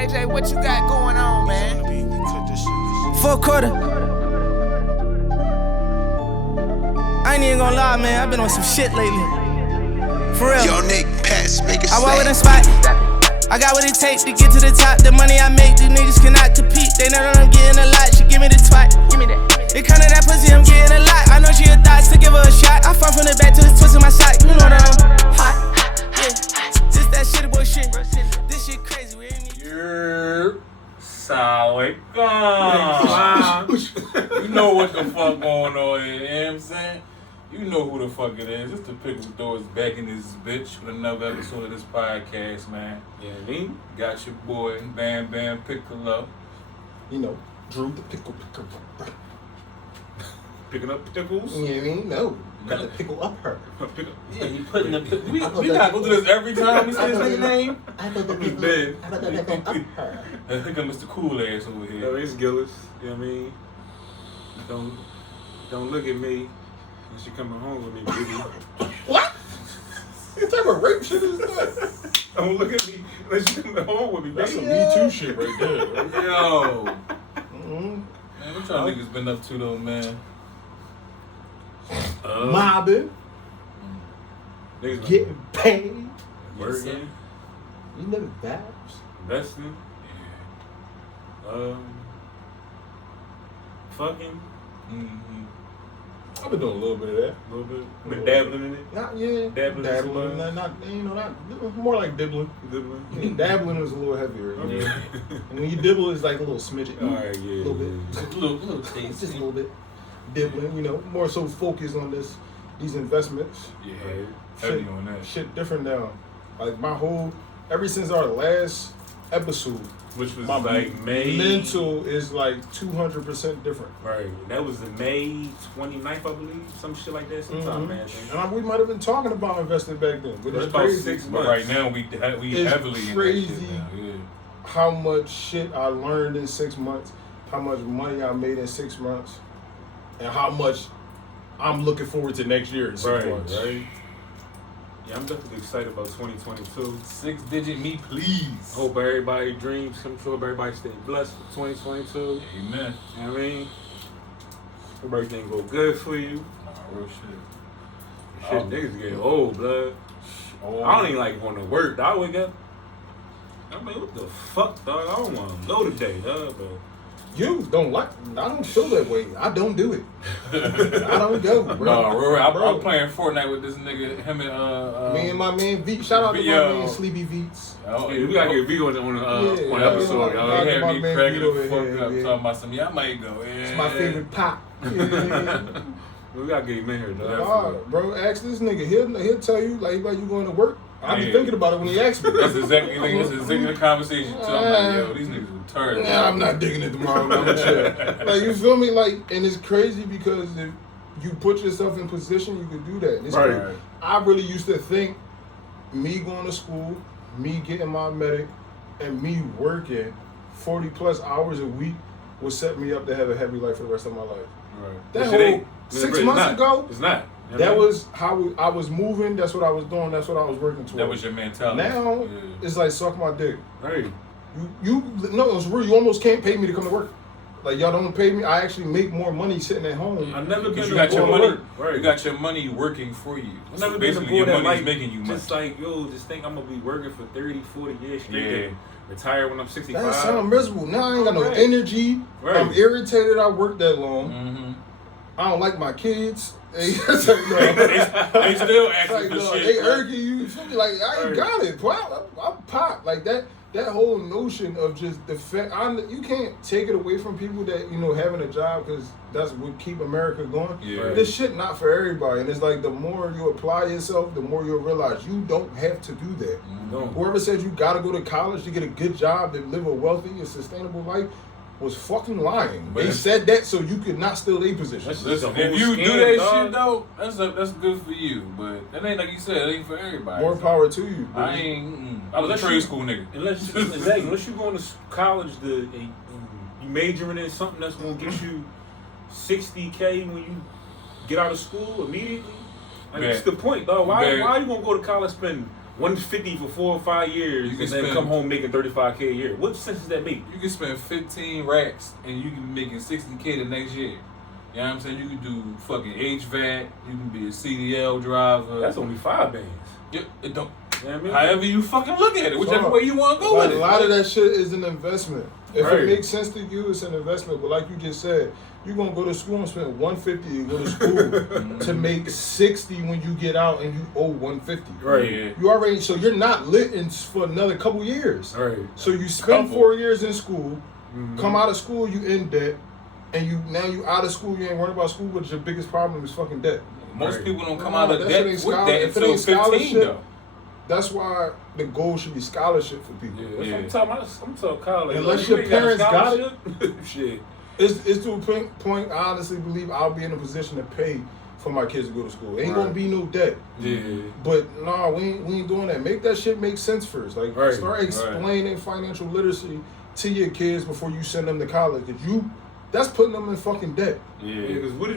KJ, what you got going on, man? 4 quarter. I ain't even gonna lie, man. I've been on some shit lately. For real. Yo, Nick, pass, make it I walk with a slap. spot. I got what it takes to get to the top. The money I make, these niggas cannot compete. They know that I'm getting a lot. She give me the twat. Give me that. It come to that pussy, I'm getting a lot. I know she a thought to give her a shot. I front from the back to the twist in my sock. You know that I'm hot. Yeah. Just that shit boy shit. This shit crazy. We ain't You're solid. You know what the fuck going on here, you know what I'm saying? You know who the fuck it is. It's the Pickle Doors back in this bitch with another episode of this podcast, man. Yeah, me? Got your boy, Bam Bam Piccolo. You know, Drew the pickle. Picking up pickles? You know what I mean? No. Got the pickle up her. Yeah, he putting the pickle. We gotta go through this every time we say his nigga name. I thought the He's pickle. dead. I thought the pickle up her. Look at Mr. Cool Ass over here. No, it's Gillis. You know what I mean? Don't look at me when she coming home with me, baby. What? What type of rape shit is that? Don't look at me when she coming home with me, That's some baby. Me Too shit right there. Bro. Yo. Mm-hmm. Man, what y'all niggas been up to though, man? Mobbing, Niggas getting paid. working, You never babs. investing, fucking, I've been doing a little bit of that. a little bit. Been dabbling in it. Not yeah. Dabbling in some Dabbling. money. Not you know, not more like dibbling. Dibbling. Dabbling is a little heavier. You know? Okay. And when you dibble, it's like a little smidget. Alright, yeah. A little bit. Just a little It's taste. just a little bit. Dibbling, you know, more so focused on these investments. Yeah, Right. heavy on that. Shit different now. Like my whole, ever since our last episode, Which was my like May. mental is like 200% different. Right. That was the May 29th, I believe. Some shit like that. Sometime, Mhm. man. And we might have been talking about investing back then, but That's it's about crazy 6 But months. right now we It's heavily in crazy. that shit now. Yeah. how much shit I learned in 6 months, how much money I made in 6 months, and how much I'm looking forward to next year in 6 months. Right. Yeah, I'm definitely excited about 2022. 6-digit me, please. Hope everybody dreams come true. Hope everybody stay blessed for 2022. Amen. You know what I mean? Hope everything go good for you. Nah, real shit. Shit, Oh. niggas getting old, blood. Oh, I don't even like going to work. I wake up. I'm like, what the fuck, dog? I don't want to go today, dog. But You don't like, I don't feel that way. I don't do it. I don't go, bro. No, real. I Bro. was playing Fortnite with this nigga, him and Me and my man V. Shout out to Yo. my man Sleepy Veets. Oh, yeah, we gotta get Vigo on the Yeah, episode. yeah. Y'all. He had My me man cracking Vito the fuck here, up, yeah. talking about some. Yeah, I might go. Yeah. It's my favorite pop. Yeah. We gotta get him in here, dog. Nah, bro, ask this nigga. He'll tell you like you going to work. I be Yeah. thinking about it when he asks me. That's exactly the conversation too. I'm like, yo, these niggas retarded. Nah, I'm not digging it tomorrow. Man. I'm chill. Like you feel me? Like, and it's crazy because if you put yourself in position, you can do that. And it's Right. crazy. I really used to think me going to school, me getting my medic, and me working 40 plus hours a week would set me up to have a heavy life for the rest of my life. Right. That But shit whole ain't. 6 It's months not. ago, It's not. You know that what I mean? was how I was moving. That's what I was doing. That's what I was working towards. That was your mentality. Now Yeah. it's like suck my dick. Hey, You no, it's real. You almost can't pay me to come to work. Like y'all don't pay me. I actually make more money sitting at home. I've never been Because to you got your boy money. work. Right. You got your money working for you. I've So never been to basically, boy your that money's like making you money. just like yo, just think I'm gonna be working for 30, 40 years straight. Yeah. and retire when I'm 65. That sound miserable. Now I ain't got no Right. energy. Right. I'm irritated. I work that long. Mm-hmm. I don't like my kids. They, They still asking like, for no, shit. they bro. irking you. You feel me? Like I ain't Right. got it. Wow, I'm pop like that. That whole notion of just the fact you can't take it away from people that having a job because that's what keep America going. Yeah. This shit not for everybody, and it's like the more you apply yourself, the more you'll realize you don't have to do that. No. Whoever says you gotta go to college to get a good job to live a wealthy and sustainable life was fucking lying. But They it's- said that so you could not steal their position. That's- Listen, the whole if you do scam, that dog. shit though, that's good for you. But that ain't like you said, it ain't for everybody. More power to you. I ain't. I was a Unless trade you- school nigga. Unless you going to college and you majoring in something that's gonna get you $60K when you get out of school immediately. Like, Man. what's the point, dog? Why Man. are you gonna go to college, spend 150 for 4 or 5 years, You and can then spend- come home making 35K a year. What sense does that make? You can spend 15 racks and you can be making 60K the next year. You know what I'm saying? You can do fucking HVAC. You can be a CDL driver. That's only 5 bands. It don't. You know what I mean? However you fucking look at it, whichever So, way you want to go Like, with it. a lot of that shit is an investment. If Right. it makes sense to you, it's an investment. But like you just said, you're gonna go to school and spend $150 to go to school to make $60 when you get out and you owe $150. Right. Yeah. You already, so you're not lit for another couple years. All right. So you spend Couple. 4 years in school, Mm-hmm. come out of school, you in debt, and you out of school, you ain't worried about school, but your biggest problem is fucking debt. Most Right. people don't come Nah, out of that debt shit with ain't that if it until ain't 15 scholarship, though. That's why the goal should be scholarship for people. Yeah, that's Yeah. what I'm talking about. I'm talking college. Unless Like, your you ain't got a parents got it. scholarship, shit. It's to a point I honestly believe I'll be in a position to pay for my kids to go to school. Ain't gonna Right. be no debt. Yeah. But nah, we ain't doing that. Make that shit make sense first. Like Right, start right. explaining financial literacy to your kids before you send them to college. Cause that's putting them in fucking debt. Yeah, because what are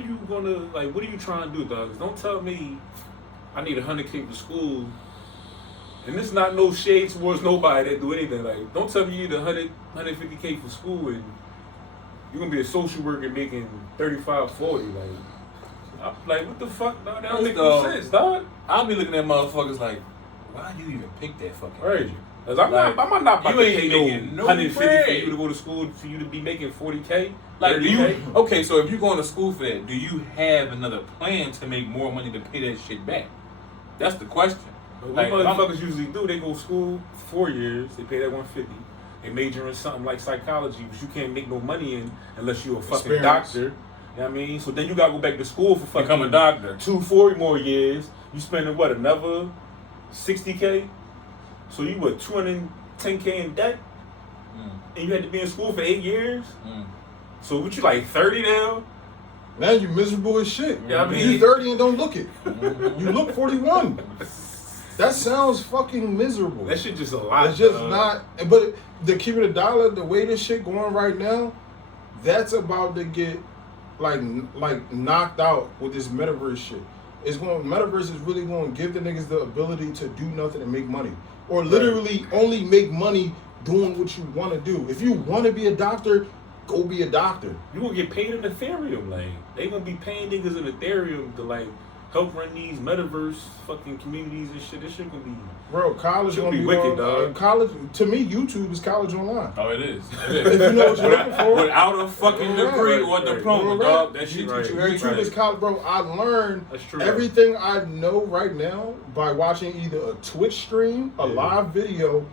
you gonna like? What are you trying to do, dog? 'Cause don't tell me I need 100K for school, and this not no shade towards nobody that do anything. Like, don't tell me you need 150K for school and you're gonna be a social worker making 35, 40. Like what the fuck, dog? That don't make no Dog. sense, dog. I'll be looking at motherfuckers like, why you even pick that fucking Right. major? Cause I'm Like, not about you to ain't pay making no no 150 for bread. you to go to school for you to be making 40K. Like, do 30K. you? Okay, so if you're going to school for that, do you have another plan to make more money to pay that shit back? That's the question. But Like, what I'm- motherfuckers usually do, they go to school 4 years, they pay that 150, they major in something like psychology, but you can't make no money in unless you're a fucking Experience. doctor. You know what I mean? So then you gotta go back to school for fucking Become a doctor. 2-4 more years. You spending what, another 60K? So you were 210K in debt, and you had to be in school for 8 years. So what you like 30 now? Now you miserable as shit. Yeah, I mean- you 30 and don't look it. You look 41. That sounds fucking miserable. That shit just a lot. It's just dog. not. But to keep it $1, the way this shit going right now, that's about to get like knocked out with this metaverse shit. Metaverse is really going to give the niggas the ability to do nothing and make money, or literally only make money doing what you want to do. If you want to be a doctor, go be a doctor. You gonna get paid in Ethereum, like they gonna be paying niggas in Ethereum to like help run these metaverse fucking communities and shit. This shit gonna be Bro, college Should gonna be be wicked, on, dog. college to me, YouTube is college online. Oh, it is. If you know what you're looking for. Without a fucking Right, degree right, or right. diploma, Right. dog. That shit Right. teach you YouTube everything. is college, bro. I learned That's true. everything I know right now by watching either a Twitch stream, a Yeah. live video,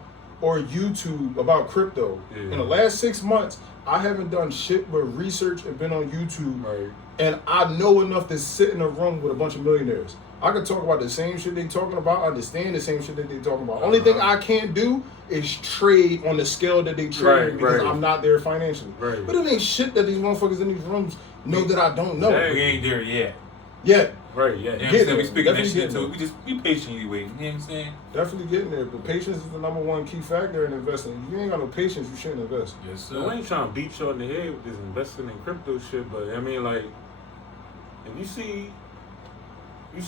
or YouTube about crypto. Yeah. In the last 6 months, I haven't done shit but research and been on YouTube. right. And I know enough to sit in a room with a bunch of millionaires. I can talk about the same shit they talking about, understand the same shit that they talking about. Only thing I can't do is trade on the scale that they trade Right, because right. I'm not there financially. Right. But it ain't shit that these motherfuckers in these rooms know that I don't know. Exactly. We ain't there yet. Yeah, Right, yeah. You know what I'm Get saying? We there. speaking that Definitely shit get too. there. We just be patiently waiting. You know what I'm saying? definitely getting there. But patience is the number one key factor in investing. If you ain't got no patience, you shouldn't invest. Yes, So I ain't trying to beat you on the head with this investing in crypto shit, but I mean, like, if you see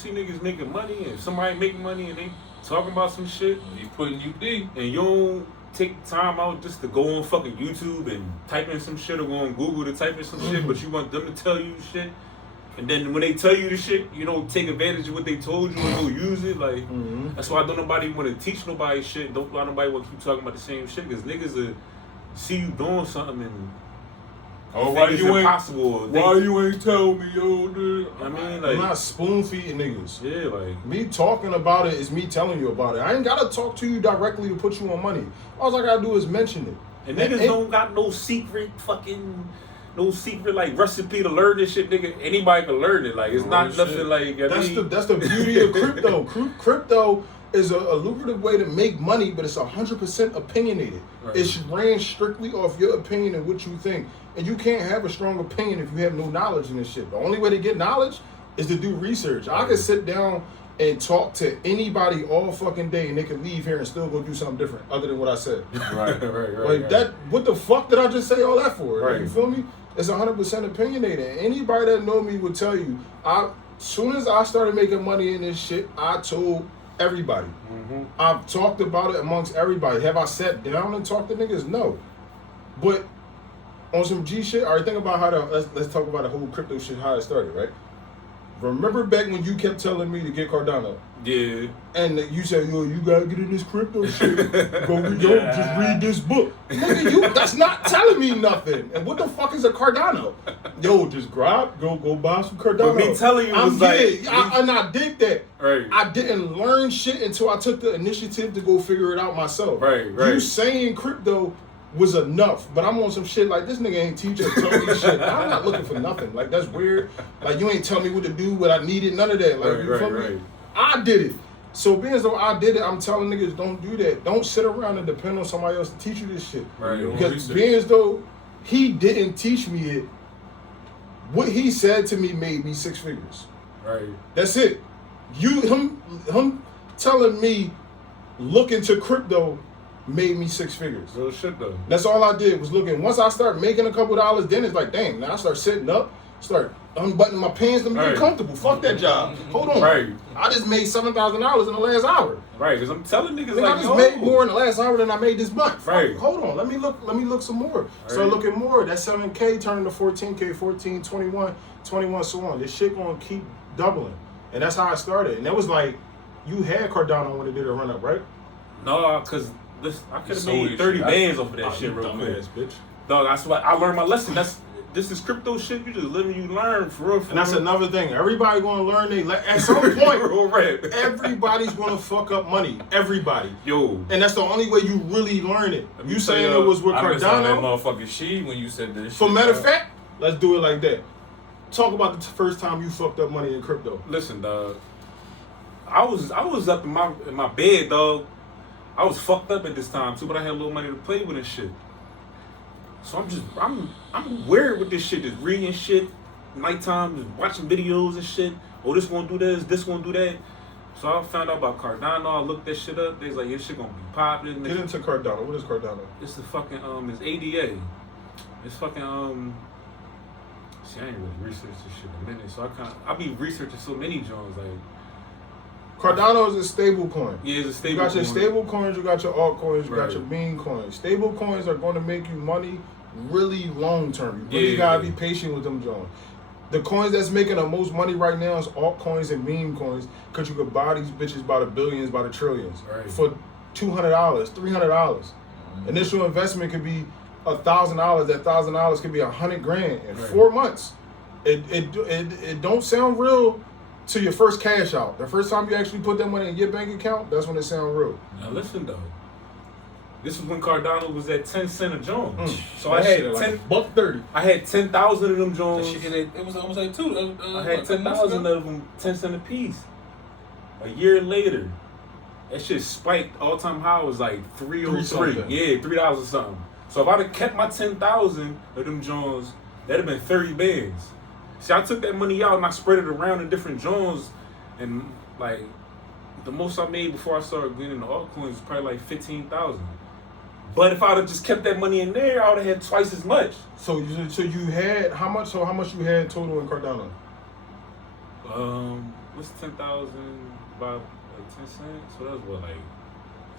niggas making money and somebody making money and they talking about some shit, He putting you deep. and you don't take time out just to go on fucking YouTube and type in some shit or go on Google to type in some shit, but you want them to tell you shit, and then when they tell you the shit, you don't take advantage of what they told you and go use it. Like, that's why don't nobody want to teach nobody shit. Don't let nobody want to keep talking about the same shit, because niggas will see you doing something and Oh, think it's impossible. you ain't tell me, yo, dude? I mean, I'm like, not spoon feeding niggas. yeah, like, Me talking about it is me telling you about it. I ain't gotta talk to you directly to put you on money. All I gotta do is mention it. and niggas don't got no secret like recipe to learn this shit, nigga. Anybody can learn it. Like, it's not shit. nothing like That's the beauty of crypto. Crypto is a lucrative way to make money, but it's 100% opinionated. Right. It's ran strictly off your opinion and what you think. And you can't have a strong opinion if you have no knowledge in this shit. The only way to get knowledge is to do research. I could sit down and talk to anybody all fucking day and they could leave here and still go do something different other than what I said. right. Like that, what the fuck did I just say all that for? Right. You feel me? It's 100% opinionated. Anybody that know me would tell you, soon as I started making money in this shit, I told everybody. Mm-hmm. I've talked about it amongst everybody. Have I sat down and talked to niggas? No. But on some G shit, all right, think about how let's talk about the whole crypto shit, how it started, right? Remember back when you kept telling me to get Cardano? Yeah. And you said, yo, you gotta get in this crypto shit. Just read this book. Nigga, that's not telling me nothing. And what the fuck is a Cardano? Yo, just go buy some Cardano. But me telling you was and I did that. Right. I didn't learn shit until I took the initiative to go figure it out myself. Right. You saying crypto was enough, but I'm on some shit like this nigga ain't teaching me shit. I'm not looking for nothing. Like, that's weird. Like, you ain't tell me what to do, what I needed, none of that. Like, you feel me? I did it. So being as though I did it, I'm telling niggas, don't do that. Don't sit around and depend on somebody else to teach you this shit. Right. Because being as though he didn't teach me it, what he said to me made me 6 figures. Right. That's it. Him telling me look into crypto made me 6 figures. Real shit though. That's all I did was looking. Once I start making a couple dollars, then it's like, damn, now I start sitting up, start unbuttoning my pants to make it comfortable. Fuck that job. Hold on. Right. I just made $7,000 in the last hour. Right, because I'm telling niggas I like, just made more in the last hour than I made this month. Right. Hold on. Let me look some more. Right. Start looking more. That 7K turned to 14K, 14, 21, so on. This shit gonna keep doubling. And that's how I started. And that was like, you had Cardano when it did a run up, right? no, because I could have sold made your 30 shit. bands off of that shit real quick. Bitch. Dog, that's what I learned my lesson. This is crypto shit. You just live and you learn for real. And that's another thing. Everybody gonna learn at some point. Real rap. Everybody's gonna fuck up money. Everybody. Yo. And that's the only way you really learn it. Let me You tell saying you, it was with I missed on that Cardano? motherfucking she when you said this. For matter of fact, let's do it like that. Talk about the first time you fucked up money in crypto. Listen, dog. I was up in my bed, dog. I was fucked up at this time too, but I had a little money to play with and shit. So I'm weird with this shit, just reading shit, nighttime, just watching videos and shit. Oh, this gonna do this gonna do that. So I found out about Cardano. I looked that shit up. They was like, this shit gonna be popping. Get into Cardano. What is Cardano? It's the fucking it's ADA. It's fucking See, I ain't really researched this shit in a minute, so I be researching so many Jones like. Cardano is a stable coin. Yeah, it's a stable. You got your coin. stable coins, you got your altcoins, you got Right. your meme coins. Stable coins are going to make you money really long term. You really Yeah. gotta be patient with them, John. The coins that's making the most money right now is altcoins and meme coins, because you could buy these bitches by the billions, by the trillions, Right. for $200, $300. Initial investment could be $1,000. That $1,000 could be $100,000 in Right. 4 months. It don't sound real to your first cash out. The first time you actually put that money in your bank account, that's when it sound real. Now listen though, this was when Cardano was at 10 cents a Jones. So That I had shit like 10. $1.30. I had 10,000 of them That Jones. shit, it was almost like two. I had 10,000 of them, 10 cents a piece. A year later, that shit spiked. All time high was like 303. something. Yeah, $3 or something. So if I'd have kept my 10,000 of them Jones, that'd have been 30 bands. See, I took that money out and I spread it around in different Jones, and like the most I made before I started getting into altcoins was probably like 15,000. But if I'd have just kept that money in there, I would have had twice as much. So you had how much? So how much you had total in Cardano? What's 10,000 by like 10 cents? So that's what, like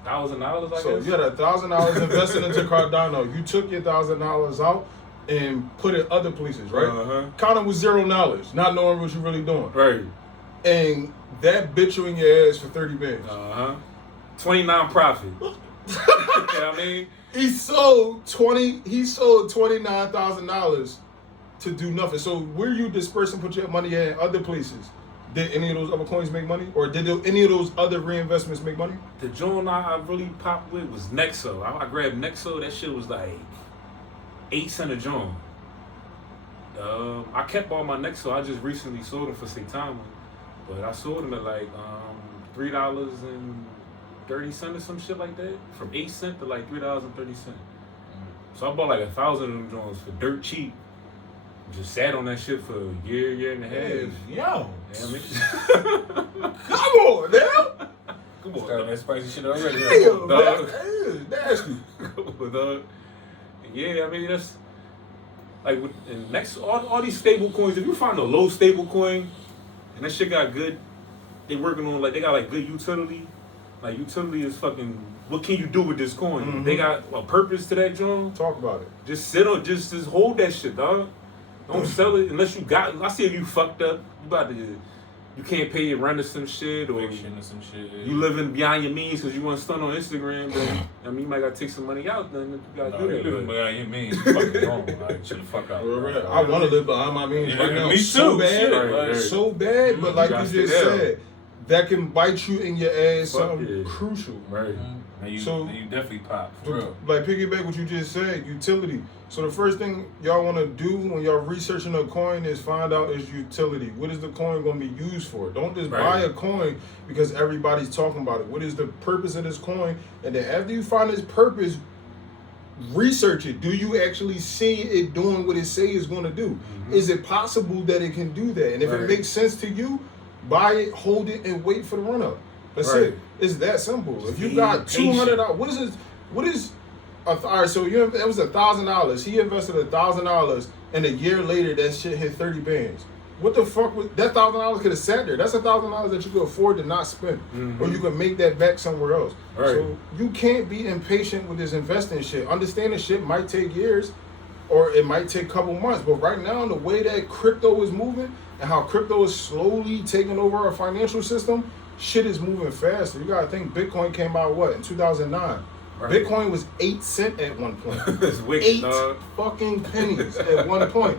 $1,000, I So guess. you had $1,000 invested into Cardano. You took your $1,000 out and put it other places, right? Uh-huh. Kind of with zero knowledge, not knowing what you're really doing, Right. and that bit you in your ass for 30 bands. 29 profit. You know what I mean? He sold $29,000 to do nothing. So where you disperse and put your money at other places? Did any of those other coins make money, or did any of those other reinvestments make money? The joint I really popped with was Nexo. I grabbed Nexo. That shit was like 8 cents a joint. I kept all my Nexo. I just recently sold them for Saitama, but I sold them at like $3.30 or some shit like that. From 8 cents to like $3.30. So I bought like 1,000 of them joints for dirt cheap. Just sat on that shit for a year and a half. Yo, Yeah, I mean, come on now. come on, Starting dog. that spicy shit already. Damn, Dog. man. Nasty. Come on, dog. Yeah, I mean that's like with, and next all these stable coins. If you find a low stable coin and that shit got good they working on like they got like good utility. Like utility is fucking. What can you do with this coin? Mhm. They got a purpose to that joint. Talk about it. Just sit on, just hold that shit, dog. Don't sell it unless you got. I see if you fucked up. You about to, you can't pay your rent or some shit, or Fiction or some shit. you living beyond your means because you want to stunt on Instagram. Then I mean, you might gotta take some money out. Then you gotta No, do you that. living behind your means. You fucking wrong. Like, chill the fuck out. Real. I want to live behind my means Yeah, right now. me so too. bad, Shit, right. so bad. But like You you gotta just stay down. said, that can bite you in your ass. Fuck Something yeah. crucial. Right. And you, So- and you definitely pop. For real. Like piggyback what you just said, utility. So the first thing y'all want to do when y'all researching a coin is find out its utility. What is the coin going to be used for? Don't just buy Right. a coin because everybody's talking about it. What is the purpose of this coin? And then after you find its purpose, research it. Do you actually see it doing what it say it's going to do? Is it possible that it can do that? And if it Right. makes sense to you, buy it, hold it, and wait for the run up. That's Right. it. It's that simple. Just If you be got patient. $200, what is it? What is all right? So it was $1,000. He invested $1,000, and a year later that shit hit 30 bands. What the fuck was that $1,000 could have sat there? That's $1,000 that you could afford to not spend, or you could make that back somewhere else. Right. So you can't be impatient with this investing shit. Understanding shit might take years, or it might take a couple months. But right now, the way that crypto is moving and how crypto is slowly taking over our financial system, shit is moving faster. You gotta think Bitcoin came out in 2009. Right. Bitcoin was 8 cents at one point. It's wicked, 8 dog. fucking pennies at one point.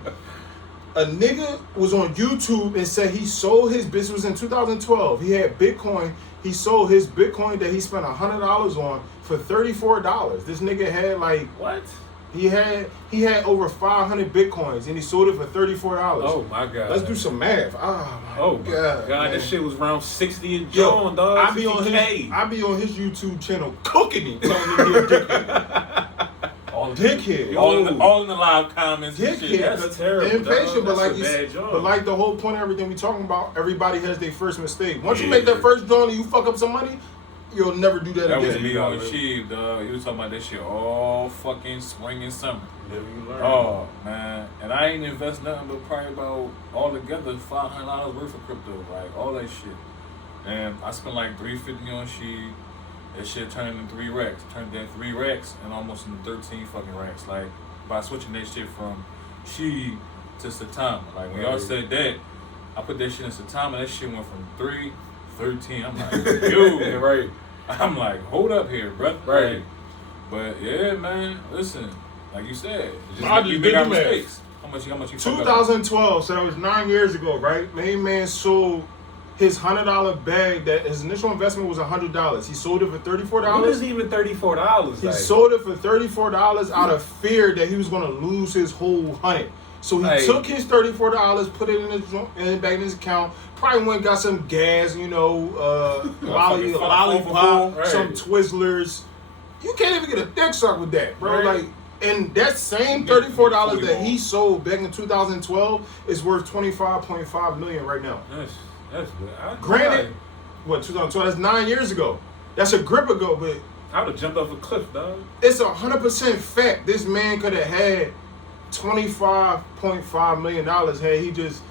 A nigga was on YouTube and said he sold his business. Was in 2012. He had Bitcoin. He sold his Bitcoin that he spent $100 on for $34. This nigga had like What? he had over 500 Bitcoins and he sold it for $34. Oh my god. Let's do some math. Oh my Oh god, man. this shit was around 60 and Yo, John, dog. I be on 60K. his YouTube channel cooking him, telling him he a dickhead. All Dickhead. all in the live comments. and shit. Dickhead. That's terrible, Impatient, dog. but That's like a you, bad job. but like the whole point of everything we talking about, everybody has their first mistake. Once you Yeah. make that first joint and you fuck up some money, you'll never do that That was again. me on Sheed, dog. He was talking about that shit all fucking spring and summer. Live you learn. Oh man, and I ain't invest nothing but probably about altogether $500 worth of crypto, like all that shit. And I spent like $350 on Sheed. That shit turned into 3 racks. Turned that 3 racks and almost into 13 fucking racks. Like by switching that shit from Sheed to Satama. Like when y'all Right. said that, I put that shit in Satama. That shit went from 3, 13. I'm like, yo, Yeah, right. I'm like, hold up here, bruh. Right. Like, but yeah, man, listen, like you said, I just you did make the out math. mistakes. How much you fuck up? 2012, so that was 9 years ago, right? Main man sold his $100 bag that his initial investment was $100. He sold it for $34. What is even $34? He like? sold it for $34 out of fear that he was going to lose his whole $100. So he Like- took his $34, put it back in his account. Probably went and got some gas, fucking lollipop, right. some Twizzlers. You can't even get a dick suck with that, bro. Right. Like, and that same Get $34 the that he ball. sold back in 2012 is worth $25.5 million right now. That's good. Granted, what 2012? That's 9 years ago. That's a grip ago, but I would have jumped off a cliff, dog. it's 100% fact this man could have had $25.5 million had he just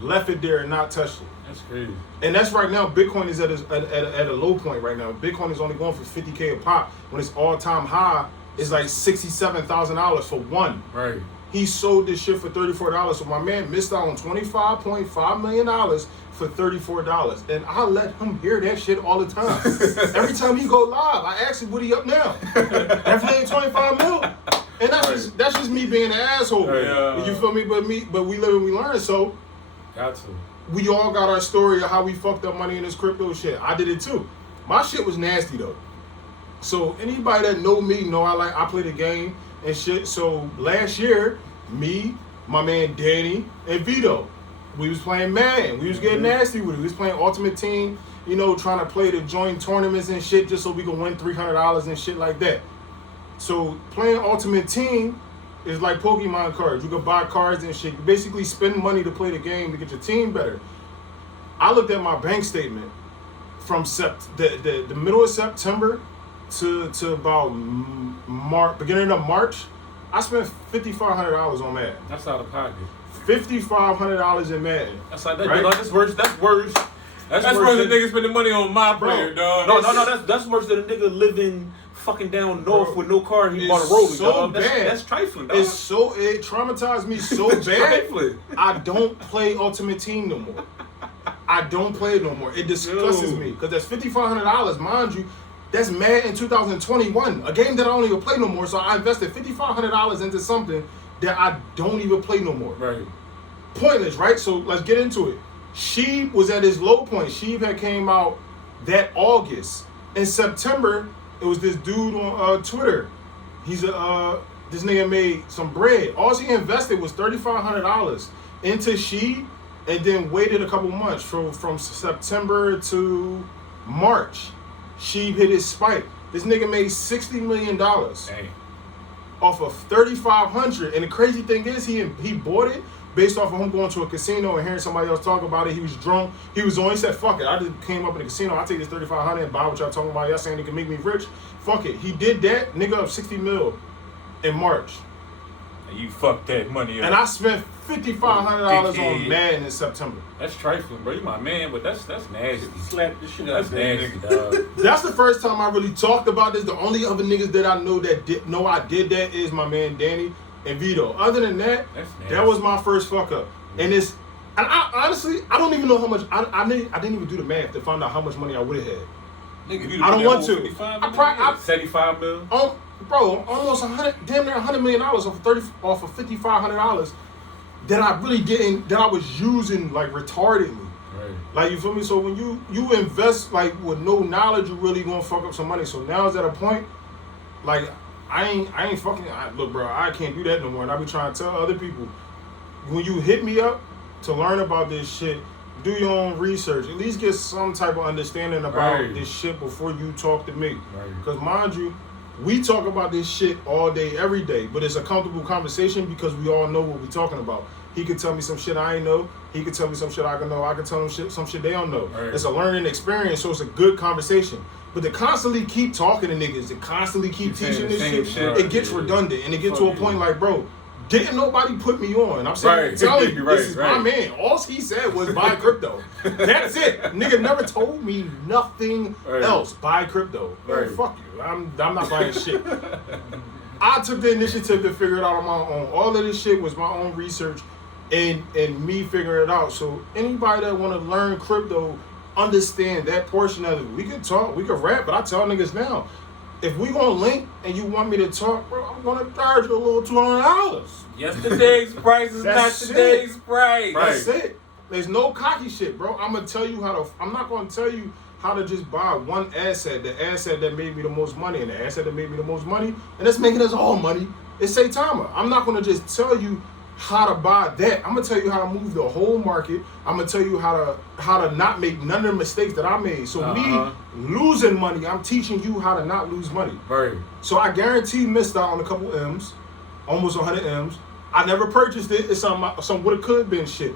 left it there and not touched it. That's crazy. And that's right now. Bitcoin is at a low point right now. Bitcoin is only going for $50K a pop when its all-time high is like $67,000 for one. Right. He sold this shit for $34. So my man missed out on $25.5 million for $34. And I let him hear that shit all the time. Every time he go live, I ask him, what he up now? Definitely ain't 25 mil. And that's just me being an asshole. Right. You feel me? But we live and we learn. So Got to. we all got our story of how we fucked up money in this crypto shit. I did it too. My shit was nasty though. So anybody that know me know I play the game and shit. So last year, me, my man Danny, and Vito, we was playing Madden. We was getting nasty with it. We was playing Ultimate Team, trying to play the joint tournaments and shit just so we could win $300 and shit like that. So playing Ultimate Team is like Pokemon cards. You can buy cards and shit. You basically spend money to play the game to get your team better. I looked at my bank statement from the middle of September to about beginning of March. I spent $5,500 on Madden. That's out of pocket. $5,500 in Madden. That's like that. Right? Like, that's worse. That's worse That's worse than niggas spending money on my player, dog. No. That's worse than a nigga living fucking down north with no car. He bought a Rollie, so dog. bad. That's trifling, dog. It traumatized me so bad. Trifling. I don't play Ultimate Team no more. I don't play it no more. It disgusts me because that's $5,500, mind you. That's Madden in 2021, a game that I don't even play no more. So I invested $5,500 into something that I don't even play no more. Right. Pointless, right? So let's get into it. Sheeb was at his low point. Sheeb had came out that August. In September, it was this dude on Twitter. He's this nigga made some bread. All he invested was $3,500 into Sheeb, and then waited a couple months from September to March. Sheeb hit his spike. This nigga made $60 million off of $3,500. And the crazy thing is, he bought it based off of him going to a casino and hearing somebody else talk about it. He was drunk. He said, fuck it. I just came up in the casino. I take this $3,500 and buy what y'all talking about. Y'all saying it can make me rich. Fuck it. He did that. Nigga up $60 million in March. And you fucked that money up. And I spent $5,500 on Madden in September. That's trifling, bro. You my man, but that's nasty. Slap the shit out That's of that nasty, nigga. dog. That's the first time I really talked about this. The only other niggas that I know that know I did that is my man Danny and Vito. Other than that, that was my first fuck up. And I honestly, I don't even know how much. I didn't even do the math to find out how much money I would have had. Nigga, I don't want to. 75 mil. Bro, almost damn near $100 million off of $5,500 that I really didn't, that I was using like retardedly. Right. Like, you feel me? So when you invest like with no knowledge, you really gonna fuck up some money. So now it's at a point, like I ain't fucking. Look, bro, I can't do that no more. And I be trying to tell other people, when you hit me up to learn about this shit, do your own research. At least get some type of understanding about this shit before you talk to me. Right. Because mind you, we talk about this shit all day, every day, but it's a comfortable conversation because we all know what we're talking about. He could tell me some shit I ain't know. He could tell me some shit I can know. I can tell him some shit they don't know. Right. It's a learning experience, so it's a good conversation. But to constantly keep talking to niggas and constantly keep teaching this shit, it gets redundant. And it gets to a point like, bro, didn't nobody put me on? I'm saying, telling you, this is my man. All he said was buy crypto. That's it. Nigga never told me nothing else. Buy crypto. Man, fuck you. I'm not buying shit. I took the initiative to figure it out on my own. All of this shit was my own research and me figuring it out. So anybody that want to learn crypto, understand that portion of it. We can talk, we can rap, but I tell niggas now, if we gonna link and you want me to talk, bro, I'm gonna charge you a little $200. Yesterday's price is not today's price. That's it. There's no cocky shit, bro. I'm not gonna tell you how to just buy one asset, the asset that made me the most money, and the asset that made me the most money, and that's making us all money, is Saitama. I'm not gonna just tell you how to buy that. I'm gonna tell you how to move the whole market. I'm gonna tell you how to not make none of the mistakes that I made. So me losing money, I'm teaching you how to not lose money. Right. So I guarantee missed out on a couple M's, almost 100 M's. I never purchased it. It's some what it could have been shit.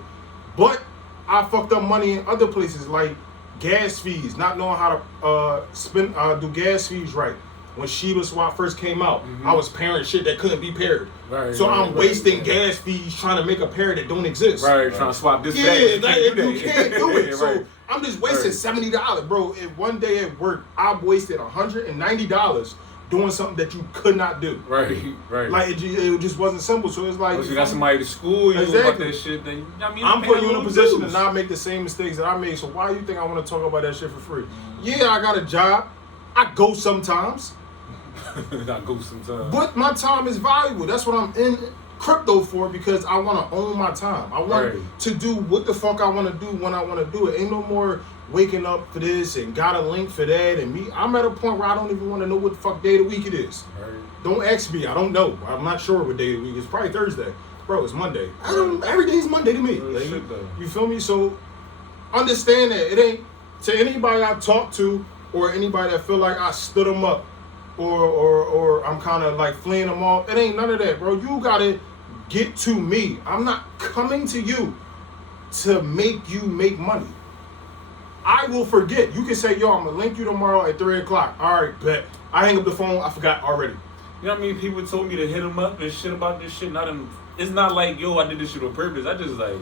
But I fucked up money in other places like gas fees, not knowing how to do gas fees right. When Shiba Swap first came out, I was pairing shit that couldn't be paired. So I'm wasting gas fees trying to make a pair that don't exist. Right, trying to swap this back. You can't do it. So I'm just wasting $70, bro. And one day at work, I wasted $190 doing something that you could not do. Right. Like it just wasn't simple. So it's like, if you got somebody to school you about that shit, then I'm putting you in a position to not make the same mistakes that I made. So why do you think I want to talk about that shit for free? Yeah, I got a job. I go sometimes. But my time is valuable. That's what I'm in crypto for, because I want to own my time. I want to do what the fuck I want to do when I want to do it. Ain't no more waking up for this and got a link for that and me. I'm at a point where I don't even want to know what the fuck day of the week it is. Don't ask me. I don't know. I'm not sure what day of the week. It's probably Thursday. Bro, it's Monday. Every day is Monday to me. Like, you feel me? So understand that it ain't to anybody I talk to or anybody that feel like I stood them up or I'm kind of like fleeing them off. It ain't none of that, bro. You gotta get to me. I'm not coming to you to make you make money. I will forget. You can say, yo, I'm gonna link you tomorrow at 3 o'clock. All right, bet. I hang up the phone. I forgot already. You know what I mean? People told me to hit them up and shit about this shit. It's not like, yo, I did this shit on purpose. I just like,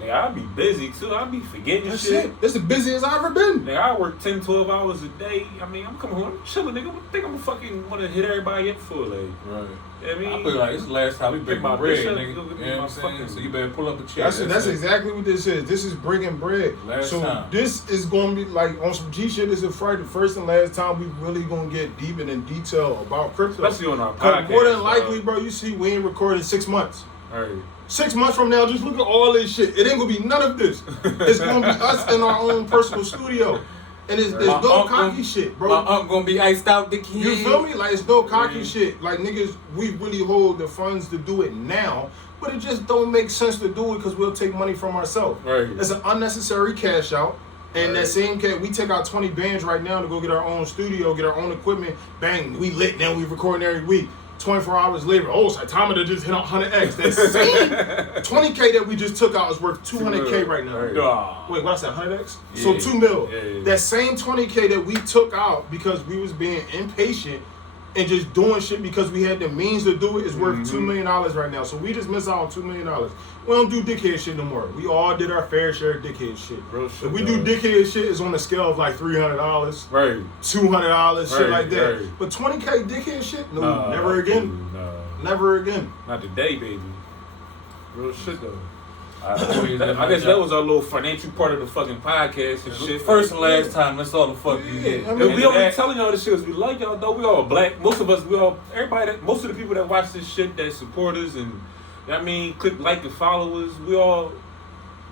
Nigga, I be busy too. I be forgetting That's shit. it. That's the busiest I've ever been. Nigga, I work 10, 12 hours a day. I mean, I'm coming home, I'm chilling, nigga. I think I'm fucking want to hit everybody up for, like. Right. I mean, I feel like it's the last time we break my bread, bitch up, nigga. go You get know what my I'm saying? fucking- So you better pull up a chair. That's it. exactly what this is. This is breaking bread. Last so time. this is going to be like on some G shit. This is Friday, the first and last time we really going to get deep and in detail about crypto. especially on our 'Cause podcast. more than likely, bro, you see, we ain't recorded 6 months. Right. 6 months from now, just look at all this shit. It ain't gonna be none of this. It's gonna be us in our own personal studio. And there's My no uncle- cocky shit, bro. My uncle gonna be iced out the kid. You feel me? Like, it's no cocky shit. Like, niggas, we really hold the funds to do it now, but it just don't make sense to do it because we'll take money from ourselves. Right. It's an unnecessary cash out. And that same cash, we take out 20 bands right now to go get our own studio, get our own equipment. Bang, we lit now, we recording every week. 24 hours later, Cytometer just hit 100X. That same 20K that we just took out is worth 200K right now. Right. Wait, what I said, 100X? So Yeah. 2 mil. Yeah. That same 20K that we took out because we was being impatient and just doing shit because we had the means to do it is worth $2 million right now. So we just miss out on $2 million. We don't do dickhead shit no more. We all did our fair share of dickhead shit. Real shit, If we do dog. dickhead shit, it's on a scale of like $300, Right. $200, shit Right, like that. right. But 20K dickhead shit? No, Nah, never again. dude, nah. Never again. Not today, baby. Real shit though. I guess that was our little financial part of the fucking podcast and shit. First and last time. That's all the fuck you get. I mean, And we And only that- telling y'all this shit 'cause we like y'all though. We all black. Most of us, most of the people that watch this shit, that support us and, I mean, click like and follow us, we all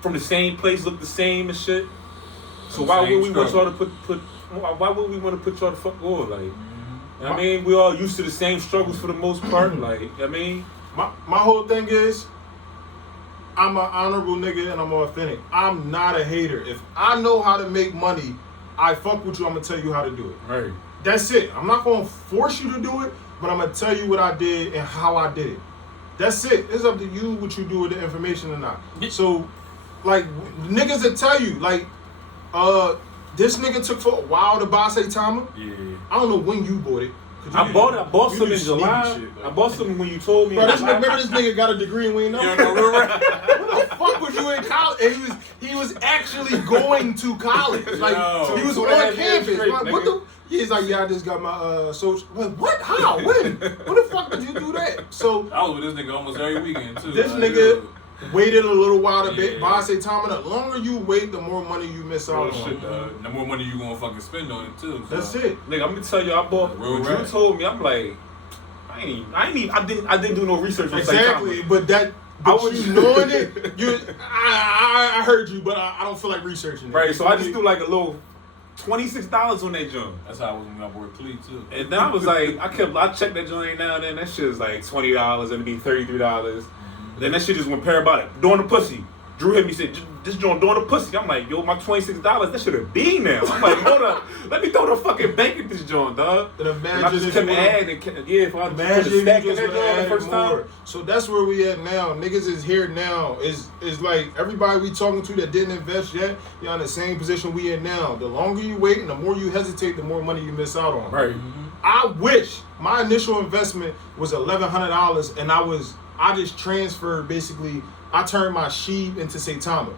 from the same place, look the same and shit. So why would Same we want struggle. y'all to why would we want to put y'all the fuck on? Like, I mean, we all used to the same struggles for the most part. Like, I mean, My whole thing is, I'm an honorable nigga and I'm authentic. I'm not a hater. If I know how to make money, I fuck with you, I'm gonna tell you how to do it. right. That's it. I'm not gonna force you to do it, but I'm gonna tell you what I did and how I did it. That's it. It's up to you what you do with the information or not. So, like, niggas that tell you, like, this nigga took for a while to buy Saitama. Yeah. I don't know when you bought it. 'Cause you I bought you some do in sneaky July. shit, like. I bought some when you told me. Bro, in this, July. remember this nigga got a degree and we ain't know. You know, we're right. What the fuck was you in college? And he was actually going to college. Like, Yo, he was so on that campus. straight, Like, what nigga. the? He's like, yeah, I just got my social. Like, what? How? When? When the fuck did you do that? So I was with this nigga almost every weekend too. this Like, nigga waited a little while to Yeah. buy Saitama. The longer you wait, the more money you miss out Real on. shit, dog. the more money you gonna fucking spend on it too. So. That's it. Nigga, I'm gonna tell you, I bought. Real When rap. you told me, I'm like, I didn't do no research on Exactly. Saitama. But that. I But was- you knowing it, I heard you, but I don't feel like researching it. Right, so I just do like a little $26 on that joint. That's how I was when I worked Clee too. And then I was like, I checked that joint now and then. That shit is like $20 and it'd be $33. Then that shit just went parabolic. Doing the pussy. Drew hit me, said, this joint doing the pussy. I'm like, yo, my $26, that should have been now. I'm like, hold up, let me throw the fucking bank at this joint, dog. And And I imagine just if kept you would've- adding, if I Imagine just if put a you stack in just that would joint the have first more. time. So that's where we at now. Niggas is here now. Is like everybody we talking to that didn't invest yet, you're in the same position we in now. The longer you wait and the more you hesitate, the more money you miss out on. Right. I wish my initial investment was $1,100 and I just transferred basically, I turned my sheep into Saitama.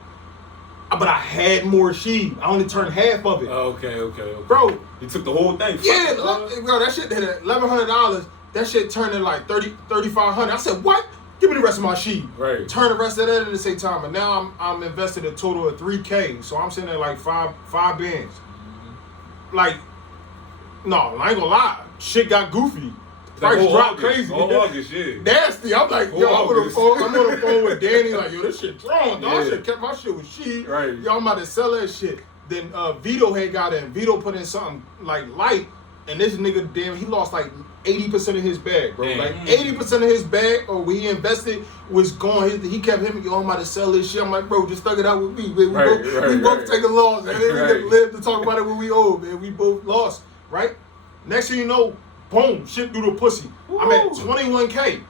But I had more sheep. I only turned half of it. Okay. Bro, You took the whole thing. yeah, Fuck it, dog. bro, that shit had $1,100. That shit turned in like $3,500. I said, what? Give me the rest of my sheep. Right. Turn the rest of that into Saitama. And now I'm invested a total of $3K. So I'm sitting at like five bands. Like, no, I ain't gonna lie. Shit got goofy. That Price whole dropped August, crazy. all August, yeah. Nasty. I'm like, yo, I'm August. on the phone with Danny. Like, yo, this shit drawn. Dog. I Yeah. should have kept my shit with sheep. Right. Yo, I'm about to sell that shit. Then Vito had got in. Vito put in something like light, and this nigga, damn, he lost like 80% of his bag, bro. Damn. Like 80% of his bag, or where he invested, was gone. He kept him, yo, I'm about to sell this shit. I'm like, bro, just thug it out with me, man. We Right, both right. take a loss, and then Right. we live to talk about it when we old, man. We both lost, right? Next thing you know, boom, shit through the pussy. I'm at Woo. 21K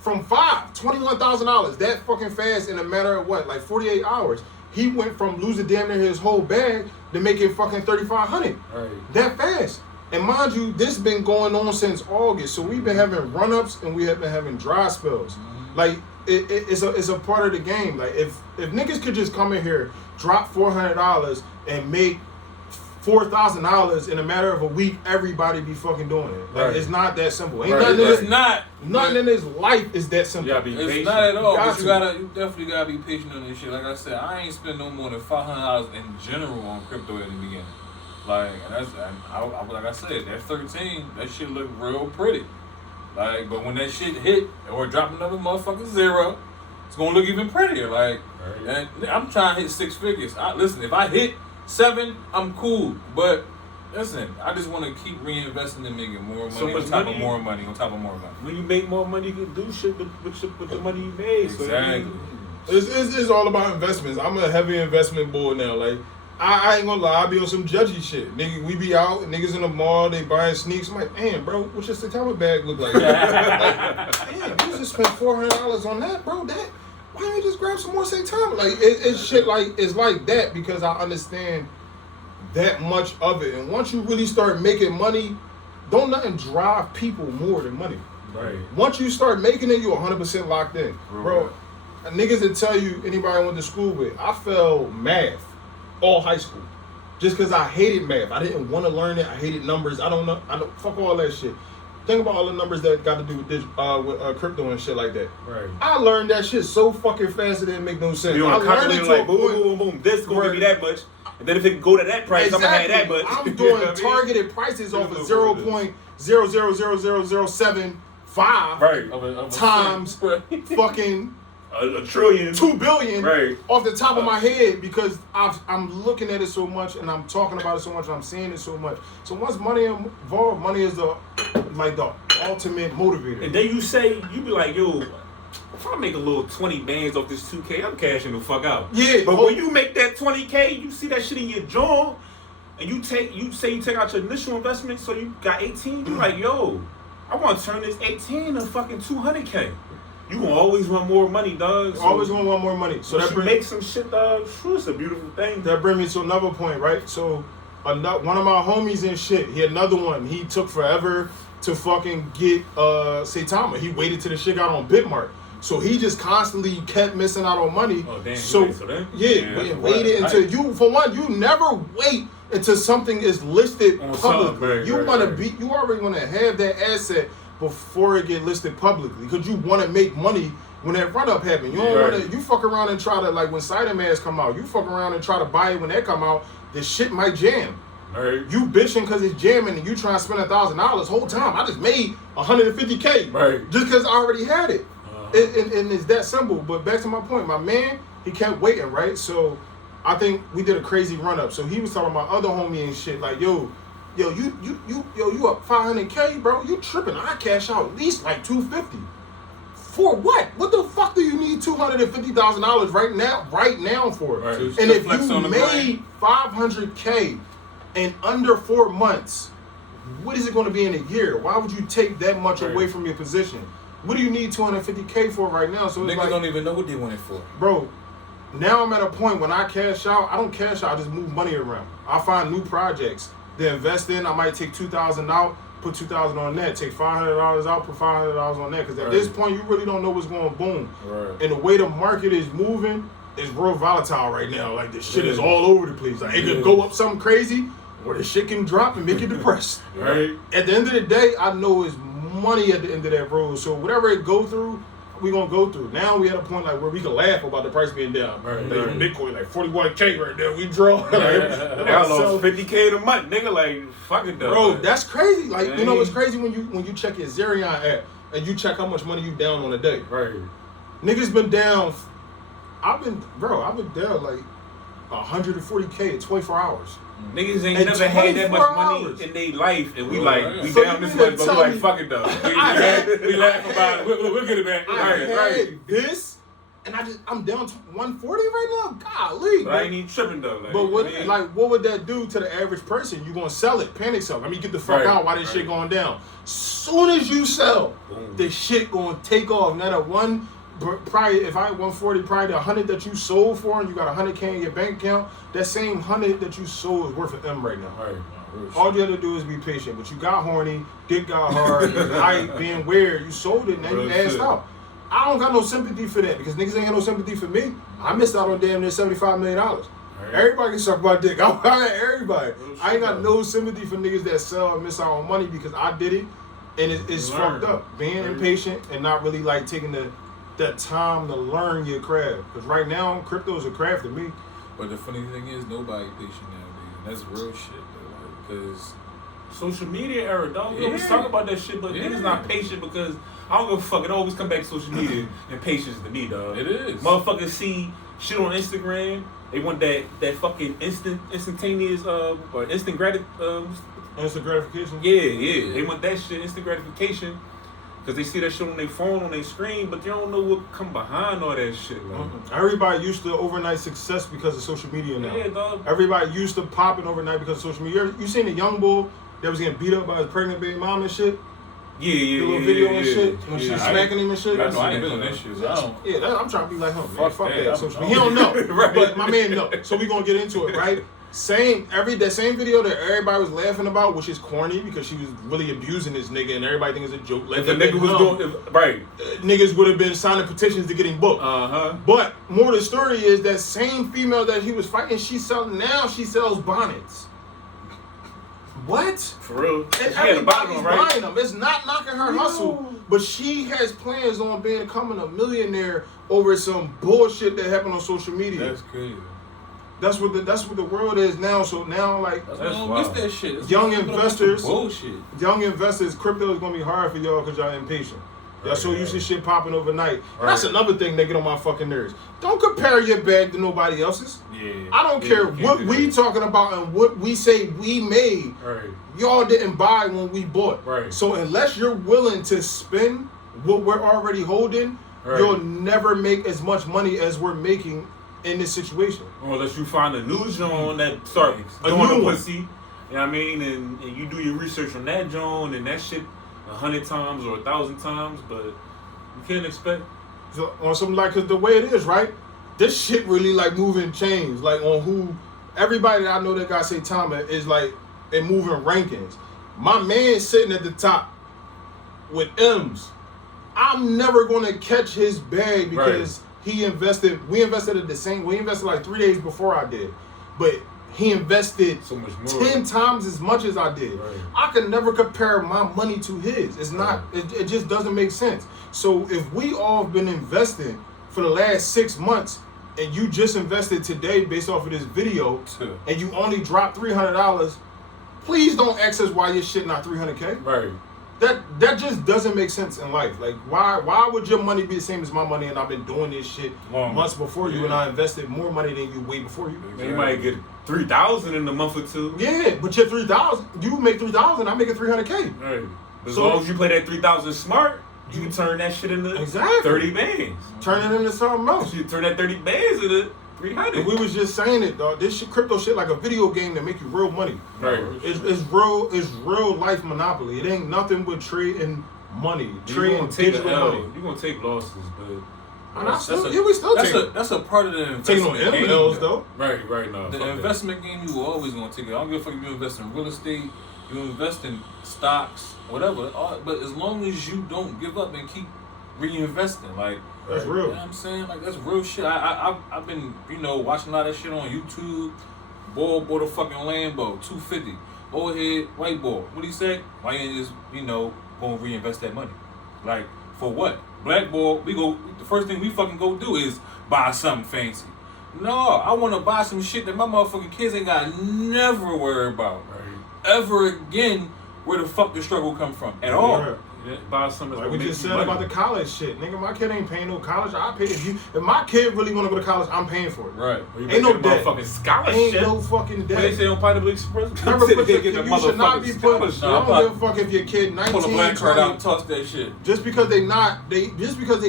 from $21,000 that fucking fast in a matter of what, like 48 hours. He went from losing damn near his whole bag to making fucking 3,500 Right. that fast. And mind you, this been going on since August, so we've been having run-ups and we have been having dry spells. Like it's a part of the game. Like if niggas could just come in here, drop $400 and make $4,000 in a matter of a week, everybody be fucking doing it. Like it's not that simple. Ain't nothing in this life is that simple. It's not at all. But you definitely gotta be patient on this shit. Like I said, I ain't spend no more than $500 in general on crypto in the beginning. Like like I said, that 13, that shit look real pretty. Like, but when that shit hit or drop another motherfucking zero, it's gonna look even prettier. Like, and I'm trying to hit 6 figures. Listen, if I hit 7, I'm cool. But listen, I just want to keep reinvesting and making more money on top of more money on top of more money. When you make more money, you can do shit with the money you made. Exactly. It's all about investments. I'm a heavy investment boy now. Like, I ain't gonna lie, I be on some judgy shit. Nigga, we be out, niggas in the mall, they buying sneaks. I'm like, damn, bro, what's your Saitama bag look like? Damn, you just spent $400 on that, bro. Why don't you just grab some more Saitama? Like, it's shit like, it's like that because I understand that much of it. And once you really start making money, don't nothing drive people more than money. Right. Once you start making it, you 100% locked in. Bro, niggas that tell you, anybody I went to school with, I failed math all high school. Just because I hated math. I didn't want to learn it. I hated numbers. I don't fuck all that shit. Think about all the numbers that got to do with this, crypto and shit like that. Right. I learned that shit so fucking fast it didn't make no sense. You I on a calculator like boom, boom, boom. This gonna give me that much, and then if it can go to that price, I'm gonna have that much. I'm doing targeted prices off of 0.000075 times fucking a trillion, 2 billion right off the top of my head because I'm looking at it so much and I'm talking about it so much and I'm seeing it so much. So once money involved, money is the ultimate motivator. And then you be like, yo, if I make a little 20 bands off this 2K, I'm cashing the fuck out. Yeah. But when you make that 20K, you see that shit in your jaw, and you take out your initial investment, so you got 18. You like, yo, I want to turn this 18 to fucking 200K. You gonna always want more money, dog. So always gonna want more money. So that make some shit, dog. It's a beautiful thing. That brings me to another point, right? So one of my homies and shit, he had another one. He took forever to fucking get Saitama. He waited till the shit got on Bitmart. So he just constantly kept missing out on money. Oh damn! Waited until you never wait until something is listed publicly. You already want to have that asset before it get listed publicly because you want to make money when that run up happen. You don't want to. You fuck around and try to, like when Cybermask come out. You fuck around and try to buy it when that come out. The shit might jam. Right. You bitching because it's jamming and you trying to spend $1,000 whole time. I just made $150K. Right. Just because I already had it. And it's that simple. But back to my point, my man, he kept waiting, right? So I think we did a crazy run up. So he was talking about other homie and shit like, you up $500K, bro? You tripping? I cash out at least like $250. For what? What the fuck do you need $250,000 right now for? Right. And if you made $500K in under 4 months, what is it going to be in a year? Why would you take that much away from your position? What do you need $250K for right now? So it's niggas don't even know what they want it for. Bro, now I'm at a point when I cash out, I don't cash out, I just move money around. I find new projects to invest in. I might take $2,000 out, put $2,000 on that, take $500 out, put $500 on that. Because at this point, you really don't know what's going boom. Right. And the way the market is moving is real volatile right now. Like, the shit is all over the place. Like, it could go up something crazy, or the shit can drop and make you depressed. Right. At the end of the day, I know it's money at the end of that road. So whatever it go through, we gonna go through. Now we at a point like where we can laugh about the price being down. Bitcoin like 41K right there. We draw. I lost 50K in a month, nigga. Like fucking dumb. Bro, that's crazy. Like you know, it's crazy when you check your Zerion app and you check how much money you down on a day. Right. Niggas been down. I've been down like 140K in 24 hours. Niggas ain't never had that much money in their life, and we we so down this much, but we like fuck it though. We laugh about it. We'll get it back. Right. This, and I'm down to 140 right now. Golly, but I ain't even tripping though. Like, but what would that do to the average person? You gonna sell it? Panic sell. Let me get the fuck out. Why this shit going down? Soon as you sell, the shit gonna take off. Now that one. Probably if I had 140, probably the 100 that you sold for, and you got 100K in your bank account, that same 100 that you sold is worth an M right now. Right. All you have to do is be patient. But you got horny, dick got hard, height being weird. You sold it, and then you asked out. I don't got no sympathy for that because niggas ain't got no sympathy for me. I missed out on damn near $75 million. Right. Everybody can suck my dick. I'm everybody. I ain't got no sympathy for niggas that sell and miss out on money because I did it, and it's fucked up. Being impatient and not really like taking that time to learn your craft. Because right now, crypto is a craft to me. But the funny thing is, nobody patient nowadays. And that's real shit, though. Because social media era, dog. We Yeah. always talk about that shit, but Yeah. niggas not patient because I don't give a fuck. It always come back to social media and patience to me, dog. it is. Motherfuckers see shit on Instagram. They want that fucking instantaneous or instant Instant gratification. Yeah. They want that shit, instant gratification, because they see that shit on their phone, on their screen, but they don't know what come behind all that shit. Like. Everybody used to overnight success because of social media now. Yeah, dog. Everybody used to popping overnight because of social media. You seen the young boy that was getting beat up by his pregnant baby mom and shit? Yeah. The little video and shit when Yeah. she's smacking him and shit. I know I ain't doing that shit. So I don't. Yeah, I'm trying to be like him. Man. Fuck that. that. Social media. He don't know, Right. but my man know. So we gonna get into it, right? That same video that everybody was laughing about, which is corny because she was really abusing this nigga and everybody think it's a joke. Like If the nigga was doing right. Niggas would have been signing petitions to get him booked. But more of the story is that same female that he was fighting, she sells bonnets. What? For real. And She had a bottom everybody's on, right? buying them. It's not knocking her hustle, but she has plans on becoming a millionaire over some bullshit that happened on social media. That's crazy. That's what the world is now. So now, like, That's why I don't miss that shit. It's Young nothing but a bunch of investors- bullshit. crypto is gonna be hard for y'all because y'all impatient. Y'all so used to shit popping overnight. Right. That's another thing that get on my fucking nerves. Don't compare your bag to nobody else's. Yeah. I don't Yeah, care you can't what do we that. talking about and what we say we made. Right. Y'all didn't buy when we bought. Right. So unless you're willing to spend what we're already holding, Right. you'll never make as much money as we're making in this situation. Or unless you find a new joint that start A doing new the one. pussy, you know what I mean, and you do your research on that joint and that shit 100 times or 1,000 times, but you can't expect. So on some like, cause the way it is, right? This shit really like moving chains. Like on who everybody that I know that got say Tama is like in moving rankings. My man sitting at the top with M's. I'm never gonna catch his bag because we invested at the same. We invested like 3 days before I did, but he invested So much more. 10 times as much as I did. Right. I can never compare my money to his. It's not. It just doesn't make sense. So if we all have been investing for the last 6 months, and you just invested today based off of this video, and you only dropped $300, please don't ask us why your shit not 300K. Right. That just doesn't make sense in life. Like why would your money be the same as my money and I've been doing this shit months before you and I invested more money than you way before you? Man, you might get 3,000 in a month or two. Yeah, but your 3,000, you make 3,000, I make it 300K. Right. As So- long as you play that 3,000 smart, you can turn that shit into Exactly. 30 bands. Turn it into something else. You turn that 30 bands into 300. And we was just saying it, dog. This shit, crypto shit, like a video game that make you real money. Right. It's real life monopoly. It ain't nothing but trading money, You're trading gonna take digital the L. money. You're gonna take losses, but And we still that's taking that's a part of the taking investment on game. L's though. right now. The investment game, you always gonna take it. I don't give a fuck if you invest in real estate, you invest in stocks, whatever. But as long as you don't give up and keep reinvesting, like That's you real. know what I'm saying? Like that's real shit. I've been watching a lot of shit on YouTube. Boy bought a fucking Lambo, 250. Old head, white boy. What do you say? Why ain't just gonna reinvest that money? Like for what? Black boy, the first thing we fucking go do is buy something fancy. No, I want to buy some shit that my motherfucking kids ain't got never worry about ever again. Where the fuck the struggle come from at all? Yeah. Buy something. Like we just said about the college shit, nigga. My kid ain't paying no college. I pay if my kid really want to go to college, I'm paying for it. Right. Ain't no debt. Motherfucking scholarship. Ain't no fucking What they dead. say on Pineapple Express? Never put They your, get the you should not be motherfucking put. scholarship. I don't give a fuck if your kid 19, Pull a black card 20, out and toss that shit. just because they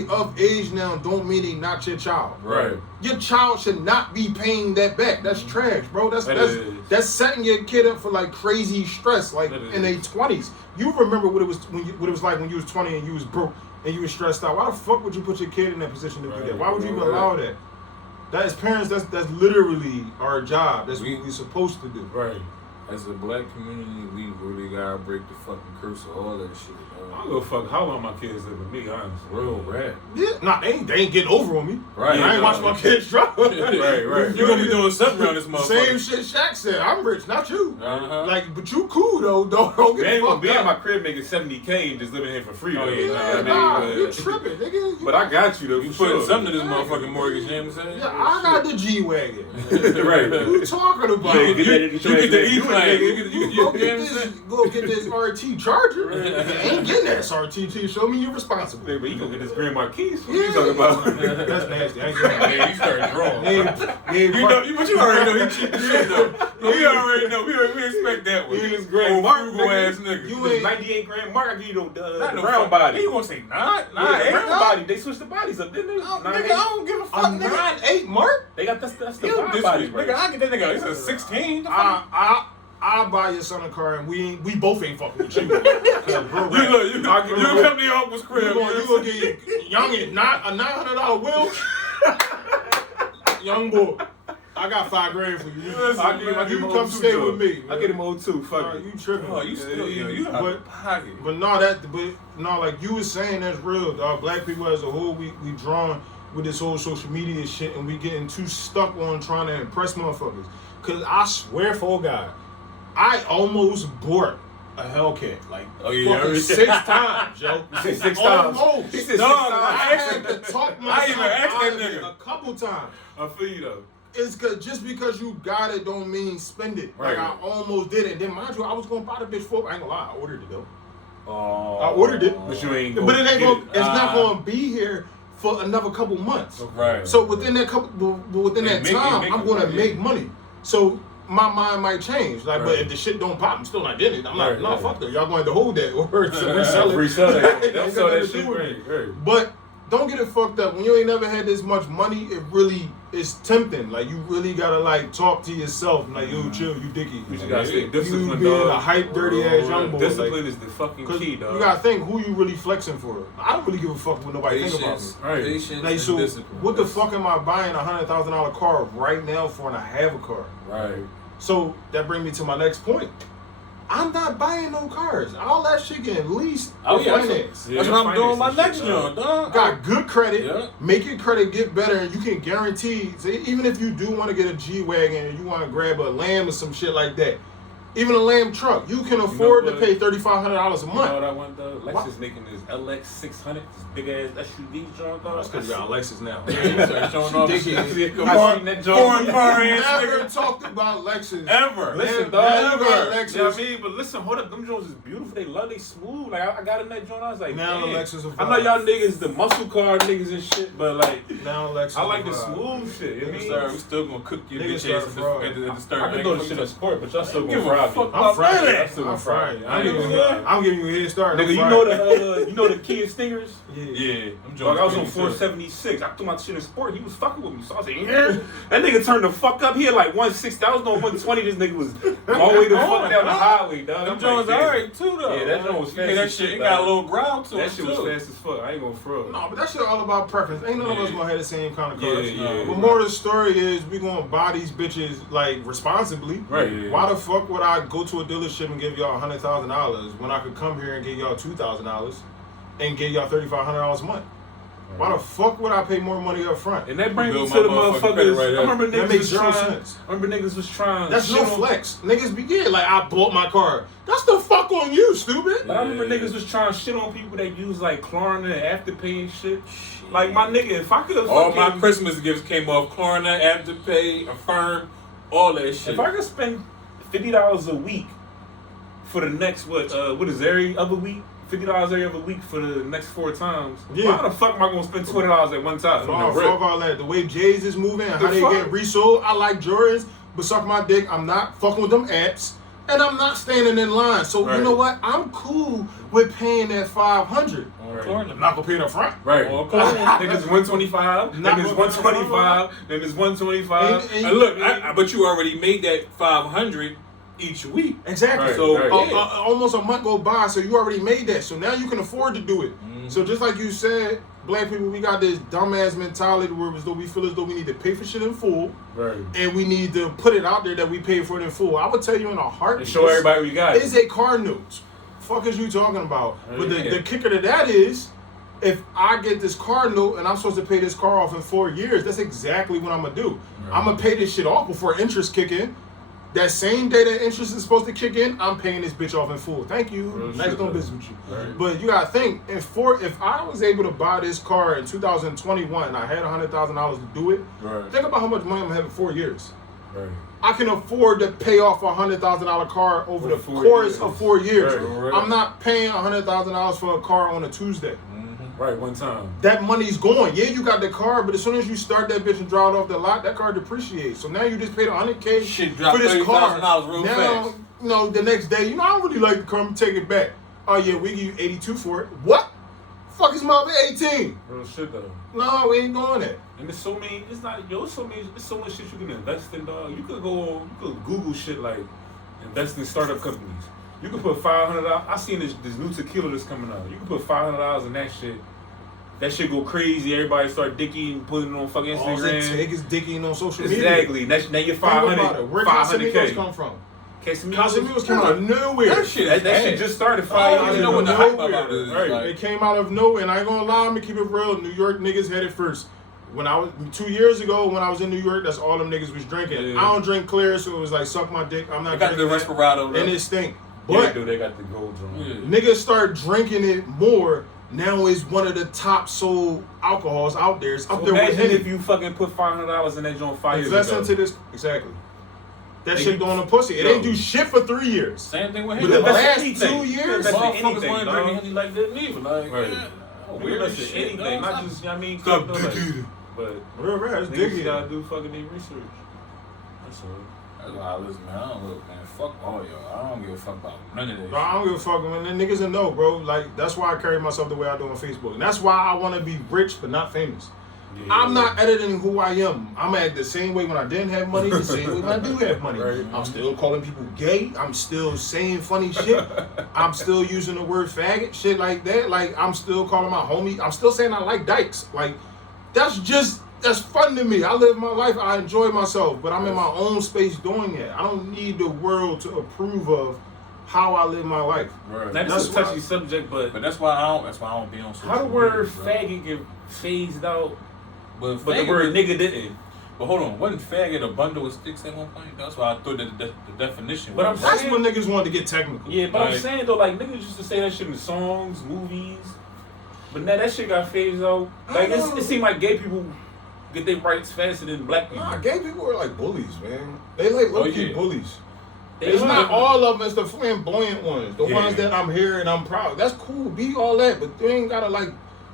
of age now don't mean they not your child. Right. Your child should not be paying that back. That's trash, bro. That That's is. that's setting your kid up for like crazy stress, like That is. in their 20s. You remember what it was like when you was 20 and you was broke and you was stressed out. Why the fuck would you put your kid in that position to do that? Why would you even allow that? That as parents, that's literally our job. That's what we're supposed to do. Right. as a black community, we really gotta break the fucking curse of all that shit. I don't give a fuck how long my kids live with me, honestly. Real rap. Yeah, nah, they ain't getting over on me. Right. I ain't watching my kids drop. right. You gonna be doing something around this motherfucker. Same shit Shaq said. I'm rich, not you. Uh-huh. Like, but you cool though. Don't They get ain't gonna fucked be in my up. crib making $70K and just living here for free. Oh, though. yeah, Nah, I mean, you tripping, nigga. You but I got you though. You for putting sure. something to this motherfucking mortgage, you know what I'm saying? Yeah, I got the G-Wagon. Right. What you talking about? Yeah, get that in You the get the translation. E-claim. Go You know get what I'm saying? go get this RT Charger. You ain't getting that RT. Show me you're responsible. Yeah, but you gonna get this Grand Marquis? What Yeah. you talking about? That's nasty. I ain't getting that. Yeah, you started drawing. But you already know he cheap as shit though. We already know. We expect that one. He was Grand Mark, frugal ass nigga. You You ain't- 98 Grand Mark. I give you the Not no brown fuck- body. You gonna say nah? Yeah, the brown nah. body. They switched the bodies up, didn't they? Oh, 9, nigga, 8. I don't give a fuck, A nigga. 9-8 Mark? They got that's the You brown this body. nigga, I get that nigga. It's a 16. I'll buy your son a car and we both ain't fucking with you. Bro, You come to your uncle's crib. You gonna get young and not a $900 wheel? Young boy, I got $5,000 for you. Listen, I give him You an come 02 stay job. with me. I get him 02. Fuck Nah, it. you tripping? Oh, you still you out of pocket. But like you was saying, that's real, dog. Black people as a whole, we drawn with this whole social media shit, and we getting too stuck on trying to impress motherfuckers. Cause I swear for God, I almost bought a Hellcat, like fucking 6 times, yo. He said 6 times. Almost. He said 6 Dog, times. I had to talk myself I even asked that out of it nigga. a couple times. I feel you though. It's cause just because you got it don't mean spend it. Right. Like I almost did it. Then mind you, I was gonna buy the bitch for. I ain't gonna lie, I ordered it though. Oh. I ordered it. But you ain't. But it ain't get gonna. It's not gonna be here for another couple months. Right. So within that time, I'm gonna money, make money. So my mind might change. Like, but Right. if the shit don't pop, I'm still not getting it. I'm Right, like, no, right. fuck that. Y'all going to hold that or to resell it. Resell that. Ain't They'll got sell nothing that to shit. do with Right. it. Right. But don't get it fucked up. When you ain't never had this much money, it really is tempting. Like you really gotta like talk to yourself. Like, yo, chill, you dicky. You just gotta stay You disciplined, being dog. a hype, dirty ass young boy. Discipline Like, is the fucking Cause key, dog. you gotta think who you really flexing for. I don't really give a fuck what nobody think about me. Patience, Right. patience, Like, and so discipline. what the fuck am I buying a $100,000 car right now for, and I have a car? Right. So that brings me to my next point. I'm not buying no cars. All that shit getting leased Oh, or yeah, finance. That's what I'm doing my next job. job, dog. Got good credit, Yeah. make your credit get better, and you can guarantee. So even if you do want to get a G-Wagon and you want to grab a Lamb or some shit like that, even a Lamb truck, you can afford to what? pay $3,500 a You know month. what I want though? What? Lexus making this LX 600, this big ass SUV joint, dog. That's because y'all Lexus now. Start showing off Ridiculous. shit. I seen that joint. Foreign car ass Never nigga. talked about Lexus. Ever. Listen, Man, dog. never You Lexus. know what I mean? But listen, hold up. Them joints is beautiful. They love, they smooth. Like, I got in that joint. I was like, Now the damn. Lexus will I know fly. y'all niggas, the muscle car niggas and shit, but like, Now Lexus. I like the will fly. smooth shit. You know what I mean? We still gonna cook your Niggas bitch ass start fraud. at the I start. can throw the shit in sport, but y'all still Give gonna a fry fuck me. I'm Friday. Really? I'm still I'm gonna fry Friday. you. I'm giving you a head start. Nigga, I'm you Friday. know the Kia Stingers? Yeah, I'm Dog, joking. I was on 476. I threw my shit in sport. He was fucking with me. So I was like, yeah. That nigga turned the fuck up. He had like 160. I was on 120. This nigga was all the way the fuck down the highway, dog. Them I'm Jones like, damn. alright too though. Yeah, that joint was fast Yeah, that as shit shit, it got a dog. little growl to it That shit was too. fast as fuck. I ain't gonna fraud. No, but that shit all about preference. Ain't none of us Yeah. gonna have the same kind of Yeah, cars. yeah, But yeah. more of the story is we gonna buy these bitches like responsibly. Right. Yeah. Why the fuck would I go to a dealership and give y'all $100,000 when I could come here and give y'all $2,000 and give y'all $3,500 a month? Why the fuck would I pay more money up front? And that brings me Build to the my motherfucking credit motherfuckers. right I there. remember That niggas makes was zero trying. sense. I remember niggas was trying. That's no shit on- flex. Niggas be yeah, like I bought my car. That's the fuck on you, stupid. But I remember niggas was trying shit on people that use like Klarna and Afterpay and shit. Like my nigga, if I could All my fucking, Christmas gifts came off Klarna, Afterpay, Affirm, all that shit. if I could spend $50 a week for the next what is every other week? $50 every other week for the next 4 times. Yeah. Why the fuck am I gonna spend $20 at one time? Oh, The rip. fuck all that. The way J's is moving and how The they fuck? get resold. I like Jordans, but suck my dick. I'm not fucking with them apps, and I'm not standing in line. So Right. you know what? I'm cool with paying that $500. Right. I'm not gonna pay it up front. Right. All Klarna. Niggas 125, Not niggas 125, niggas 125. And- And look, but you already made that 500 each week. Exactly. Right, So right. almost a month go by, so you already made that. So now you can afford to do it. So just like you said, black people, we got this dumbass mentality where as though we feel as though we need to pay for shit in full, Right. and we need to put it out there that we pay for it in full. I would tell you in a heartbeat. And show everybody what you got. It's a car note. Fuck is you talking about? But Yeah. the kicker to that is, if I get this car note and I'm supposed to pay this car off in 4 years, that's exactly what I'm gonna do. I'm gonna pay this shit off before interest kick in. That same day that interest is supposed to kick in, I'm paying this bitch off in full. Thank you. Real Next shit, no though. business with you. Right. But you gotta think, if I was able to buy this car in 2021, I had $100,000 to do it. Right. Think about how much money I'm gonna have in 4 years. Right. I can afford to pay off a $100,000 car over the For 4 course years. of 4 years. Right. I'm not paying $100,000 for a car on a Tuesday. Right. One time. That money's going. Yeah, you got the car, but as soon as you start that bitch and drive it off the lot, that car depreciates. So now you just paid $100K Shit dropped for this car. $30,000 real now, fast. you know, the next day, I don't really like the car. I'm take it back. Oh yeah, we give you 82 for it. What? Fuck is my 18? Real shit though. No, we ain't doing that. And there's so many. It's not. Yo, it's so much shit you can invest in, dog. You could Google shit like invest in startup companies. You could put $500. I seen this new tequila that's coming out. You could put $500 in that shit. That shit go crazy. Everybody start dicking, putting it on fucking All it Instagram. take is dicking on social media. Exactly. Now you're Think about 500. it. Where Casamigos 500K. come from? Casamigos Casamigos came out of nowhere. That shit, That shit just started Oh, 5 years you know ago. what the hype about it is. Right. Like, It came out of nowhere, and I ain't gonna lie, I'm gonna keep it real. New York niggas had it first. When I was 2 years ago, when I was in New York, that's all them niggas was drinking. Yeah. I don't drink clear, so it was like suck my dick. I'm not they got the drinking that. Respirado though. And it stink. Yeah, But dude, they got the gold drum. Yeah. niggas start drinking it more. Now it's one of the top sold alcohols out there. It's up there with Imagine Henny. if you fucking put $500 in that joint 5 years Invest ago. into this. Exactly. That Hey, shit doing a pussy. It yo. ain't do shit for 3 years. Same thing with But him. the Invest in last anything. 2 years, Invest in Motherfuckers anything, wasn't dog. drinking Henny like that neither. Like, Right. yeah, We weird invest as in shit, anything, dog. not just, you know what I mean? Stop crypto, like, digging. but Real rap, it's niggas digging. gotta do fucking their research. That's all. That's why I listen, man. I don't look, man. Fuck all y'all. I don't give a fuck about none of that. Bro, I don't give a fuck, man. The niggas will know, bro. Like, that's why I carry myself the way I do on Facebook. And that's why I want to be rich but not famous. Yeah. I'm not editing who I am. I'm act the same way when I didn't have money, the same way when I do have money. Right. I'm still calling people gay. I'm still saying funny shit. I'm still using the word faggot, shit like that. Like, I'm still calling my homie. I'm still saying I like dykes. Like, that's fun to me. I live my life. I enjoy myself. But I'm in my own space doing it. I don't need the world to approve of how I live my life. Right. Now, this That's is a touchy why- subject, but But that's why I don't be on social how the word media, bro. faggot get phased out, But but the faggot word was- nigga didn't? But hold on, wasn't faggot a bundle of sticks at one point? That's why I thought that the definition But I'm was. That's when niggas wanted to get technical. Yeah, but I'm Right. saying though, like niggas used to say that shit in songs, movies, but now that shit got phased out. Like it seemed like gay people get their rights faster than black people. Nah, gay people are like bullies, man. They like low-key yeah. bullies. They It's not are- all of them. It's the flamboyant ones. The Yeah. ones that I'm here and I'm proud. That's cool. Be all that. But you ain't got to like,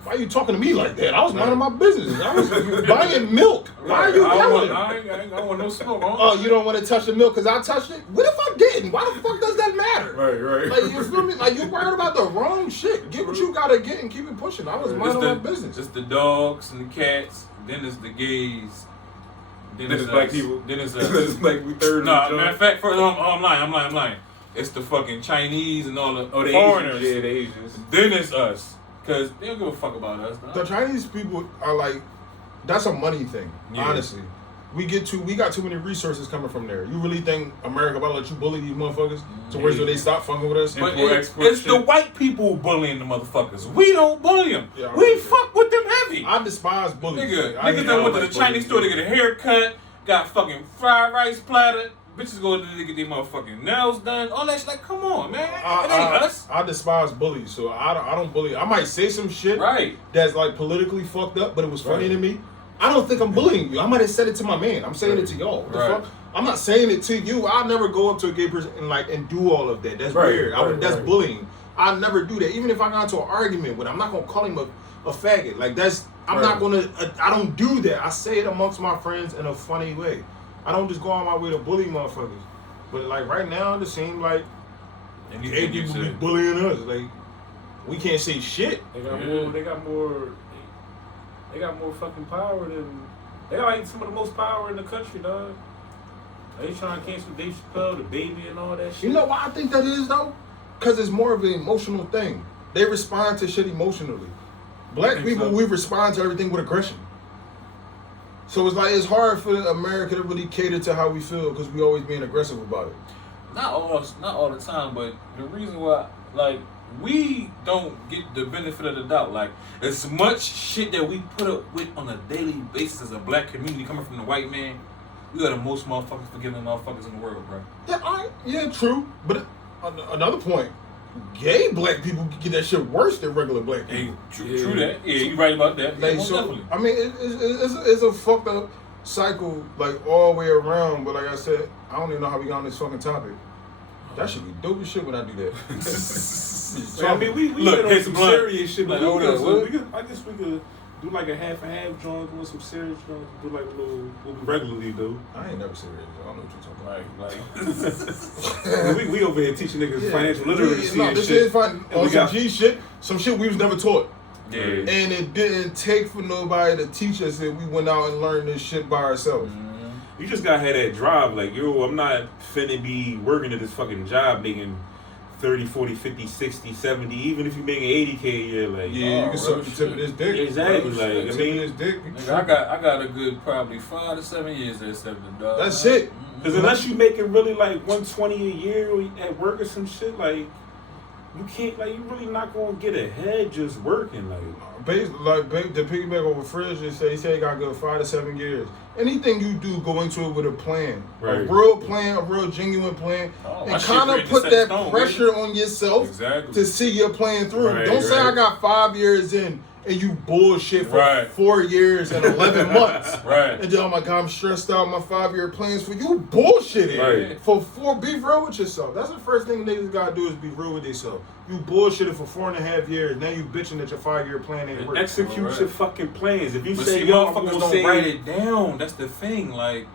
why you talking to me like that? I was minding my business. I was buying milk. Why are you I don't yelling? want, no smoke. Oh, you don't want to touch the milk because I touched it? What if I didn't? Why the fuck does that matter? Right. Like, you feel me? Like, you're worried about the wrong shit. Get what you got to get and keep it pushing. I was minding my business. It's the dogs and the cats. Then it's the gays. Then it's black us. people. Then it's It's us. like we third. Nah, in the matter of joint. fact, first, I'm lying. It's the fucking Chinese and all the Oh, the foreigners. Asians. Yeah, the Asians. Then it's us. Because they don't give a fuck about us. Nah. The Chinese people are like, that's a money thing, Yeah. honestly. We got too many resources coming from there. You really think America about to let you bully these motherfuckers to where so they stop fucking with us? But Import, export it's the shit. white people bullying the motherfuckers. We don't bully them. Yeah, I We agree. fuck with them heavy. I despise bullies. Nigga, I niggas ain't- done went to like the Chinese store to bullies, get a haircut, got fucking fried rice platter. Bitches go to get their motherfucking nails done. All that shit. Like, come on, man. It ain't us. I despise bullies, so I don't bully. I might say some shit Right. that's like politically fucked up, but it was funny Right. to me. I don't think I'm bullying you. I might have said it to my man. I'm saying it to y'all. What the Right. fuck? I'm not saying it to you. I'll never go up to a gay person and do all of that. That's Right, weird. That's right. bullying. I never do that. Even if I got into an argument with him, I'm not gonna call him a faggot. Like I'm not gonna. I don't do that. I say it amongst my friends in a funny way. I don't just go on my way to bully motherfuckers. But like right now, it seems like gay Anything you people be said. bullying us. Like we can't say shit. They got Yeah. more. They got more fucking power than. They got like some of the most power in the country, dog. They trying to cancel Dave Chappelle, the baby, and all that shit. You know why I think that is though? Because it's more of an emotional thing. They respond to shit emotionally. Black think people, so. we respond to everything with aggression. So it's like it's hard for America to really cater to how we feel because we always being aggressive about it. Not all the time, but the reason why, like, we don't get the benefit of the doubt. Like, as much shit that we put up with on a daily basis as a black community coming from the white man, we are the most motherfuckers forgiving motherfuckers in the world, bro. Yeah, true. But another point, gay black people get that shit worse than regular black Hey, people. true that. Yeah, you right about that. Like, Most so, definitely. I mean, it's a fucked up cycle, like, all the way around. But like I said, I don't even know how we got on this fucking topic. That should be dope as shit when I do that. So, I mean, we Look, get on hit some the blunt. serious shit, but Like, hold up, what? I guess we could do like a half and half joint, do some serious joint, do like a little what we regularly do. I ain't never serious. I don't know what you're talking about. We over here teaching niggas financial literacy No, and this shit. is fine. And On we some got- G shit, some shit we was never taught. Yeah. And it didn't take for nobody to teach us that we went out and learned this shit by ourselves. You just gotta have that drive, like, yo, I'm not finna be working at this fucking job making 30, 40, 50, 60, 70, even if you making 80K a year, like, Yeah, you Oh, can suck real the tip of this dick. Exactly, Real like, shit. I Tip mean- of this dick. you Nigga, tripping. I got a good probably 5 to 7 years there, 7 dog. That's it. because unless you making really like 120 a year at work or some shit, like, you can't, like, you really not gonna get ahead just working, like. The piggyback over Fridge just said, he said he got good 5 to 7 years. Anything you do, go into it with a plan. Right. A real plan, a real genuine plan. Oh, my and shit kind ready of to put set that stone, pressure on yourself Exactly. to see your plan through. Right, Don't say right. I got 5 years in and you bullshit for Right. 4 years and 11 months. Right. And then, oh my God, I'm stressed out. My 5-year plans for you bullshitting. Right. For 4, be real with yourself. That's the first thing niggas gotta do is be real with themselves. You bullshitted for 4.5 years. Now you bitching that your 5-year plan ain't And working. execute Right. your fucking plans. If you But say, see, yo, I'm motherfuckers gonna don't say, write it down. That's the thing. Like,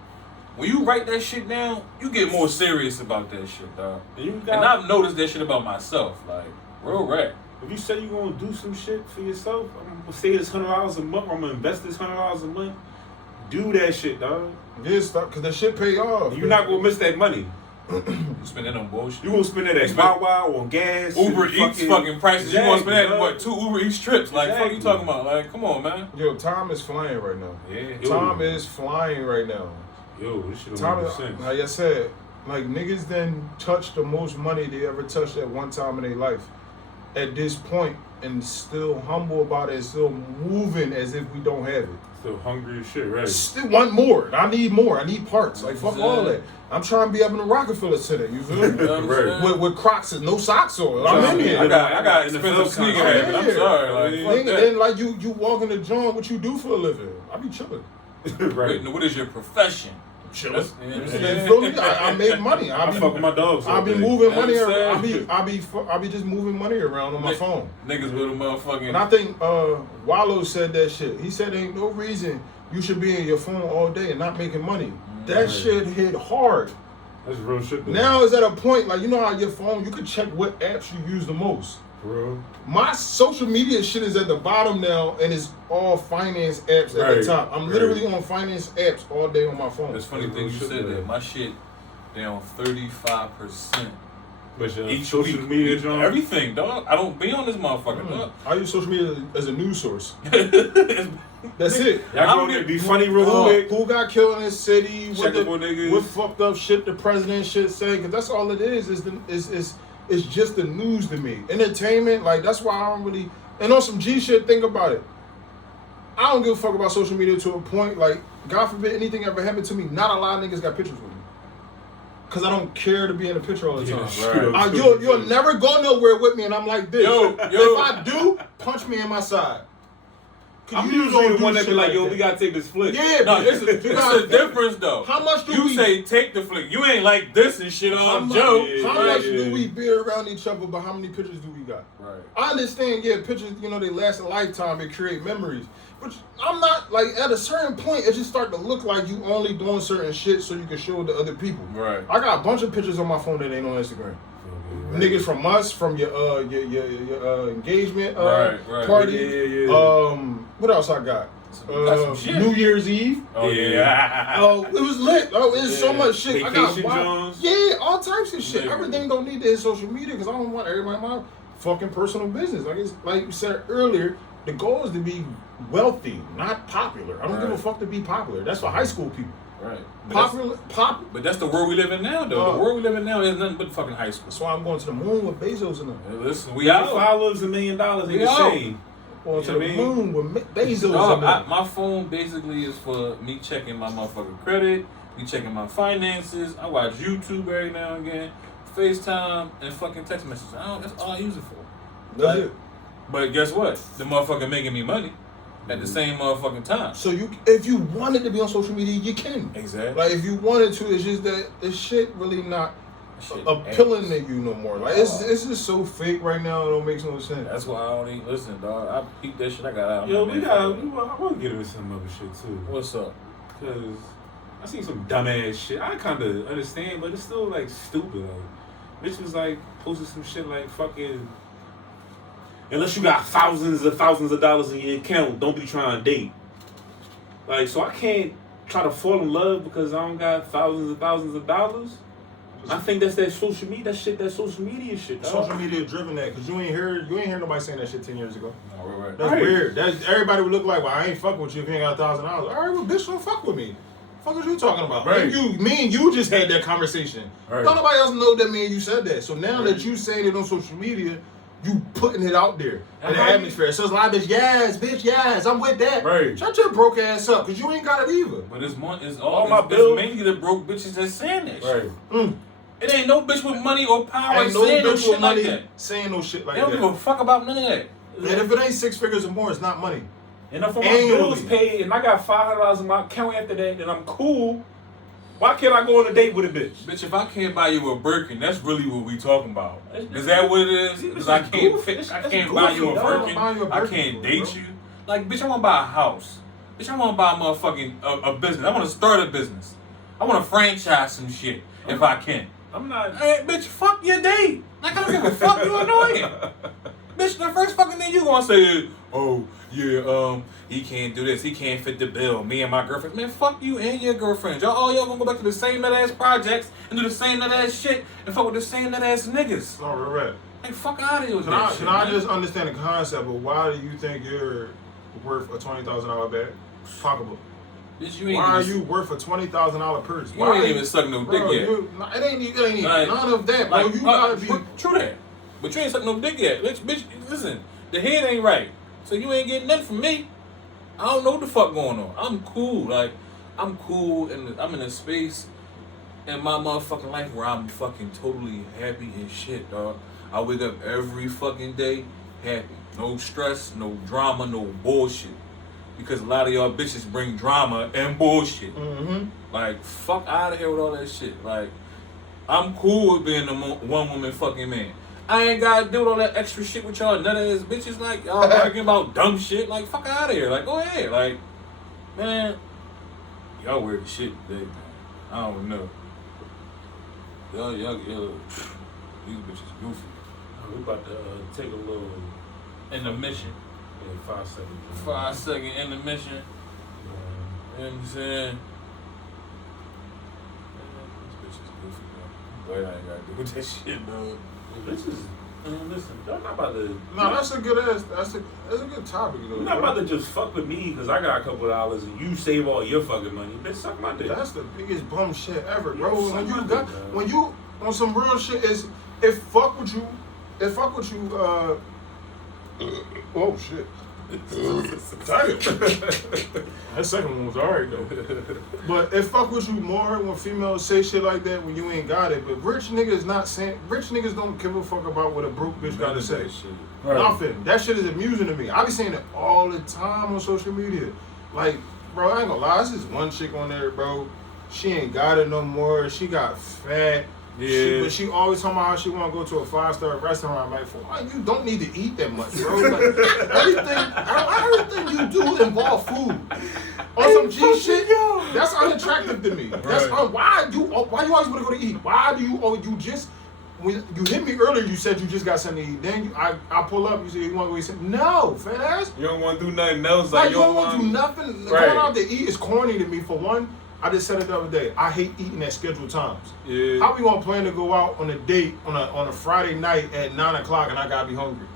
when you write that shit down, you get more serious about that shit, dog. you And got, I've noticed that shit about myself. Like, real rap. if you say you're gonna do some shit for yourself, I'm gonna say this $100 a month, or I'm gonna invest this $100 a month. Do that shit, dog. Yeah, stop, cause that shit pay off. You're not gonna miss that money. You spend that on bullshit. You gonna spend that at Spend- Wow Wow on gas, Uber and Eats fucking prices. You want to spend that in dog. what, 2 Uber Eats trips? Like, fuck you Exactly. talking about? Like, come on, man. Yo, time is flying right now. Yeah. Time is flying right now. Yo, this shit don't Time make is, sense. like I said, like niggas then touch the most money they ever touched at one time in their life. At this point, and still humble about it, still moving as if we don't have it. Still hungry as shit, right? Still want more. I need more. I need parts. Like fuck all that. I'm trying to be up in the Rockefeller Center. You feel me? You know what I'm Right. saying? with Crocs and no socks on. I'm in here. I got NFL expensive sneaker contract. habit. I'm Yeah. sorry. Like, Nigga, fuck that. then like you walk in the joint, what you do for a living? I be chilling. Right. Wait, what is your profession? Chilling. That's- you know what I'm You saying? feel me? I make money. I fuck with my dogs. I all be day. moving money You know around. what I'm I be just moving money around on my phone. Niggas with a motherfucking. And I think Wallow said that shit. He said ain't no reason you should be in your phone all day and not making money. That Right. shit hit hard. That's real shit. Though. Now it's at a point like you know how your phone you can check what apps you use the most. bro. My social media shit is at the bottom now, and it's all finance apps at Right, the top. I'm right. literally on finance apps all day on my phone. It's funny thing you said that. My shit down 35%. But your Each social week. media, John. Everything, dog. I don't be on this motherfucker, dog. I use social media as a news source. It's- That's it. Y'all I don't gonna even- be funny real quick. Who got killed in this city? Check up on niggas. What fucked up shit the president should say? Because that's all it is. It's just the news to me. Entertainment, like that's why I don't really. And on some G shit, think about it. I don't give a fuck about social media to a point. Like, God forbid anything ever happened to me. Not a lot of niggas got pictures with me. Cause I don't care to be in a picture all the time. right. You'll never go nowhere with me, and I'm like this. Yo. If I do, punch me in my side. 'Cause I'm you usually don't the do one that be shit like, yo, that. we gotta take this flick. Yeah, No, but it's you a gotta difference though. How much do you we say take the flick? You ain't like this and shit How on much, Joe. how Yeah, much yeah. do we be around each other, but how many pictures do we got? Right. I understand, yeah, pictures, you know, they last a lifetime, they create memories. But I'm not, like, at a certain point, it just start to look like you only doing certain shit so you can show it to other people. Right. I got a bunch of pictures on my phone that ain't on Instagram. Niggas from us, from your engagement Right. party. Yeah. What else I got? Got some shit. New Year's Eve. Oh yeah. Oh, it was lit. Oh, it's so Yeah. much shit. I got Vacation wild- Jones. Yeah, all types of shit. Yeah. Everything don't need to hit social media because I don't want everybody my fucking personal business. Like you said earlier, The goal is to be wealthy, not popular. I don't give a fuck to be popular. That's for high school people. Right. But that's the world we live in now, though. The world we live in now is nothing but fucking high school. That's why I'm going to the moon with Bezos and them. Listen, we out. $5 $1 million ain't the same. Going to the moon with Bezos and them. My phone basically is for me checking my motherfucking credit, me checking my finances. I watch YouTube every now and again, FaceTime, and fucking text messages. That's all I use it for. That's it. But guess what? The motherfucker making me money at the same motherfucking time. So if you wanted to be on social media, you can. Exactly. Like if you wanted to, it's just that this shit really not appealing to you no more. Like it's just so fake right now. It don't make no sense. That's why I don't even listen, dog. I peep that shit. I got out. Yo, I want to get into some other shit too. What's up? Cause I seen some dumbass shit. I kind of understand, but it's still like stupid. Like, bitch was like posting some shit like fucking. Unless you got thousands of dollars in your account, don't be trying to date. Like, so I can't try to fall in love because I don't got thousands of dollars. I think that's that social media, that social media shit. Dog. Social media driven that, cause you ain't hear nobody saying that shit 10 years ago. No, right. That's weird. That's everybody would look like, well, I ain't fucking with you if you ain't got $1,000. All right, well, bitch, don't fuck with me. What the fuck are you talking about? Right. Me and you just had that conversation. Right. Don't nobody else know that me and you said that. So now that you saying it on social media, you putting it out there in the atmosphere. So it's like, bitch, yes, I'm with that. Right. Shut your broke ass up, cause you ain't got it either. But it's mainly the broke bitches that's saying that shit. Right. It ain't no bitch with money or power Ain't saying no bitch shit with money like that. saying no shit like They don't that. give a fuck about none of that. And if it ain't 6 figures or more, it's not money. And if my Annually. bills paid and I got $500 in my account after that, then I'm cool. Why can't I go on a date with a bitch? Bitch, if I can't buy you a Birkin, that's really what we talking about. Is that what it is? Because I can't buy you a Birkin. I can't date you. Like, bitch, I want to buy a house. Bitch, I want to buy a motherfucking a business. I want to start a business. I want to franchise some shit if I can. I'm not. Hey, bitch, fuck your date. Like, I don't give a fuck. You annoying. Bitch, the first fucking thing you gonna say is, oh, yeah, he can't do this. He can't fit the bill. Me and my girlfriend. Man, fuck you and your girlfriend. Y'all gonna go back to the same nut-ass projects and do the same nut-ass shit and fuck with the same nut-ass niggas. No, right. Like, fuck out of here with Can that I, shit, can I man. just understand the concept of why do you think you're worth a $20,000 bag? Pocketbook. Bitch, you ain't Why are even, you worth a $20,000 purse? You ain't even sucking no dick yet. It ain't even Like, none of that, bro. You gotta be. True that. But you ain't sucking no dick yet. Bitch, listen, the head ain't right. So you ain't getting nothing from me. I don't know what the fuck going on. I'm cool. Like, I'm cool and I'm in a space in my motherfucking life where I'm fucking totally happy and shit, dog. I wake up every fucking day happy. No stress, no drama, no bullshit. Because a lot of y'all bitches bring drama and bullshit. Mm-hmm. Like, fuck out of here with all that shit. Like, I'm cool with being a one woman fucking man. I ain't gotta do all that extra shit with y'all none of this bitches. Like, y'all arguing about dumb shit. Like, fuck out of here. Like, go ahead. Like, man, y'all weird as shit today, man. I don't know. Y'all, these bitches goofy. We about to take a little Intermission. 5 seconds. 5 second intermission. You know what I'm saying? This bitch is goofy, bro. But I ain't gotta do with that shit, dog. This is. Listen, y'all not about to. No, that's a good ass. That's a good topic, though. You're not about to just fuck with me because I got a couple of dollars and you save all your fucking money. Bitch, suck my dick. That's the biggest bum shit ever, bro. Yeah, When you on some real shit is if fuck with you. Oh shit. Damn. That second one was alright though. But it fuck with you more when females say shit like that when you ain't got it. But rich niggas don't give a fuck about what a broke bitch gotta say. Right. Nothing. That shit is amusing to me. I be saying it all the time on social media. Like, bro, I ain't gonna lie, this is one chick on there, bro. She ain't got it no more. She got fat. Yeah. But she always talking about how she want to go to a 5-star restaurant. Like, for why you don't need to eat that much, bro. Like, everything you do involve food. On some G shit, that's unattractive to me. That's why you always want to go to eat? Why do you just when you hit me earlier? You said you just got something to eat. Then I pull up. You say you want to go eat something. No, fat ass. You don't want to do nothing else. Like you don't want to do nothing. Right. Going out to eat is corny to me. For one, I just said it the other day. I hate eating at scheduled times. Yeah. How we gonna plan to go out on a date on a Friday night at 9 o'clock and I gotta be hungry?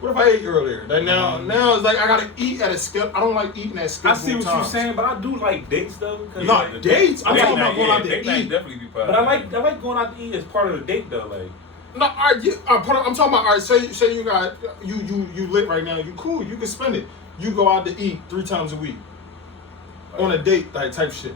What if I ate earlier? Like now it's like I gotta eat at a schedule. I don't like eating at I scheduled see what times. you're saying, but I do like dates though. Not dates. I'm talking about going out to Date night eat. definitely be part But of I it. like going out to eat as part of the date though. Like, No, I'm talking about. All right, say you got you lit right now. You cool. You can spend it. You go out to eat 3 times a week on a date, like type shit.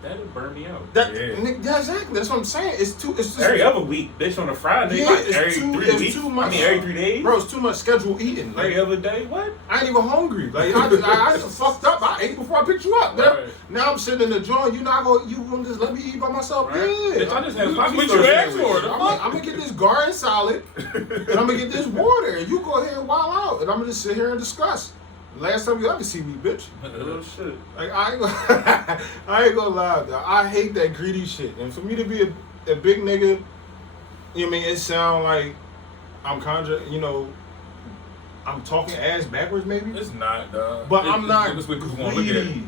that'll burn me out. Yeah, exactly. That's what I'm saying. It's just Every other week, bitch, on a Friday. Yeah, Like it's every too- 3 it's weeks. too much. I mean, every 3 days. Bro, it's too much scheduled eating. Like, Every other day. What? I ain't even hungry. Like I just fucked up. I ate before I picked you up. Right. Now I'm sitting in the joint. You gonna just let me eat by myself? Right. Yeah. Bitch, I just have What my you asked for? I'm gonna get this garden salad and I'm gonna get this water, and you go ahead and wild out, and I'm gonna just sit here and discuss. Last time you ever see me, bitch. Real shit. Like I ain't gonna lie, though. I hate that greedy shit. And for me to be a big nigga, you know what I mean, it sound like I'm I'm talking ass backwards maybe. It's not, dog. But I'm not It's what people want to look at. greedy.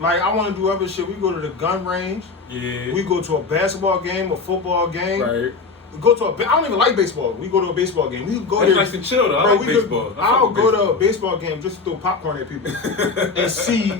Like I want to do other shit. We go to the gun range. Yeah. We go to a basketball game, a football game. Right. We go to I don't even like baseball. We go to a baseball game. We go That's there. nice and chill though. I Bro, like we could- baseball. I'll go to a baseball game just to throw popcorn at people and see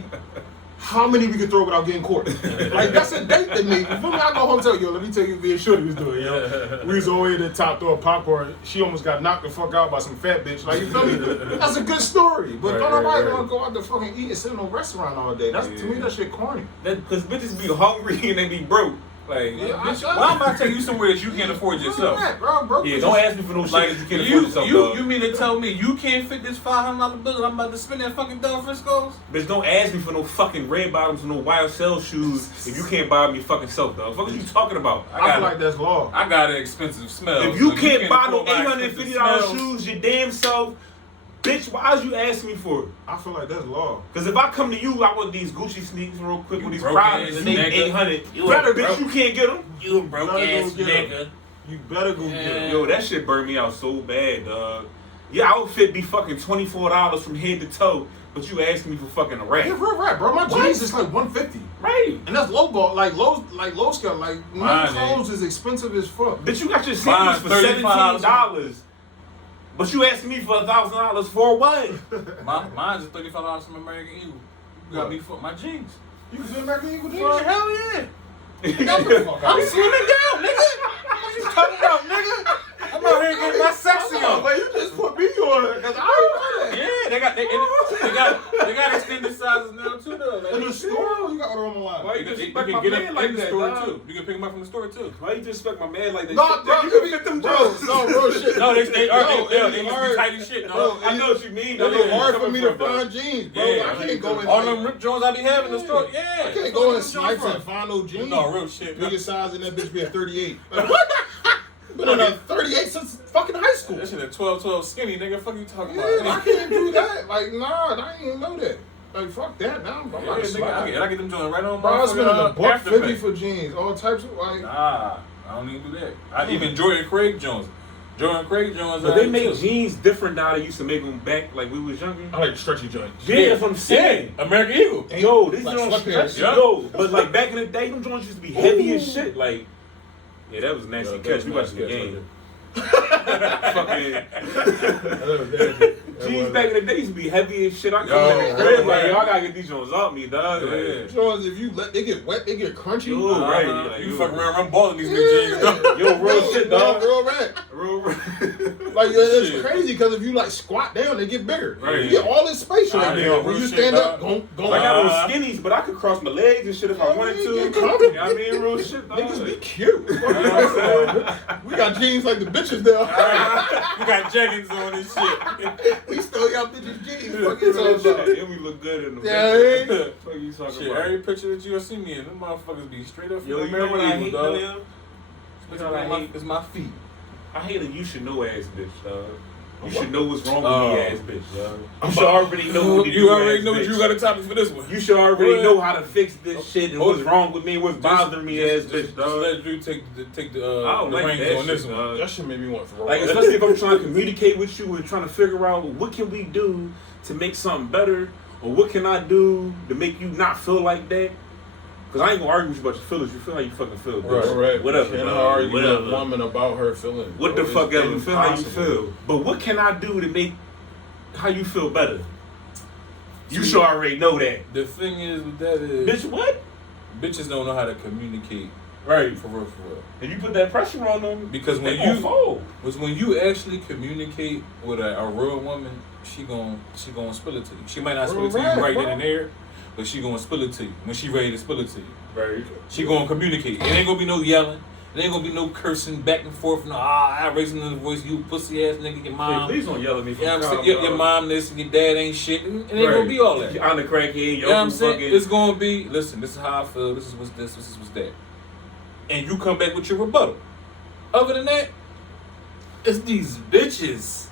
how many we can throw without getting caught. Like that's a date to me. You feel me? I go home and tell you, yo, let me tell you what me and Shorty was doing, yo. We was always at the top throwing popcorn. She almost got knocked the fuck out by some fat bitch. Like, you feel me? That's a good story. But Right, don't right, nobody right. wanna go out to fucking eat and sit in a restaurant all day. That's to me that shit corny. Because bitches be hungry and they be broke. Like, Yeah, bitch, I- Why am I taking you somewhere that you can't afford yourself? Yeah, bro, yeah, don't ask me for no shit Like that you can't afford yourself, dog. you mean to tell me you can't fit this $500 bill and I'm about to spend that fucking dough Frisco's? Bitch, don't ask me for no fucking red bottoms or no YSL shoes if you can't buy them your fucking self, dog. What are you talking about? I feel like that's law. I got an expensive smell. If you so can't buy no afford my expensive $850 smells. shoes your damn self, bitch, why is you asking me for it? I feel like that's law. Because if I come to you, I want these Gucci sneakers real quick with these broke products ass and they nigga. 800. You Better, a bitch, broke- you can't get them. You a broke Better ass go get 'em. nigga. You better go get it. Yo, that shit burned me out so bad, dog. Your outfit be fucking $24 from head to toe, but you asking me for fucking a Yeah, rack. real rap, bro. My jeans is like $150. Right. And that's low ball, like low scale. Like my Mine clothes is expensive as fuck. Bitch, you got your Mine's sneakers for $35. $17. But you asking me for $1,000 for what? Mine's is $35 from American Eagle. You got me for my jeans. You can see American Eagle jeans? Well, hell yeah. Get the fuck out I'm of here. slimming down, nigga. What you talking about, nigga? I'm out here getting my sexy on. But you just put me on it, cause I don't know that. Yeah, they got extended sizes now too though. Like, In the store, you got order online. Why You you can, you disrespect can my get man them like in the that, store dog? too. You can pick them up from the store too. Why you disrespect my man like that? No, Shit, bro, you you can get them bro, drugs. no, real shit. No, they are. No, They it's used to be hard. tight as shit, Bro, dog. I know what you mean. It's though. hard for Coming me to from, dog. find jeans, bro. Yeah, I can't go in all like, them Rip Jones I be having in the store. Yeah, I can't that's go where in them Snipes Jones and find no jeans. No, real shit. Biggest size in that bitch be a 38. Like, what? Been on a 38 since fucking high school. That shit a 12 skinny nigga. Fuck you talking Yeah, about? I can't do that. Like, nah, I ain't even know that. Like, fuck that. Now I'm Yeah, not nigga, slide. I get them joints right on Bro, I my spent a buck Afterpay. $50 for jeans, all types of like. Nah, I don't even do that. I even Jordan Craig Jones. Jordan Craig Jones. But they make jeans different now. They used to make them back like we was younger. I like stretchy joints. Yeah, that's what I'm saying. Yeah, American Eagle. Yo, these Like joints sweatpants. stretchy. Yeah. Yo, but like back in the day, them joints used to be heavy as shit. Like, yeah, that was a nasty catch. We watched the game. Fucking jeans back in the day used to be heavy as shit. I come Yo, in the crib like, yeah. y'all gotta get these joints off me, dog. Yeah. Like, Joints, if you let it get wet, they get crunchy. Yo, right. Like, You yo. fucking around, I'm balling these new jeans. though. Yo, real shit, dog. Real rat. Real. Like, it's Shit. crazy because if you like squat down, they get bigger. Right. You get all this space Ah, right yeah, there. When real you shit, stand up, dog. go Like, I like, got skinnies, but I could cross my legs and shit if I Yeah, wanted man, to. get comfortable. You know what I mean? Real shit, dog. niggas be cute. We got jeans like the bitches now. You got jeggings on and shit. We still got bitches jeans. Fuck Real you talking shit. about? And we look good in them. Yeah, What you talking Shit, about? every picture that you'll see me in, them motherfuckers be straight up from Yo, the you know what I American hate, Eagle, though, dog. yo? It's You know what I hate? It's my feet. I hate a you should know ass bitch, dog. You should know what's wrong Oh. with me ass bitch, dog. You should already know what to do. You already ass know what bitch. you got a topic for this one. You should already What? know how to fix this shit and Oh, what's wrong with me, what's bothering me ass bitch, Just dog. let Drew take the I don't like reins that on this shit, one. dog. That shit made me want to throw Like, up. especially if I'm trying to communicate with you and trying to figure out what can we do to make something better, or what can I do to make you not feel like that. Cause I ain't gonna argue with you about your feelings. You feel how you fucking feel, bitch. Right. Whatever. Can't bro. argue with a Whatever. woman about her feelings. What bro. the fuck It's ever? Feel how you impossible. feel. But what can I do to make how you feel better? You should already know that. The thing is with that is, Bitch, what? bitches don't know how to communicate Right. for real, for real. And you put that pressure on them Because when they gonna you fold. when you actually communicate with a real woman, she gon' spill it to you. She might not spill it to you right then and there, but she gonna spill it to you when she ready to spill it to you. Right. She gonna communicate. It ain't gonna be no yelling. It ain't gonna be no cursing back and forth. No, I raising the voice. You pussy ass nigga. Your Hey, mom. please don't yell at me for Yeah, I'm saying your mom this and your dad ain't shit. And it ain't gonna be all that. I'm the crackhead. You know what I'm saying? It's gonna be, listen, this is how I feel, this is what's this is what's that. And you come back with your rebuttal. Other than that, it's these bitches.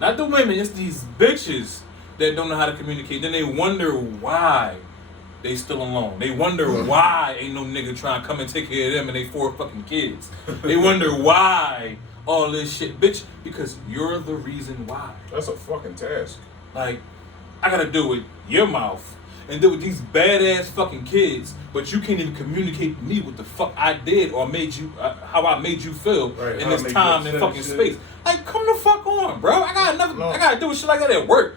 Not the women, it's these bitches that don't know how to communicate. Then they wonder why they still alone. They wonder why ain't no nigga trying to come and take care of them and they 4 fucking kids. They wonder why all this shit. Bitch, because you're the reason why. That's a fucking task. Like, I gotta deal with your mouth and deal with these badass fucking kids, but you can't even communicate to me what the fuck I did or made you, how I made you feel Right, in how I this made time you and upset fucking and space. shit. Like, come the fuck on, bro. I gotta do shit like that at work.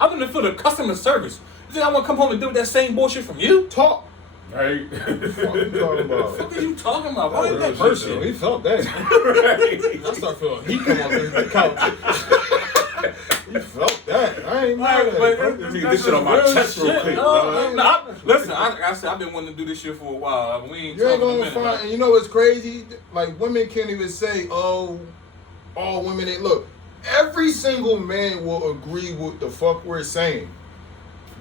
I'm in the field of customer service. You think I wanna come home and deal with that same bullshit from you? Talk. Right. What you talking What the about? fuck are you talking about? Why is Real that shit, personal? though. He felt that. I start feeling heat come off the couch. He felt that. I ain't mad at it, bro. This shit on my real chest real shit. quick, No, dog. no, listen, like I said, I've been wanting to do this shit for a while. We ain't You ain't talking gonna a minute. find, and you know what's crazy? Like, women can't even say, oh, all women ain't. Look, every single man will agree with the fuck we're saying.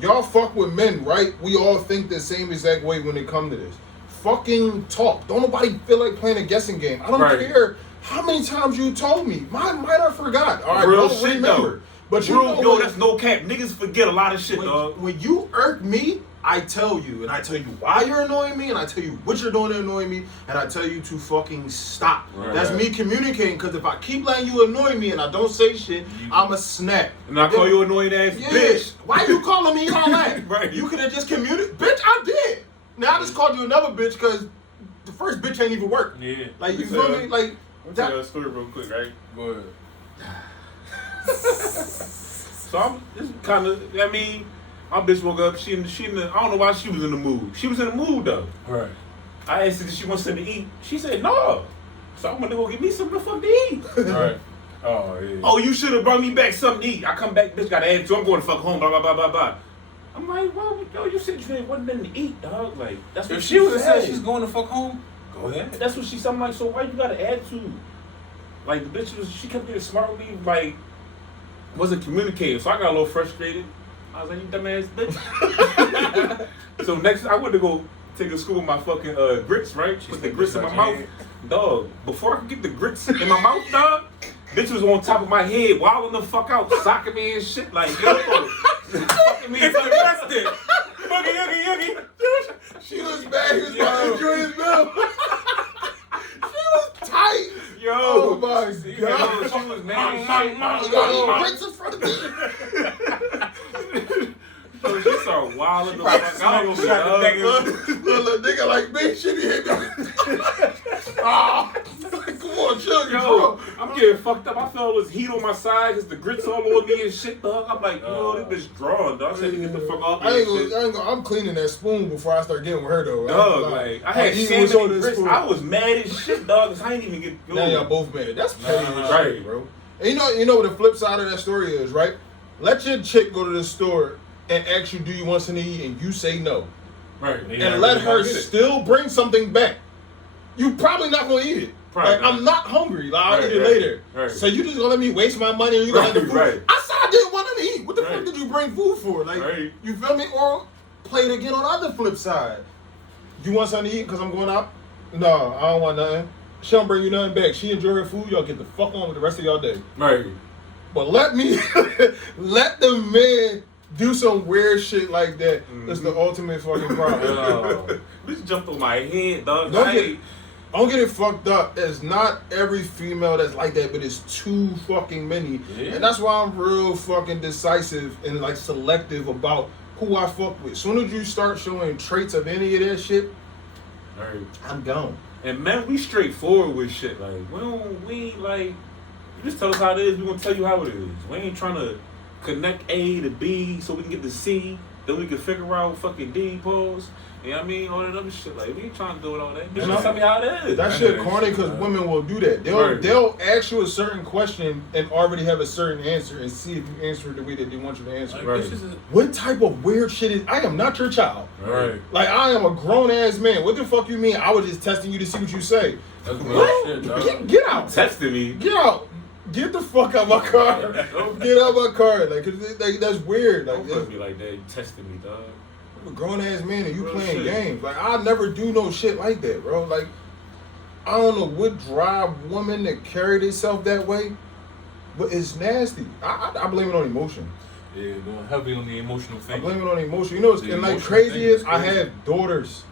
Y'all fuck with men, right? We all think the same exact way when it come to this. Fucking talk. Don't nobody feel like playing a guessing game. I don't Right. care how many times you told me. Mine might have forgot. All right, Real don't shit, remember. though. But you Real, know yo, what- that's no cap. Niggas forget a lot of shit, dog. when you irk me, I tell you, and I tell you why you're annoying me, and I tell you what you're doing to annoy me, and I tell you to fucking stop. Right. That's me communicating, because if I keep letting you annoy me and I don't say shit, I'ma snap. And I call you annoying ass Yeah. bitch. Why you calling me all that? Right. You could have just communicated. Bitch, I did. Now I just called you another bitch because the first bitch ain't even work. Yeah. Like, you Let me feel tell me? you- Like, Let me that, tell you a story real quick, right? Go ahead. So I'm this kind of. I mean, my bitch woke up. She in the. I don't know why she was in the mood. She was in the mood though. Right. I asked her if she wants something to eat. She said no. So I'm gonna go get me something to fuck to eat. Right. Oh, yeah. Oh, you should have brought me back something to eat. I come back, bitch got an attitude. I'm going to fuck home. Blah blah blah blah blah. I'm like, well, yo, you said you wasn't nothing to eat, dog. Like that's what If she would have said said. she's going to fuck home, go ahead. That's what she said. I'm like, so why you got an attitude? Like the bitch was, she kept getting smart with me, like wasn't communicating. So I got a little frustrated. I was like, you dumbass bitch. So next, I went to go take a scoop of my fucking grits, right? Put the grits in my mouth, dog. Before I could get the grits in my mouth, dog, bitch was on top of my head, wilding the fuck out, socking me and shit. Like, yo, fucking me. It's arrested. Boogie, yoogie, yoogie. she was bad. He was about to enjoy his meal. She was tight. Yo, Oh my Yo, god. she was mad as shit. You got little grits in front of me. so she started wilding the fuck out. Shot the dog. Little nigga like me, she be hitting me. Ah, come on, chill, you Yo, bro. I'm getting fucked up. I felt this heat on my side because the grits all on me and shit, dog. I'm like, yo, this bitch drawing, dog. I said to get the fuck off me I ain't and shit. gonna, I'm cleaning that spoon before I start getting with her though. Dog, like, I had eating what's salmon on and this grits. spoon. I was mad as shit, dog, because I ain't even get Now y'all both mad. That's petty as Right. shit, bro. And you know what the flip side of that story is, right? Let your chick go to the store and ask you, do you want something to eat? And you say no. Right. And let her still bring something back. You probably not gonna eat it. Probably Like, not. I'm not hungry. Like, I'll Right, eat it right, later. right. So you just gonna let me waste my money and you gonna let the food? Right. I said I didn't want to eat. What the Right. fuck did you bring food for? Like, Right. you feel me? Or play it again on the other flip side. You want something to eat because I'm going out? No, I don't want nothing. She don't bring you nothing back. She enjoy her food. Y'all get the fuck on with the rest of y'all day. Right. But let me, let the man do some weird shit like that. It's the ultimate fucking problem. Bitch jumped on my head, dog. Don't get it fucked up. It's not every female that's like that, but it's too fucking many. Yeah. And that's why I'm real fucking decisive and like selective about who I fuck with. As soon as you start showing traits of any of that shit, Right. I'm gone. And man, we straightforward with shit. Like we ain't like, you just tell us how it is. We gonna tell you how it is. We ain't trying to connect A to B so we can get to C. Then we can figure out fucking D pose. You know what I mean? All that other shit. Like, we ain't trying to do it all that. Just tell me how it is. That shit corny because women will do that. They'll ask you a certain question and already have a certain answer and see if you answer it the way that they want you to answer. Right. What type of weird shit is? I am not your child. Right. Like, I am a grown ass man. What the fuck you mean? I was just testing you to see what you say. That's real What? shit, dog. Get out. Testing me. Get out. Get the fuck out my car. Get out my car. Like, 'cause that's weird. Like, Don't put me like that. You testing me, dog. I'm a grown ass man and you Real playing shit. games. Like, I never do no shit like that, bro. Like, I don't know what drive women that carry themselves that way, but it's nasty. I blame it on emotion. Yeah, going heavy on the emotional I thing. blame it on emotion. You know, The and like emotional crazy thing is is I crazy. have daughters.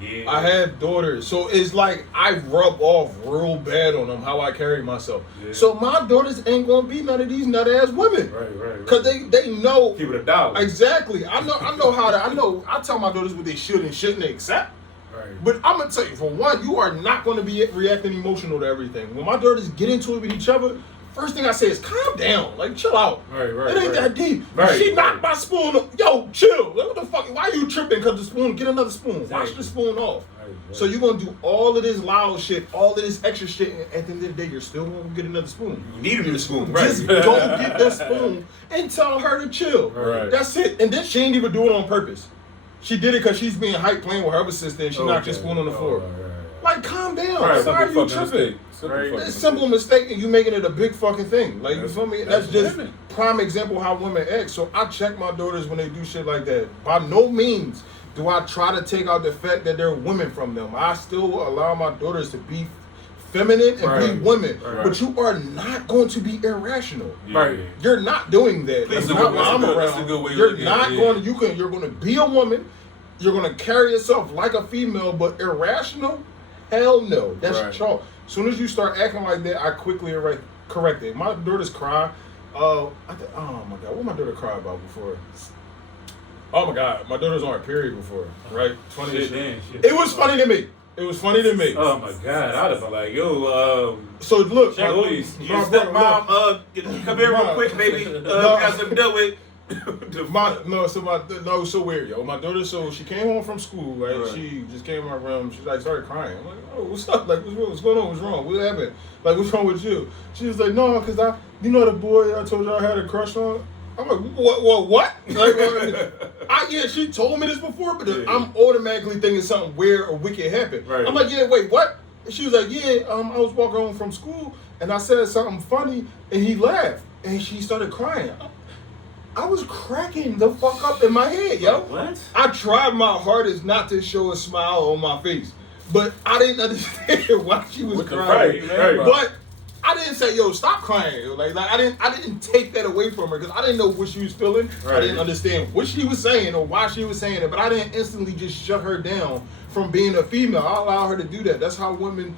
Yeah. I have daughters, so it's like I rub off real bad on them how I carry myself. Yeah. So my daughters ain't gonna be none of these nut ass women, Right. cause they know Keep it a dollar. exactly. I know how to. I tell my daughters what they should and shouldn't accept. Right. But I'm gonna tell you, for one, you are not gonna be reacting emotional to everything. When my daughters get into it with each other, first thing I say is calm down, like chill out. Right. It ain't that deep. Right, She knocked right. my spoon. Yo, chill. Like, what the fuck? Why you tripping? Cause the spoon. Get another spoon. Wash Exactly. the spoon off. Right. So you're gonna do all of this loud shit, all of this extra shit, and at the end of the day, you're still gonna get another spoon. You need a new spoon. Right. Just go get that spoon and tell her to chill. Right. That's it. And then she ain't even do it on purpose. She did it because she's being hyped playing with her other sister and she knocked your spoon on the floor. Right. Like, calm down. Right, Why are you Simple fucking tripping? mistake. Simple Right. fucking It's a mistake. simple mistake and you making it a big fucking thing. Like, you feel me? That's just women. prime example how women act. So I check my daughters when they do shit like that. By no means do I try to take out the fact that they're women from them. I still allow my daughters to be feminine and be Right. women. Right. But you are not going to be irrational. Yeah. Right. You're not doing that. That's That's a not good- why I'm that's a around. good way to You're look at not it, going yeah. to, you're going to be a woman. You're going to carry yourself like a female, but irrational? Hell no. That's Right. chalk. As soon as you start acting like that, I quickly correct it. My daughters cry. Oh my God, what my daughter cried about before? Oh my God, my daughters on her period before, right? Funny Shit, shit. damn, shit. It was funny to me. It was funny to me. Oh my God, I'd have been like, yo, So look, check my- please. my Your brother- stepmom, come here real No. quick, baby. No. Got some deal with. So weird, yo. My daughter, so she came home from school, right? Right. She just came in my room. She like started crying. I'm like, oh, what's up? Like, what's going on? What's wrong? What happened? Like, what's wrong with you? She was like, no, cause you know the boy I told you I had a crush on. I'm like, what? Like, yeah, she told me this before, but Yeah. I'm automatically thinking something weird or wicked happened. Right. I'm like, yeah, wait, what? And she was like, yeah, I was walking home from school and I said something funny and he laughed and she started crying. I was cracking the fuck up in my head, yo. What? I tried my hardest not to show a smile on my face, but I didn't understand why she was What the crying. fuck, man? But I didn't say, "Yo, stop crying." Like I didn't take that away from her because I didn't know what she was feeling. I Right. didn't understand what she was saying or why she was saying it. But I didn't instantly just shut her down from being a female. I allow her to do that. That's how women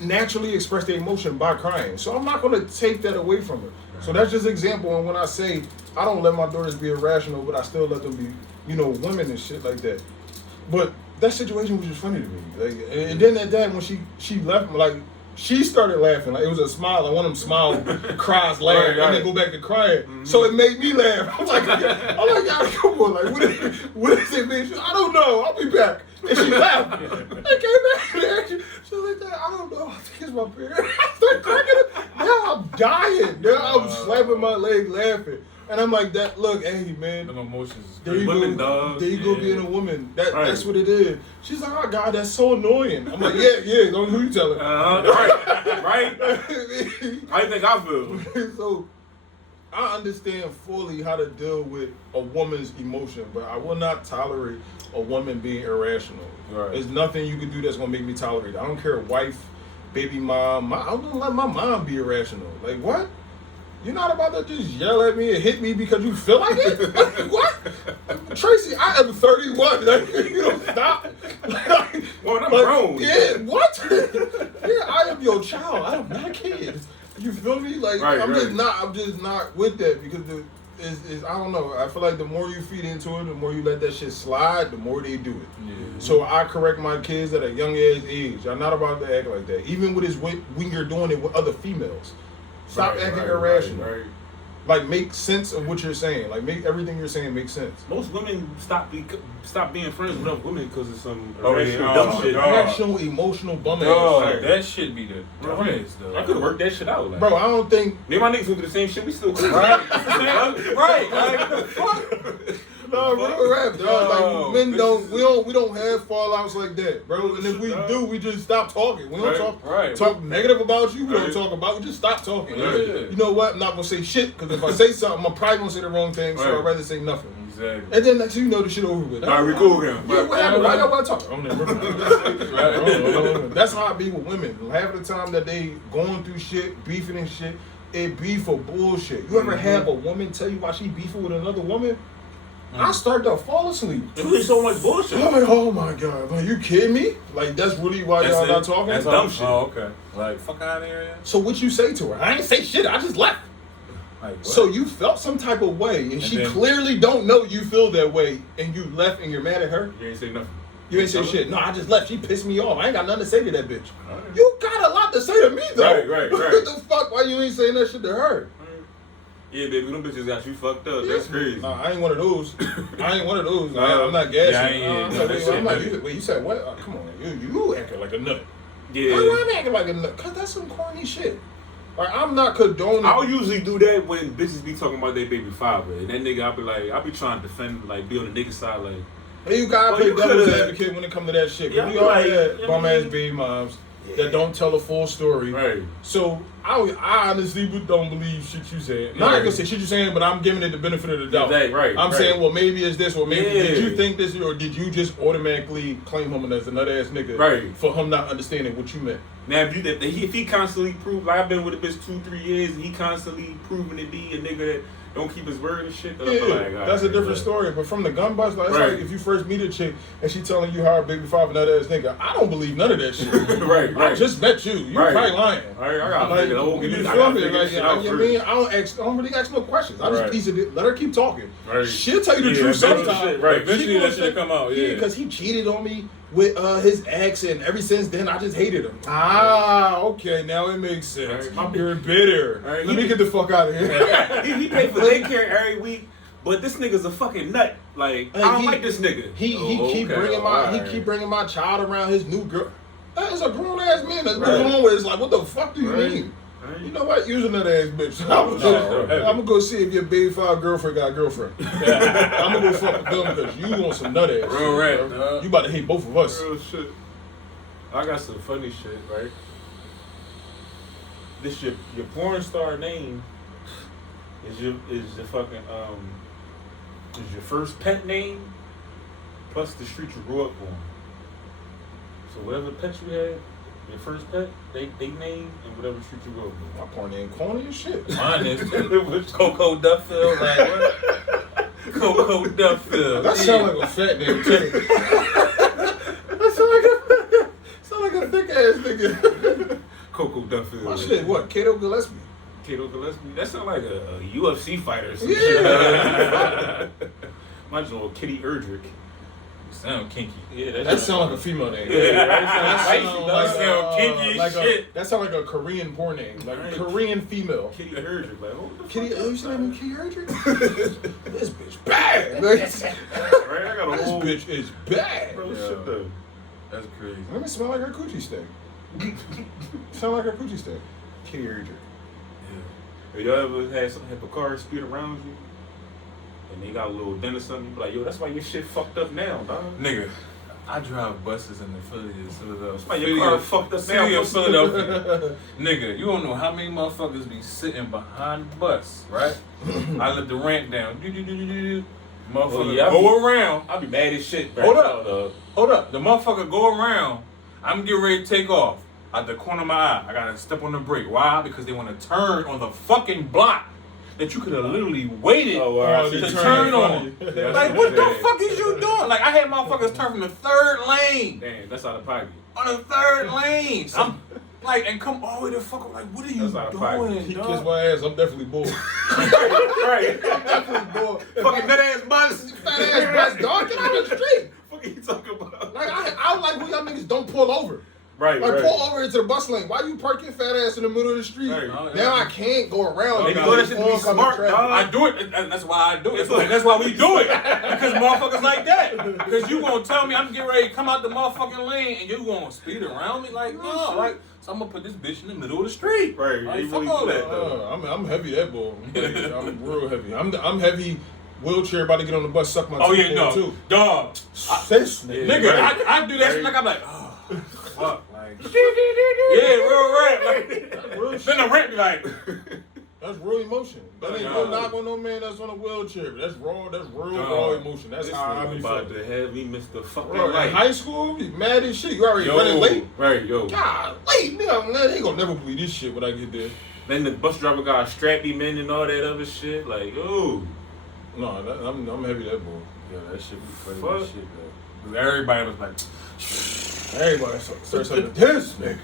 naturally express their emotion by crying. So I'm not going to take that away from her. So that's just an example. And when I say I don't let my daughters be irrational, but I still let them be, women and shit like that. But that situation was just funny to me. Like, and then at that, when she left, like she started laughing. Like it was a smile. Like one of them smile cries, laugh, Right, and right. then go back to crying. So it made me laugh. I'm like, y'all, come on, like what is it, man? She said, I don't know. I'll be back. And she laughed. I came back there. She was like, I don't know. I think it's my period. I started cracking up. Now I'm dying. Now I'm slapping my leg laughing. And I'm like, look, hey, man. Them emotions. There you Women, go. dog. There you go, Yeah. being a woman. Right. That's what it is. She's like, oh God, that's so annoying. I'm like, yeah. Don't who you telling? Right. How you think I feel? So I understand fully how to deal with a woman's emotion, but I will not tolerate a woman being irrational. Right. There's nothing you can do that's gonna make me tolerate it. I don't care, wife, baby mom. I'm gonna let my mom be irrational. Like what? You're not about to just yell at me and hit me because you feel like it? What? Tracy, I am 31. Like, you don't stop. Well, I'm grown. Yeah, what? Yeah, I am your child. I am not a kid. You feel me? Like Right, I'm right. just not with that because is I don't know. I feel like the more you feed into it, the more you let that shit slide, the more they do it. Yeah. So I correct my kids at a young age. I'm not about to act like that. Even with when you're doing it with other females. Stop acting irrational. Right. Like, make sense of what you're saying. Like, make everything you're saying make sense. Most women stop being friends with other women because of some Oh, yeah. irrational Oh, dumb shit. dog. Irrational, emotional bum Dog, ass shit. that should be the dumbest, though. I could have worked that shit out. Like, Bro, I don't think. me and my niggas went through the same shit. We still cool. Right. Right. Like, the fuck? No, real rap, dog. No, Like, men bitches- we don't have fallouts like that, bro. And if we do, we just stop talking. We don't talk negative about you. We don't talk about. We just stop talking. Right. You know what? I'm not gonna say shit because if I say something, I'm probably gonna say the wrong thing. So Right. I'd rather say nothing. Exactly. And then next thing you know, the shit over with. All right, we cool again. Yeah, what happened? Why y'all want to talk? Right. That's how I be with women. Half of the time that they going through shit, beefing and shit, it be for bullshit. You ever have a woman tell you why she beefing with another woman? I start to fall asleep. There's so much bullshit. I'm like, oh my god, are you kidding me? Like, that's really why y'all not talking? That's dumb shit. Oh, okay. Like, fuck out of here. Yeah? So what you say to her? I ain't say shit, I just left. Like, what? So you felt some type of way, and she then- clearly don't know you feel that way, and you left and you're mad at her? You ain't say nothing. You ain't say shit. No, I just left. She pissed me off. I ain't got nothing to say to that bitch. You got a lot to say to me, though. Right. What the fuck? Why you ain't saying that shit to her? Yeah, baby, them bitches got you fucked up. That's crazy. Nah, I ain't one of those. I'm not gassing. Yeah, I ain't- I'm that shit like, nutty. wait, you said what? Come on, you acting like a nut. Yeah. Why I'm acting like a nut? Cause that's some corny shit. Like, I'm not condoning. I'll usually do that when bitches be talking about their baby father. And that nigga, I'll be trying to defend, like, be on the nigga side, like, You gotta Well, play you devil's coulda- advocate when it come to that shit. 'Cause Yeah, we all like, had yeah, bum ass man. baby moms that don't tell the full story. right. So I honestly don't believe shit you said. Not Right. gonna say shit you saying, but I'm giving it the benefit of the doubt. Right. I'm saying, well, maybe it's this, or maybe did you Yeah. think this, or did you just automatically claim him as a nut ass nigga Right. for him not understanding what you meant? Now, if he constantly prove, like I've been with a bitch 2-3 years, and he constantly proving to be a nigga that don't keep his word and shit, then I Yeah, feel like, that's a alright, different but- story. But from the gun bust, like, it's Right. like if you first meet a chick and she telling you how her baby father nut ass nigga, I don't believe none of that shit. Right. I just met you. You Right. probably lying. All right, I got Like, to you figure feel me? this Like, shit out you first. mean, I don't really ask no questions. I just Right. piece it. Let her keep talking. Right. She'll tell you the Yeah, truth eventually- sometimes. right, She eventually gonna that shit say- come out, yeah. because he cheated on me with his ex, and ever since then I just hated him. Ah, okay, now it makes sense. Right. You're bitter. Right. Let me get the fuck out of here. he paid for daycare every week, but this nigga's a fucking nut. Like, I don't like this nigga. He keep okay, bringing alright. he keep bringing my child around his new girl. That is a grown ass man that's Right. moving on with. It's like, what the fuck do you Right. mean? Right. You know what? Using that ass bitch. I'm No, gonna go see if your baby father girlfriend got a girlfriend. I'm gonna go fuck with them because you want some nut ass. Real shit, rap, bro. dog. You about to hate both of us. Real shit. I got some funny shit, right? This your porn star name is your fucking is your first pet name plus the street you grew up on. So whatever pet you had, your first pet, they name and whatever street you grew up My porn name corny as shit. Mine is Coco Duffield. Like, what? Coco Duffield. That sound like a fat name too. That sound like a thick ass nigga. on. Coco Duffield. My shit, what? Kato Gillespie. Kato Gillespie. That sound like a UFC fighter or some Yeah. shit. My little Kitty Erdrick. You sound kinky. Yeah, That sound like a female name. Yeah, right? That Spicy, sound dog. like, Sound kinky as shit. That sound like a Korean porn name, like Right. Korean female. Kitty Erdrick. Like, what the Kitty, fuck? you said name Kitty Erdrick? This bitch bad. This Right? I got a whole bitch is bad. Bro, Yeah. shit though. That's crazy. Let me smell like her coochie steak. Sound like her coochie steak. Kitty Erdrick. Have y'all ever had some type of car speed around you? And they got a little dent or something? You be like, yo, that's why your shit fucked up now, dog. Nigga, I drive buses in the Philadelphia. That's why your car fucked up now. City of pussy. Philadelphia. Nigga, you don't know how many motherfuckers be sitting behind the bus, right? I let the ramp down. Do. Motherfucker Oh, yeah, go around. I be mad as shit. Hold back up. out, Hold up. The motherfucker go around. I'm getting ready to take off. Out the corner of my eye, I gotta step on the brake. Why? Because they want to turn on the fucking block that you could have literally waited Oh, wow. Oh, to they turn turn on. That's Like, what the bad. fuck is you doing? Like, I had motherfuckers turn from the third lane Damn, that's out of pocket. on the third lane. Like, and come all the way to fuck up. Like, what are you That's out of pocket. doing, He dog? kissed my ass. I'm definitely bored. Right. I'm definitely bored. Fucking nut ass bus. Fat ass bus, dog. Get out of the street. What are you talking about? Like I like when y'all niggas don't pull over. Right, Like right. pull over into the bus lane. Why you parking fat ass in the middle of the street? Right. Now I can't go around. They because do that there's shit to be oncoming smart, traffic. dog. I do it, and that's why I do it. That's why we do it. Because motherfuckers like that. Because you gonna tell me I'm getting ready to come out the motherfucking lane and you gonna speed around me? Like, no, like, so I'm gonna put this bitch in the middle of the street. Right, Like, you fuck really all do that. that, I'm heavy that bull. Like, I'm real heavy. I'm heavy. Wheelchair about to get on the bus, suck my Oh, teeth yeah, no. too. Dog. This Yeah. nigga. Nigga, Right. I do that shit Right. like I'm like, oh, fuck. Like, yeah, real rap. Like, Real then shit. the rap be like, That's real emotion. That ain't Nah. no knock on no man that's on a wheelchair. That's raw. That's real raw emotion. That's This how I nigga be about feeling. to have me miss the fucking Bro, in light. high school, be mad as shit. You already Yo, running late. right, yo. God, late. Nigga, they ain't gonna never believe this shit when I get there. Then the bus driver got a strappy man and all that other shit. Like, yo. No, I'm heavy that boy. yo, that shit be funny Fuck. as shit, though. 'Cause everybody was like, Everybody starts saying this nigga.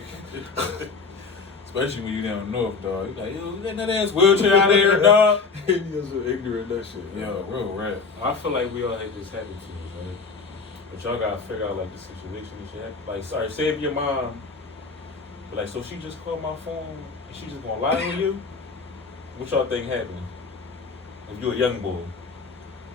especially when you down north, dog. You like, yo, get that ass wheelchair out of here, dog. He is so ignorant that shit. Yo, real rap. I feel like we all had this happen to us, right? But y'all gotta figure out like the situation and shit. Like, sorry, say if your mom, but like, so she just called my phone and she just gonna lie on you. What y'all think happened? If you a young boy,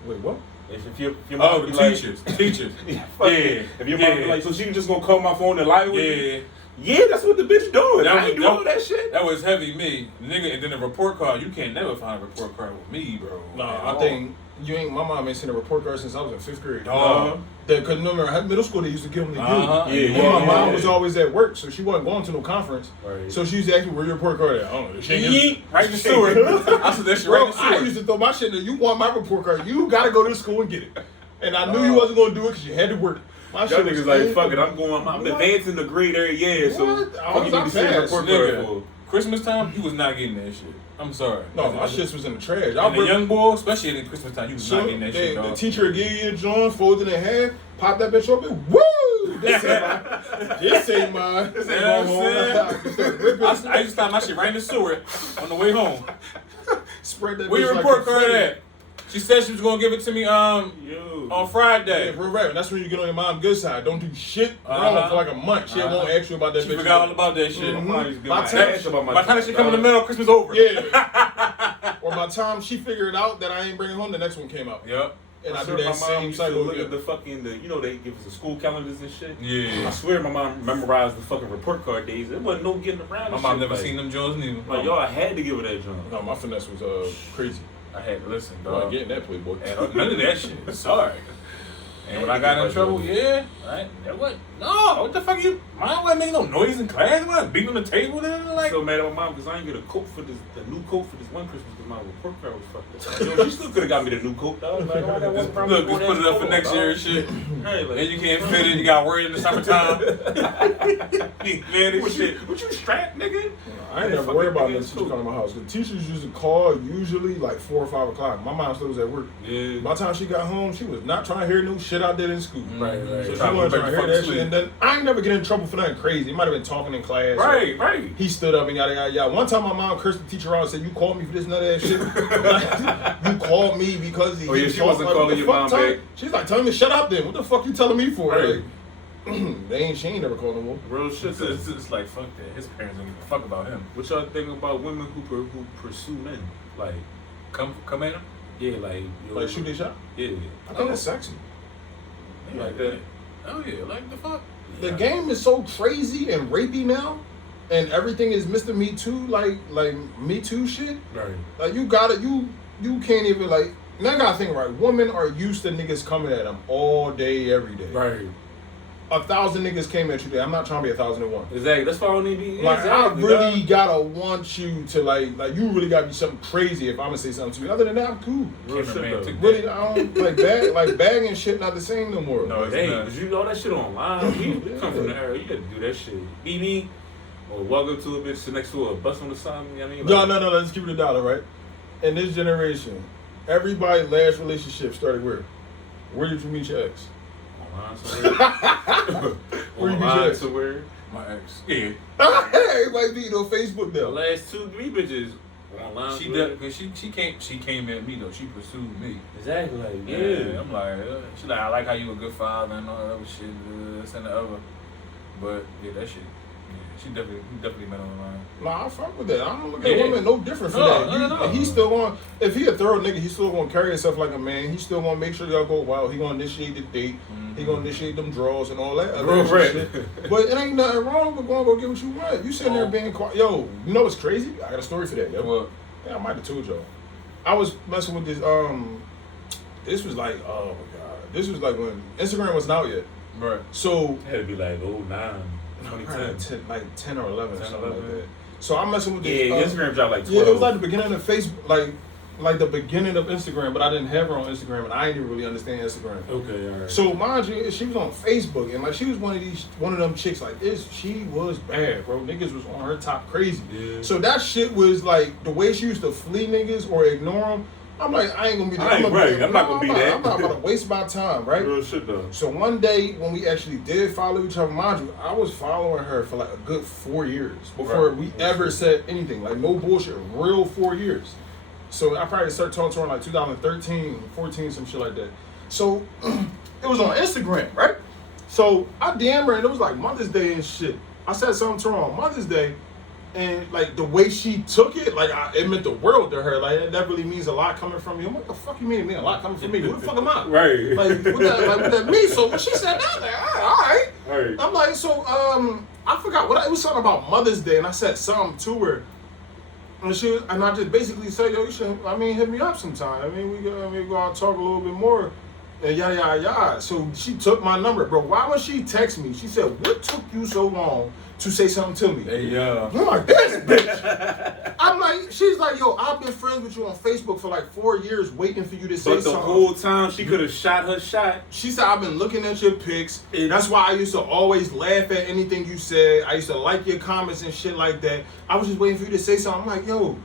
Wait, what? if your mom Oh, be the like, teachers. Teachers. fuck Yeah. it. If your mom be like, so she just gonna call my phone and lie with you? Yeah. Yeah, that's what the bitch doing. That I ain't was- doing all that shit. That was heavy me. Nigga, and then the report card, you can't never find a report card with me, bro. No, At I all. think you ain't. My mom ain't seen a report card since I was in 5th grade. Dog. Because remember, at middle school they used to give them the Uh-huh. U. Yeah, Well, yeah, my mom yeah. was always at work, so she wasn't going to no conference. Right. So she used to ask me where your report card at. I don't know. She ain't give- Yeet, right in the sewer. I said that shit right Bro, in the I sewer. used to throw my shit in there. You want my report card? You gotta go to school and get it. And I knew you wasn't gonna do it because you had to work. My Y'all shit was niggas like, crazy. fuck it, I'm What? advancing the grade every year, so What? fuck you need I'm to see a fast, report Nigga, card for. Christmas time, you was not getting that shit. I'm sorry. No, my shit was in the trash. And the young boy, especially in Christmas time, you was not getting that shit, the dog. teacher would give you a joint, fold it in half, pop that bitch open. Woo! This ain't mine. This ain't mine. This ain't You know going what I'm home. Just start ripping. I used to stop my shit right in the sewer on the way home. Spread that Where your bitch like report card confetti. at? She said she was gonna give it to me Yo. on Friday. Yeah, real rap. And that's when you get on your mom's good side. Don't do shit wrong Uh-huh. for like a month. She won't ask you about that She bitch. forgot all about that shit. Mhm. My mom used to be By like, time- ask about By the time that shit come in the dog. middle, Christmas over. Yeah. Or by the time she figured out that I ain't bringing home, the next one came out. Yep. And I do swear that my mom same used to cycle look at again. the fucking, you know, they give us the school calendars and shit. Yeah. I swear my mom memorized the fucking report card days. It wasn't no getting around. My and mom shit. never like, seen them Jones neither. Like, y'all had to give her that joint. No, my finesse was crazy. I had to listen, I'm not dog. getting that Playboy. And none of that shit. Sorry. And when I got in trouble, yeah, right? That what? No, what the fuck you? Mine wasn't making no noise in class. I wasn't beating on the table. And I'm like, so mad at my mom because I didn't get a coat for this, the new coat for this one Christmas because my report card was fucked up. Yo, she still could have got me the new coat, dog. Like, I got one problem look, just put it up for next year and shit. Hey, like, And you can't fit it. You got worried in the summertime. You mad as what shit. you strapped, nigga? I ain't Yeah, never fuck worried that about nigga the in teacher school. coming to my house. The teachers used to call usually like 4 or 5 o'clock. My mom still was at work. Yeah. By the time she got home, she was not trying to hear no shit I did in school. Right, right. So she Trying to wasn't go trying back to to hear that fucking shit. sleep. And then I ain't never get in trouble for nothing crazy. He might have been talking in class. or Right, right. He stood up and yada yada yada. One time my mom cursed the teacher out and said, "You called me for this nut ass shit. You called me because he." Oh, yeah, he she talked wasn't like, calling what the your fuck mom time-" back. She's like, "Tell me to shut up then. What the fuck you telling me for?" Right. Like, she ain't never called no more. Real shit. It's like, fuck that. His parents don't give a fuck about him. What y'all think about women who pursue men? Like, Come at him. yeah, like, yo, Like shoot their shot. yeah, I think that's sexy. you like that. Oh yeah, like the fuck. The game is so crazy and rapey now, and everything is Mr. Me Too, like Me Too shit. Right. Like you can't even like. Now I gotta think right. Women are used to niggas coming at them all day, every day. Right. 1,000 niggas came at you there. I'm not trying to be 1,001. Exactly. That's why I don't need to be. Like exactly, I really dog. gotta want you to like you really gotta be something crazy if I'm gonna say something to you. Other than that, I'm cool. Real shit, Cameraman though. took Really, I don't like bagging shit not the same no more. No, it's Hey, not. cause you know that shit online. We come from the era. You gotta do that shit. BB or welcome to a bitch sit next to a bus on the side. You know what I mean? No. Let's keep it $1, right? In this generation, everybody's last relationship started where? Where did you meet your ex? Online somewhere. Where you meet your Online ex? somewhere. My ex. Yeah. Everybody beating on Facebook The now. last 2-3 bitches online. She came at me though. She pursued me. Exactly. Like, Yeah. I'm like, she like, I like how you a good father and all that other shit, this and the other. But yeah, that shit. Yeah, she definitely met online. Nah, I fuck with that. I don't look at women no different for No, that. no. He's still going. If he a thorough nigga, he's still gonna carry himself like a man. He's still gonna make sure y'all go wild. He gonna initiate the date. He gonna initiate them draws and all that other Right. shit. But it ain't nothing wrong with going to go get what you want. You sitting there being quiet. Yo, you know what's crazy? I got a story for that. Yo. What? Yeah, I might have told y'all. I was messing with this. This was like, oh my god. This was like when Instagram wasn't out yet. Right. So It had to be like 09, 2010. like 10 or 11 or 10, something 11. like that. So I'm messing with this. Yeah, Instagram dropped like 12. Yeah, it was like the beginning of Facebook, like the beginning of Instagram, but I didn't have her on Instagram, and I didn't really understand Instagram. Okay, all right. So mind you, she was on Facebook, and like she was one of them chicks. Like she was bad, bro. Niggas was on her top crazy. Yeah. So that shit was like the way she used to flee niggas or ignore them. I'm like, I ain't gonna be. I'm not gonna be that. I'm not about to waste my time, right? Real shit though. So one day when we actually did follow each other, mind you, I was following her for like a good 4 years before we ever said anything. Like no bullshit, real 4 years. So I probably started talking to her in like 2013, 14, some shit like that. So it was on Instagram, right? So I DM her and it was like Mother's Day and shit. I said something to her on Mother's Day, and like the way she took it, like it meant the world to her. Like that really means a lot coming from me. I'm like, what the fuck you mean it mean a lot coming from me? Who the fuck am I? Right. Like what that mean? So when she said that, like, all right. Right. I'm like, so I forgot it was something about Mother's Day, and I said something to her. And I just basically said, yo, you should, hit me up sometime. We go out and talk a little bit more, and yada, yada, yada. So she took my number. Bro, why would she text me? She said, what took you so long to say something to me? Hey, yo. I'm like, this bitch. I'm like, she's like, yo, I've been friends with you on Facebook for like 4 years waiting for you to say But the something. whole time she could have shot her shot. She said, I've been looking at your pics. That's why I used to always laugh at anything you said. I used to like your comments and shit like that. I was just waiting for you to say something. I'm like, yo,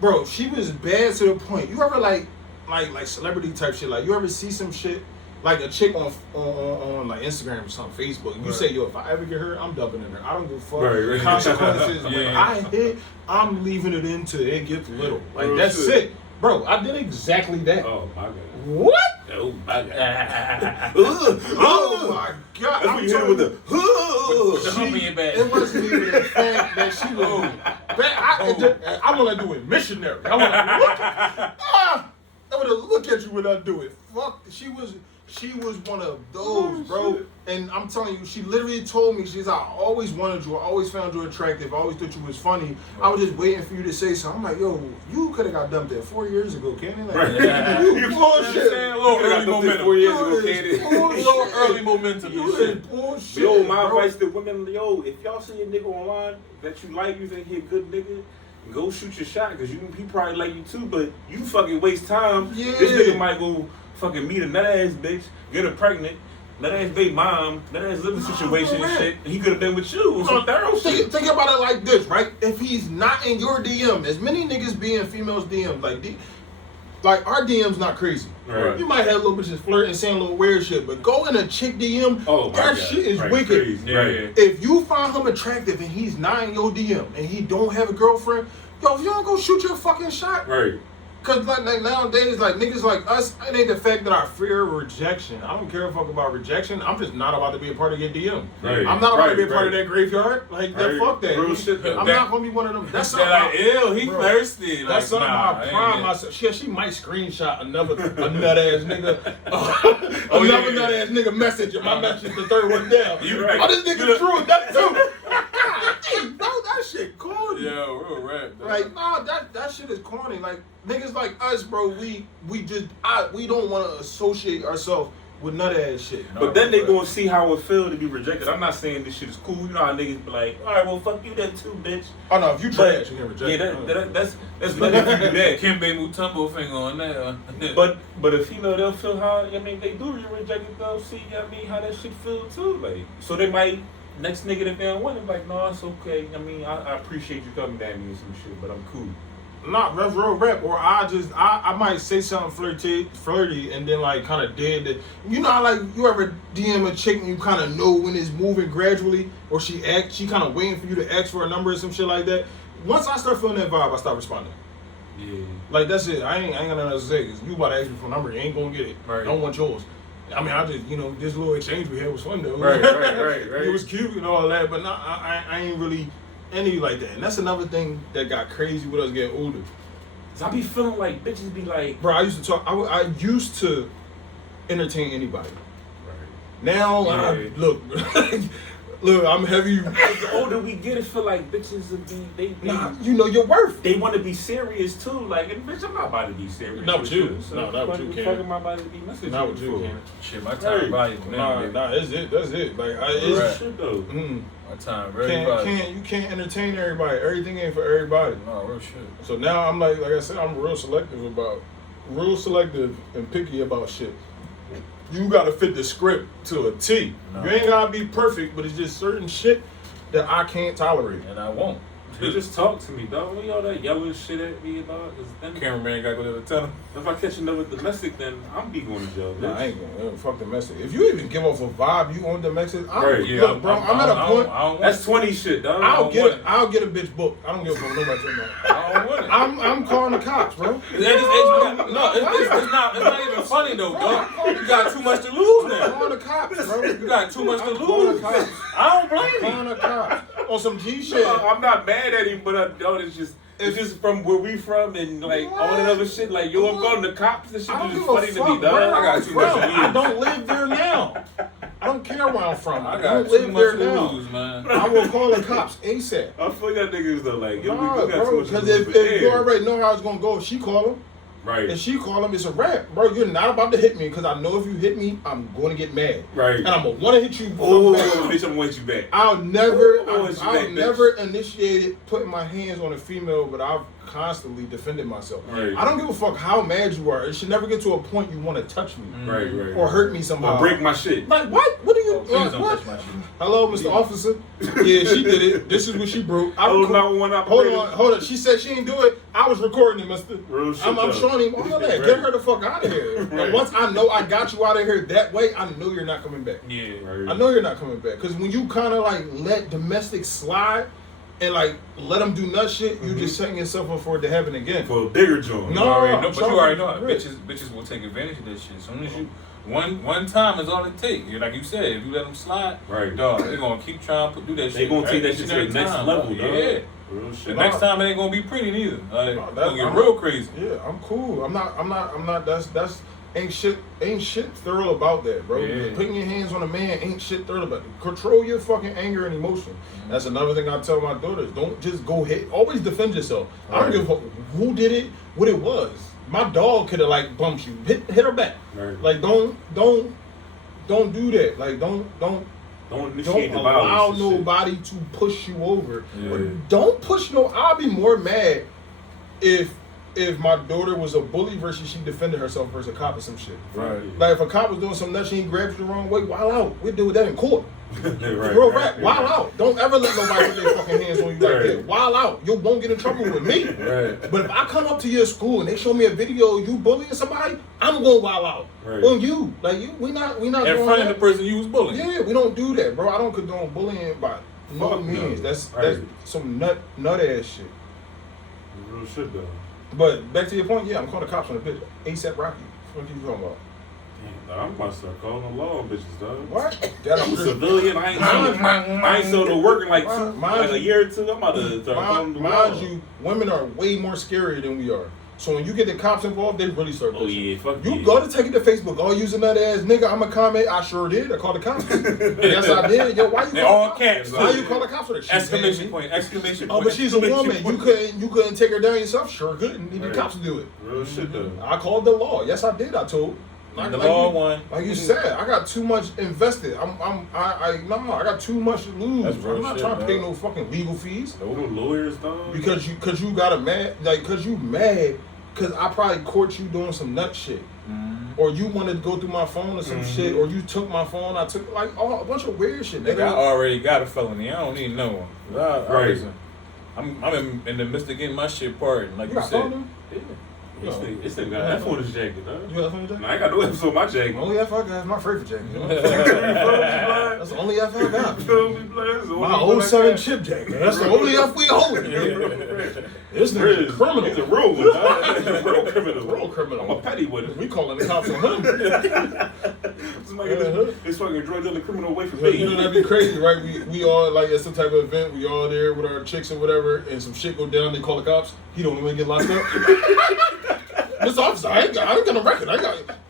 bro, she was bad to the point. You ever like celebrity type shit? Like you ever see some shit like a chick on like Instagram or something, Facebook, and you say, yo, if I ever get her, I'm dumping in her. I don't give a fuck. Right. Consequences. Yeah. When I hit, I'm leaving it until it gets little. Like Real that's shit. it. Bro, I did exactly that. Oh my god. What? Oh my god. Oh my god. That's when you hit her with the With the hump in your back. It wasn't even the fact that she was bad. I want to do it missionary. I want to look at you when I do it. Fuck, she was one of those, bro. Shit. And I'm telling you, she literally told me, she's like, I always wanted you, I always found you attractive, I always thought you was funny. I was just waiting for you to say something. I'm like, yo, you could have got dumped there 4 years ago, Kenny. Like, Right. you bullshit. A little early momentum. 4 years You ago, is Katie. A little early momentum. You and is shit. bullshit. Yo, my bro. advice to women, yo, if y'all see a nigga online that you like, you think he a good nigga, go shoot your shot, because he probably like you too, but you fucking waste time. Yeah. This nigga might go fucking meet a nut ass bitch, get her pregnant, nut ass baby mom, nut ass living situation and man. shit, and he could have been with you on some thorough shit. Think about it like this, right? If he's not in your DM, as many niggas be in females' DM, like our DM's not crazy. Right. You might have little bitches flirting, saying a little weird shit, but go in a chick DM, Oh, my that God. shit is Right, wicked. crazy. Yeah, Right. yeah. If you find him attractive and he's not in your DM and he don't have a girlfriend, yo, if you don't go shoot your fucking shot, Right. cause like nowadays, like niggas like us, it ain't the fact that I fear rejection. I don't care a fuck about rejection. I'm just not about to be a part of your DM. Right. I'm not about to be a Right, part of right. that graveyard. Like that, Right. fuck that. Real shit, I'm that- not gonna be one of them. That's They're something. like, ew, he Bro, thirsty. Like, That's something nah, I ain't prime it. myself. She might screenshot another a nut ass nigga, Oh, another yeah. nut ass nigga message. And my message the third one down. You right. Oh, this nigga drew that too. Hey, bro, that shit corny. Yo, real rap. Though. Like, nah, that shit is corny. Like niggas like us, bro. We don't want to associate ourselves with nut ass shit. But then they gonna see how it feel to be rejected. I'm not saying this shit is cool. You know how niggas be like, all right, well, fuck you then too, bitch. Oh no, if you But- trash, you get rejected. Yeah, that's better if you do that. Kimbe Mutombo finger on that. But a female, they'll feel how, I mean, they do get rejected, they'll see, I mean, how that shit feel too. Like, so they might, next nigga that they don't want, they're like, no, it's okay. I mean, I appreciate you coming at me and some shit, but I'm cool. not real rap, or I might say something flirty, and then like kind of dead. You know how like you ever DM a chick and you kind of know when it's moving gradually, or she kind of waiting for you to ask for a number or some shit like that. Once I start feeling that vibe, I start responding. Yeah. Like that's it. I ain't got nothing else to say. Cause you about to ask me for a number, you ain't gonna get it. Right. I don't want yours. I mean, I just this little exchange we had was fun though. Right. It was cute and all that, but I ain't really any like that. And that's another thing that got crazy with us getting older. Cause I be feeling like bitches be like, bro, I used to talk. I used to entertain anybody. right. Now, Yeah. look, I'm heavy. The older we get, it feel like bitches will be Nah, you know your worth. they want to be serious too. Like, and bitch, I'm not about to be serious. Not with you. So No, not with you, Ken. Fucking my body to be messaging Not with you, for. Ken. Shit, my time valuable now. Nah, that's it. That's it. Like, Real Right. shit though. My time very valuable. You can't entertain everybody. Everything ain't for everybody. No, real shit. So now I'm like I said, I'm real selective and picky about shit. You gotta fit the script to a T. No. You ain't gotta be perfect, but it's just certain shit that I can't tolerate. And I won't. You just talk to me, dog. When y'all that yelling shit at me about, cause then Cameraman got to go to the tunnel. if I catch another domestic, then I'm be going to jail. Nah, Bitch. I ain't gonna fuck domestic. If you even give off a vibe, you on domestic. Right, yeah, Look, bro, I'm at a point. I don't That's 20 shit, dog. I'll want it. get a bitch booked. I don't give a fuck nobody talking about. I don't want it. I'm calling the cops, bro. It's not even funny though, dog. You got too much to lose I'm now. calling the cops, bro. You got too much to I'm calling lose. the cops. I don't blame I'm you. calling the cops on some G shit. No, I'm not mad at him, but it's just from where we from and like all that other shit. Like yo, I'm going to the cops. This shit I don't is give funny a to fuck, me, dog. bro. I got too much to I lose. don't live there now. I don't care where I'm from. I I got don't too live much there to now. lose, man. I will call the cops ASAP. I feel that niggas though, like yo, Nah, we got too bro, much to because lose. if you already know how it's gonna go, if she call him, right, and she call him, it's a wrap, bro. You're not about to hit me because I know if you hit me, I'm going to get mad, right. and I'm gonna want to hit you. Oh, back. bitch, I'm gonna want you back. I'll Bitch. never initiated putting my hands on a female, but I've constantly defended myself. Right. I don't give a fuck how mad you are. It should never get to a point you want to touch me Right. or hurt me somehow. Or break my shit. Like what? What are you? Please don't what? touch my shit. Hello, Mr. Officer. Yeah, she did it. This is what she broke. Oh, not one Hold on. She said she didn't do it. I was recording it, Mister. Real shit, I'm though. showing him all that. Right. Get her the fuck out of here. Right. And once I know I got you out of here that way, I know you're not coming back. Yeah. Right. I know you're not coming back. Because when you kind of like let domestic slide and like let them do nut shit, you just setting yourself up for it to happen again. For a bigger joint. No. You already know, but sorry. you already know Right. bitches will take advantage of that shit. As soon as you one time is all it takes. Like you said, if you let them slide, Right. dog, they're gonna keep trying to do that shit. They gonna take that shit to the every next time, level, dog. dog. Yeah. Real The shit. next time it ain't gonna be pretty neither. Like No, it's gonna get I'm- real crazy. Yeah, I'm cool. I'm not. That's ain't shit thorough about that, bro. Yeah. Putting your hands on a man ain't shit thorough about it. Control your fucking anger and emotion. That's another thing I tell my daughters. Don't just go hit. Always defend yourself. I don't give a fuck who did it, what it was. My dog could have like bumped you. Hit her back. Right. Like don't do that. Like don't initiate the allow violence and shit. nobody to push you over. Yeah. Or don't push no. I'll be more mad if my daughter was a bully versus she defended herself versus a cop or some shit. Right. Like if a cop was doing some nut shit, he grabs you the wrong way, wild out. We'll deal with that in court. Right, Real right, rap, wild out. Don't ever let nobody put their fucking hands on you like Right. that. Wild out. You won't get in trouble with me. Right. But if I come up to your school and they show me a video of you bullying somebody, I'm going wild out Right. on you. Like you, we not In doing front that. of the person you was bullying. Yeah, we don't do that, bro. I don't condone bullying by no Fuck no. means. That's Right. some nut ass shit. Real shit though. But back to your point, yeah, I'm calling the cops on the bitch. ASAP Rocky. What are you talking about? Damn, dog, I'm about to start calling the law on bitches, dog. What? I'm a civilian. I ain't still working like a year or two. I'm about to start calling the law. Mind you, women are way more scarier than we are. So when you get the cops involved, they really start Oh pushing. yeah, fuck You yeah. go to take it to Facebook. Oh, using that ass nigga. I'm a comment. I sure did. I called the cops. Yes, I did. Yo, why you They call all the cops? caps. Why you call the cops for that? She Exclamation mad at me. point! Exclamation Oh, point! but she's a woman. exclamation You couldn't take her down yourself. Sure couldn't. Need the Right. cops to do it. Real shit though. I called the law. Yes, I did. I told. The law won. Like you said, I got too much invested. I got too much to lose. That's real I'm not shit, trying to pay bro. no fucking legal fees No lawyers, dog. because you got a mad because you mad because I probably caught you doing some nut shit. Or you wanted to go through my phone or some shit, or you took my phone. I took like a bunch of weird shit. Nigga, I already got a felony. I don't need no one. Right. Listen, I'm in the midst of getting my shit parted. Like You you got said. phone? Yeah. No. This thing got F on his jacket, dog. You got phone today? Nah, I ain't got no F on my jacket. Only F I got is my favorite jacket. You know? You feel me, blood? That's the only F I got. You feel me, blood? That's the only My one I 07 got. chip jacket. That's the only F we holding. This nigga's Riz, a criminal. He's a real one, dog. He's a real criminal. Real criminal. I'm a petty with it. We calling the cops on him. Somebody get this fucking drug dealing criminal away from You know, me. that'd be crazy, right? We all, like, at some type of event, we all there with our chicks or whatever, and some shit go down, they call the cops. He don't even get locked up. This officer, I ain't gonna record.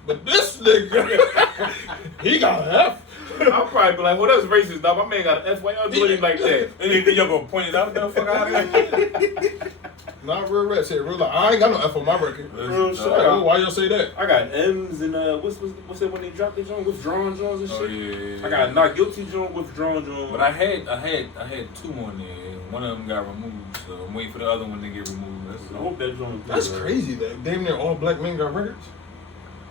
But this nigga, he got an F. I'll probably be like, well, that's racist, dog. My man got an F. Why y'all doing him like that? And you think y'all gonna point it out? Get the fuck out of here. Not real rap shit. Real life. I ain't got no F on my record. Real shit. Oh, why y'all say that? I got M's and what's that when they dropped the joint? Withdrawn joints and shit. Oh, yeah. I got not guilty joint, withdrawn joint. But I had two on there. One of them got removed, so I'm waiting for the other one to get removed. I hope that joint. That's crazy that damn near all black men got records.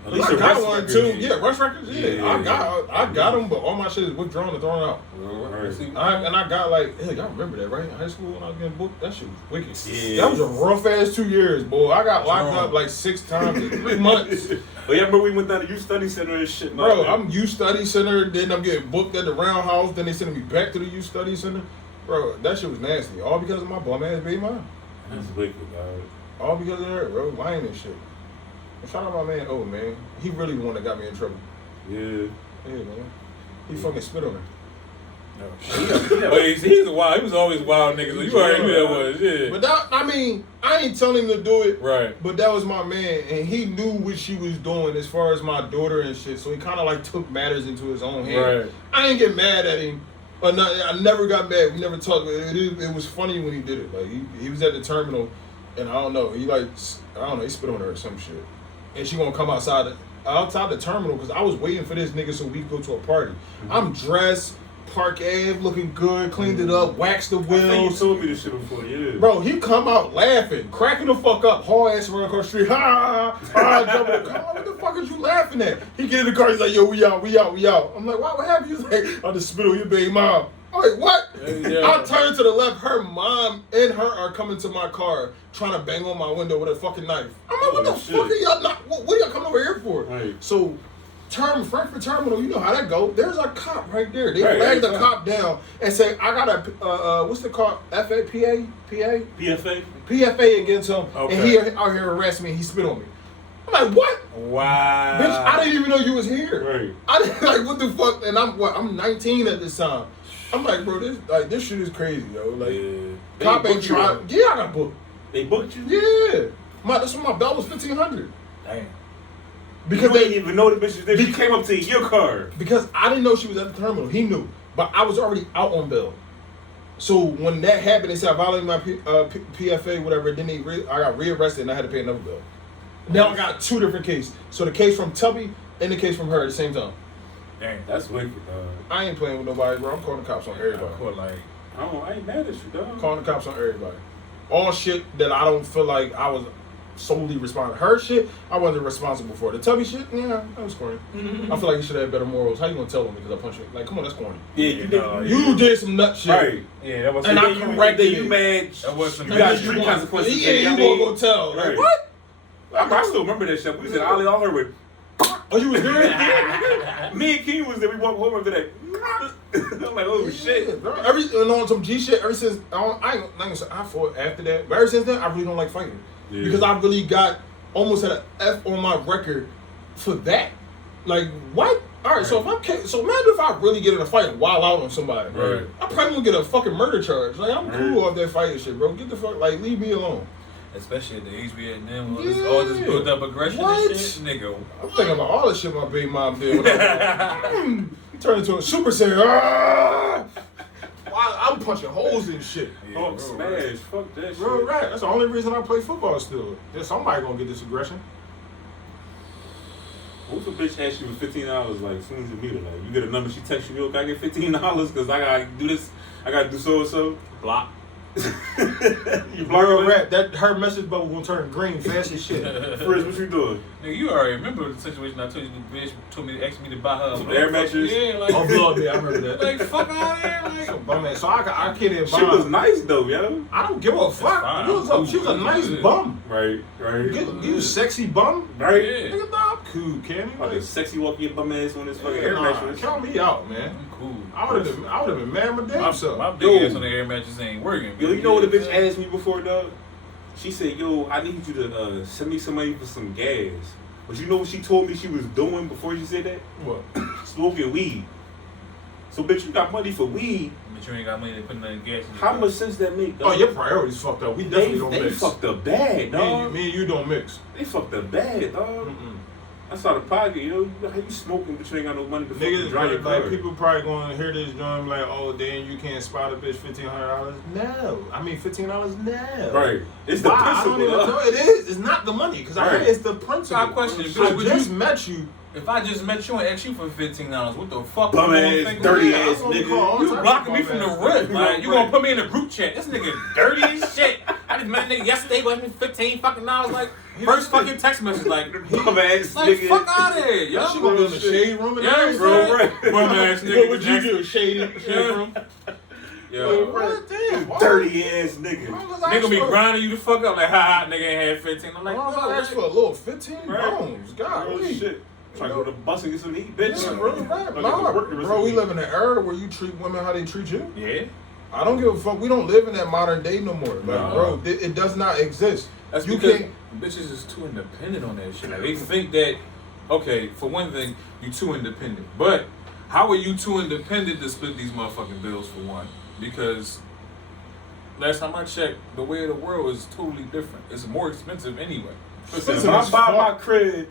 At least I the got rest one records, too. yeah. Yeah, Rush Records. Yeah, Yeah. I got them, but all my shit is withdrawn and thrown out. Right. See, I got like, hell, y'all remember that, right? In high school when I was getting booked, that shit was wicked. Yeah. That was a rough ass 2 years, boy. I got locked up like 6 times in 3 months. But yeah, remember we went down to youth study center and shit. Bro, I'm youth study center, then I'm getting booked at the roundhouse, then they sending me back to the youth study center. Bro, that shit was nasty. All because of my bum ass baby mom. That's wicked, dog. All because of her, bro. Lying and shit. And shout out my man, man. He really the one that got me in trouble. Yeah. Yeah, man. He fucking spit on her. but he's a wild. He was always wild, nigga. So you already knew that was, yeah. But that, I mean, I ain't telling him to do it. Right. But that was my man, and he knew what she was doing as far as my daughter and shit. So he kind of like took matters into his own hand. Right. I ain't get mad at him. Or not, I never got mad. We never talked. It was funny when he did it. Like he was at the terminal, and I don't know. He he spit on her or some shit, and she gonna come outside the terminal because I was waiting for this nigga so we could go to a party. Mm-hmm. I'm dressed. Park Ave, looking good, cleaned it up, waxed the I think you wheels. told me this shit before, yeah. Bro, he come out laughing, cracking the fuck up, haul ass around across the street, jumping the car. What the fuck is you laughing at? He get in the car, he's like, yo, we out. I'm like, what happened? He's like, I just spit on your baby mom. I'm like, what? Yeah. I turn to the left, her mom and her are coming to my car, trying to bang on my window with a fucking knife. I'm like, what the fuck are y'all what are y'all coming over here for? Right. So, Frankfurt Terminal, you know how that go. There's a cop right there. They flag the cop down and say, I got a, what's the call? PFA against him. Okay. And he out here harassing me and he spit on me. I'm like, what? Wow. Bitch, I didn't even know you was here. Right. I didn't, like, what the fuck? And I'm 19 at this time. I'm like, bro, this shit is crazy, yo. Like, Yeah. cop They ain't booked you, trying. though. Yeah, I got booked. They booked you? Yeah. That's when my belt was $1,500. Damn. Because You they didn't even know the bitch was there. She came up to your car. Because I didn't know she was at the terminal. He knew. But I was already out on bail. So when that happened, they said I violated my PFA, whatever. Then I got rearrested and I had to pay another bill. Now I got 2 different cases. So the case from Tubby and the case from her at the same time. Damn. That's wicked, dog. I ain't playing with nobody, bro. I'm calling the cops on everybody. I ain't mad at you, dog. Calling the cops on everybody. All shit that I don't feel like I was solely responsible. Her shit, I wasn't responsible for. The Tubby shit, yeah, that was corny. I feel like you should have better morals. How you gonna tell them because I punched you? Like, come on, that's corny. Yeah, you did. You did some nut shit. Right. Yeah, that was. And I corrected you it. mad. That was some. You got street consequences. Yeah, you gonna go tell. Like, Right. what? I still remember that shit. We was at Ali all her with. Oh, you was there? Me and King was there. We walked home after that. I'm like, oh shit. Yeah, bro. And on some G shit, ever since, I ain't gonna say I fought after that, but ever since then, I really don't like fighting. Yeah. Because I really got almost had an F on my record for that. Like, what? Alright, so imagine if I really get in a fight and wild out on somebody. Right. I probably gonna get a fucking murder charge. Like, I'm cool off that fighting shit, bro. Get the fuck, like, leave me alone. Especially at the age we at now, Yeah. all this built up aggression What? and shit, nigga. I'm thinking about all the shit my baby mom did. When I turned into a Super Saiyan. I'm punching holes in shit. Oh, smash. Fuck that shit. Real right. That's the only reason I play football still. There's somebody gonna get this aggression. What if a bitch asks you for $15 like as soon as you meet her? Like you get a number, she texts you, yo, can I get $15 because I gotta do this, I gotta do so and so. Block. You Real block rap. That her message bubble gonna turn green fast as shit. Frizz, what you doing? Nigga, you already remember the situation I told you. The bitch asked me to buy her Some air mattress? Yeah, like, Oh, blood, yeah, I remember that. like fuck out here, like. So, bum ass. So I can't even buy. She was nice though, yo. I don't give a fuck. fine. She was a nice bum. Right. You sexy bum. Right. Yeah. Nigga, nah, I'm cool, Cammy. Like a sexy walk your bum ass on this fucking air Nah, mattress. count me out, man. I'm cool. I would have been mad my damn My self. big ass on the air mattress ain't working. Yo, you know what the bitch asked me before, dog? She said, yo, I need you to send me some money for some gas. But you know what she told me she was doing before she said that? What? Smoking weed. So, bitch, you got money for weed. But you ain't got money to put nothing gas in your How car. much sense that make, Oh, dog? your priorities fucked up. We definitely don't They mix. fucked up bad, dog. Me and you don't mix. They fucked up bad, dog. Mm-mm. That's out of pocket, yo. How you smoking but you ain't got no money to fucking drive your Niggas, car? like, people probably gonna hear this joint like, oh, then you can't spot a bitch $1,500. No. I mean, $15? No. Right. It's the Why? I don't principle, even know. dog. It is. It's not the money. Because Right. it's the principle. My question is, I bitch, would just you- met you. If I just met you and asked you for $15, what the fuck? Bum you gonna ass, think dirty of? ass nigga. You blocking me from the rip. Like, you gonna put me in a group chat. This nigga dirty as shit. I just met a nigga yesterday, gave me $15 fucking dollars. Like, first fucking text message, like, Bum ass like nigga. fuck out of here, yo. She gonna be in the shade room and Yeah, everything. bro, right. Bum ass nigga. What would you do? Shade room? Yo. What? Damn. why- Dirty ass nigga. why was I Nigga be ask for- grinding you the fuck up like, ha ha, nigga ain't had 15. I'm like, Why was no, I ask for a little 15 Right. bones? God, Real really? shit. Trying to go to the bus and get some to eat, bitch. Yeah, bro, right. Like, Nah, work the rest bro, of we the live in an era where you treat women how they treat you. Yeah. I don't give a fuck. We don't live in that modern day no more. Like, Nah. bro, it does not exist. That's You because can't. bitches is too independent on that shit. Like, they think that, okay, for one thing, you too independent. But how are you too independent to split these motherfucking bills for one? Because last time I checked, the way of the world is totally different. It's more expensive anyway. Listen, when I buy my crib,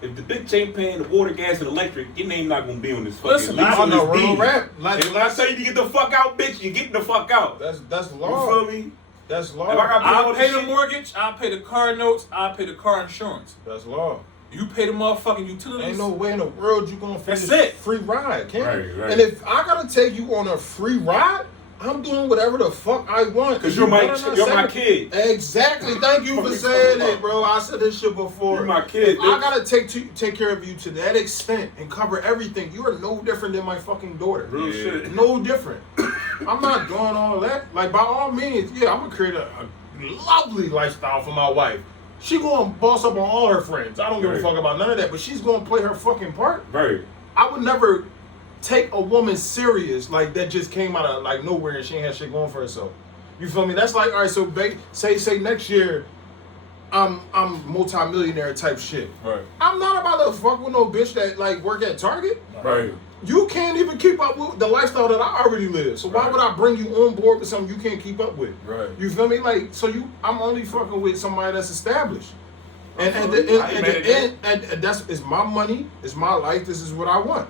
if the bitch ain't paying the water, gas, and electric, your name not gonna be on this fucking Listen, lease I on know this real deed. rap. Like, And when I tell you to get the fuck out, bitch, you getting the fuck out. that's You law. feel me? That's law. If I got- I'll pay the mortgage, I'll pay the car notes, I'll pay the car insurance. That's law. You pay the motherfucking utilities. Ain't no way in the world you gonna That's finish it. free ride, can Right, you? right. And if I gotta take you on a free ride, I'm doing whatever the fuck I want. 'Cause you're my- better not you're say my it. kid. Exactly. Thank you for Fucking saying fuck. it, bro. I said this shit before. You're my kid, If I bitch. gotta take care of you to that extent and cover everything, you are no different than my fucking daughter. Real Yeah. shit. No different. I'm not doing all that. Like, by all means, yeah, I'm gonna create a lovely lifestyle for my wife. She gonna boss up on all her friends. I don't give a Right. fuck about none of that, but she's gonna play her fucking part. Right. I would never take a woman serious like that just came out of like nowhere and she ain't had shit going for herself. You feel me? That's like, all right, so say next year I'm multi-millionaire type shit. Right. I'm not about to fuck with no bitch that like work at Target. Right. You can't even keep up with the lifestyle that I already live. So why Right. would I bring you on board with something you can't keep up with? Right. You feel me? Like, so I'm only fucking with somebody that's established. And at I the ain't mad at end, and that's it's my money, it's my life. This is what I want.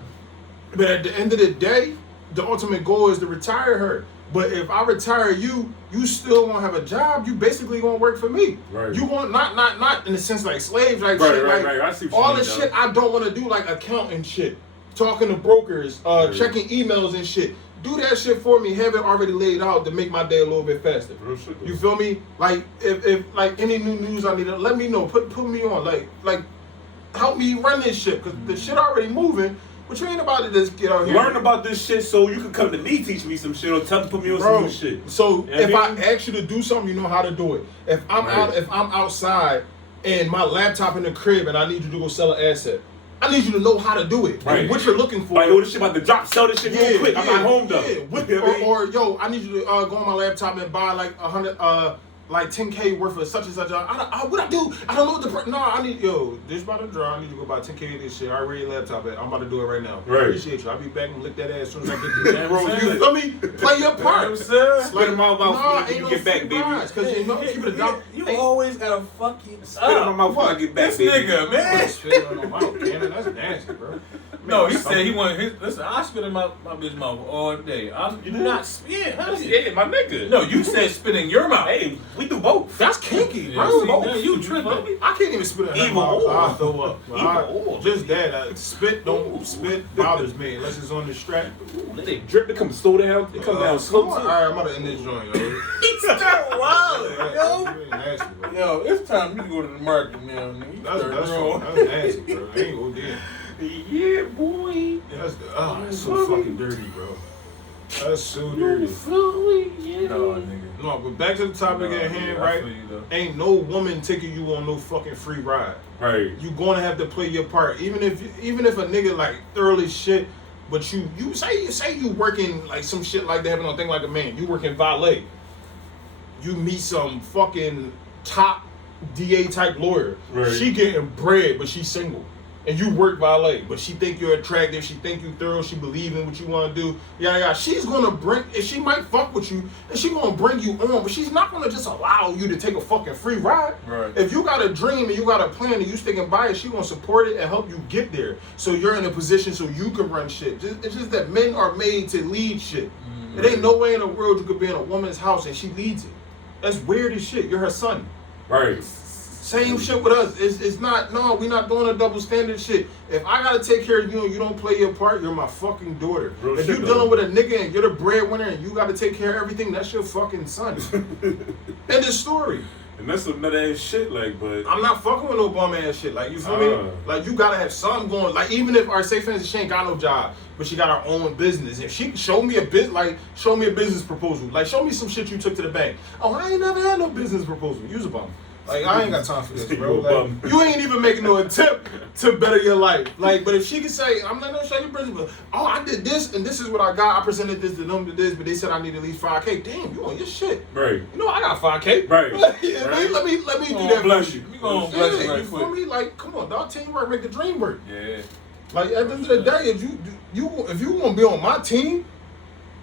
But at the end of the day, the ultimate goal is to retire her. But if I retire you, you still won't have a job. You basically gonna work for me. Right. You want not in the sense like slaves, like Right, shit, right, like right. I see what you all mean, the dog. shit I don't want to do, like accounting shit, talking to brokers, checking emails and shit. Do that shit for me. Have it already laid out to make my day a little bit faster. Real shit. You feel me? Like if like any new news I need, let me know. Put me on. Like help me run this shit because the shit already moving. But you ain't about to just get out here. Learn about this shit so you can come to me, teach me some shit, or tell put me on some Bro, new shit. so You know if what I I mean? ask you to do something, you know how to do it. If I'm Right. if I'm outside and my laptop in the crib and I need you to go sell an asset, I need you to know how to do it. Right. And what you're looking for. Like, yo, this shit about to drop, sell this shit real quick. I'm not home though. Yeah. What, You know what I mean? or yo, I need you to go on my laptop and buy like 100, like 10K worth of such and such. What I do? I don't know what the. No, I need this about to draw. I need you to go buy 10K of this shit. I already laptop it. I'm about to do it right now. Right. Appreciate you. I'll be back and lick that ass as soon as I get there. Bro, You feel me? Play your part. Spit in my mouth Nah, when ain't you no get back, free baby. rides, cause you know, keep it a dog. You Ain't- always gotta fucking Spit in my mouth when I get back, This baby. nigga, man. Spit on my mouth, Cannon. That's nasty, bro. No, he Man, said he wanted his. Listen, I spit in my bitch mouth all day. I'm You did? not spit. Yeah, my nigga. No, you said spit in your mouth. Hey, we do both. That's kinky, Yeah, bro. see, Both. now you tripping. I can't even spit in her Either mouth. or. I throw up. Either or. Just that. Spit bothers me unless it's on the strap. Let they drip, they come slow down. They come down slow All too. right, I'm about to end this joint, yo. Start wilding, yo. That's really nasty, bro. Yo, it's time you go to the market now, nigga. You That's start growing. nasty, bro. I ain't gonna do Yeah, boy. that's so fucking dirty, bro. That's so dirty. No, nigga. No, but back to the topic at hand, I right? feel you, though. Ain't no woman taking you on no fucking free ride. Right. You gonna have to play your part, even if a nigga like thoroughly shit. But you say you working like some shit like that, having no thing like a man. You working valet. You meet some fucking top DA type lawyer. Right. She getting bread, but she's single. And you work valet, but she think you're attractive, she think you thorough, she believe in what you want to do. Yeah. She's gonna bring, and she might fuck with you, and she gonna bring you on, but she's not gonna just allow you to take a fucking free ride. Right. If you got a dream and you got a plan and you sticking by it, she gonna support it and help you get there. So you're in a position so you can run shit. It's just that men are made to lead shit. It ain't no way in the world you could be in a woman's house and she leads it. That's weird as shit. You're her son. Right. Same shit with us. It's not, no, we're not doing a double standard shit. If I gotta take care of you and you don't play your part, you're my fucking daughter. Real if shit, you're though. dealing with a nigga and you're the breadwinner and you gotta take care of everything, that's your fucking son. End of story. And that's some nut ass shit, like, but I'm not fucking with no bum ass shit. Like, you feel me? Like, you gotta have something going. Like, even if, our say for instance, she ain't got no job, but she got her own business. If she show me a business proposal. Like, show me some shit you took to the bank. Oh, I ain't never had no business proposal. You's a bum. Like, I ain't got time for this, bro. You a bum. Like, you ain't even making no attempt to better your life. Like, but if she can say, I'm not gonna show you business, but oh, I did this and this is what I got. I presented this to them to this, but they said I need at least 5K. Damn, you on your shit. right. You know I got 5K. Right. Yeah, Right. Let me do gonna that bless for you. you. We gonna Yeah, bless you you right feel quick. me? Like, come on, dog. Teamwork make the dream work. Yeah. Like, at the end of the day, if you want to be on my team,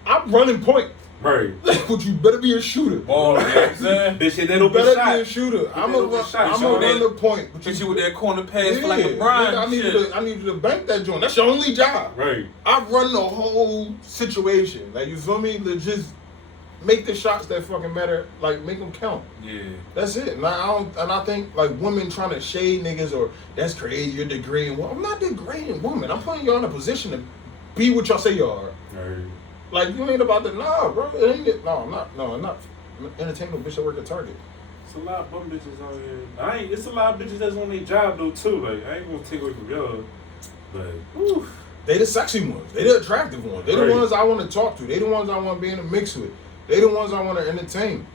I'm running point. Right. But you better be a shooter. Ball, you know what I'm saying? Bitch, hit that You open better shot. be a shooter. I'm that open shot. gonna Show run that- the point. But Hit you with that corner pass yeah, for like LeBron. nigga, Shit. I need you to bank that joint. That's your only job. Right. I run the whole situation. Like, you feel me? To just make the shots that fucking matter. Like, make them count. Yeah. That's it. And I think like women trying to shade niggas or that's crazy, you're degrading. Well, I'm not degrading women. I'm putting y'all in a position to be what y'all say y'all are. Right. Like, you ain't about to, nah, bro. It ain't it. No, I'm not entertaining no bitch that work at Target. It's a lot of bum bitches out here. It's a lot of bitches that's on their job though too. Like, I ain't gonna take away from y'all, but whew. They the sexy ones. They the attractive ones. They the Right. ones I want to talk to. They the ones I want to be in a mix with. They the ones I want to entertain.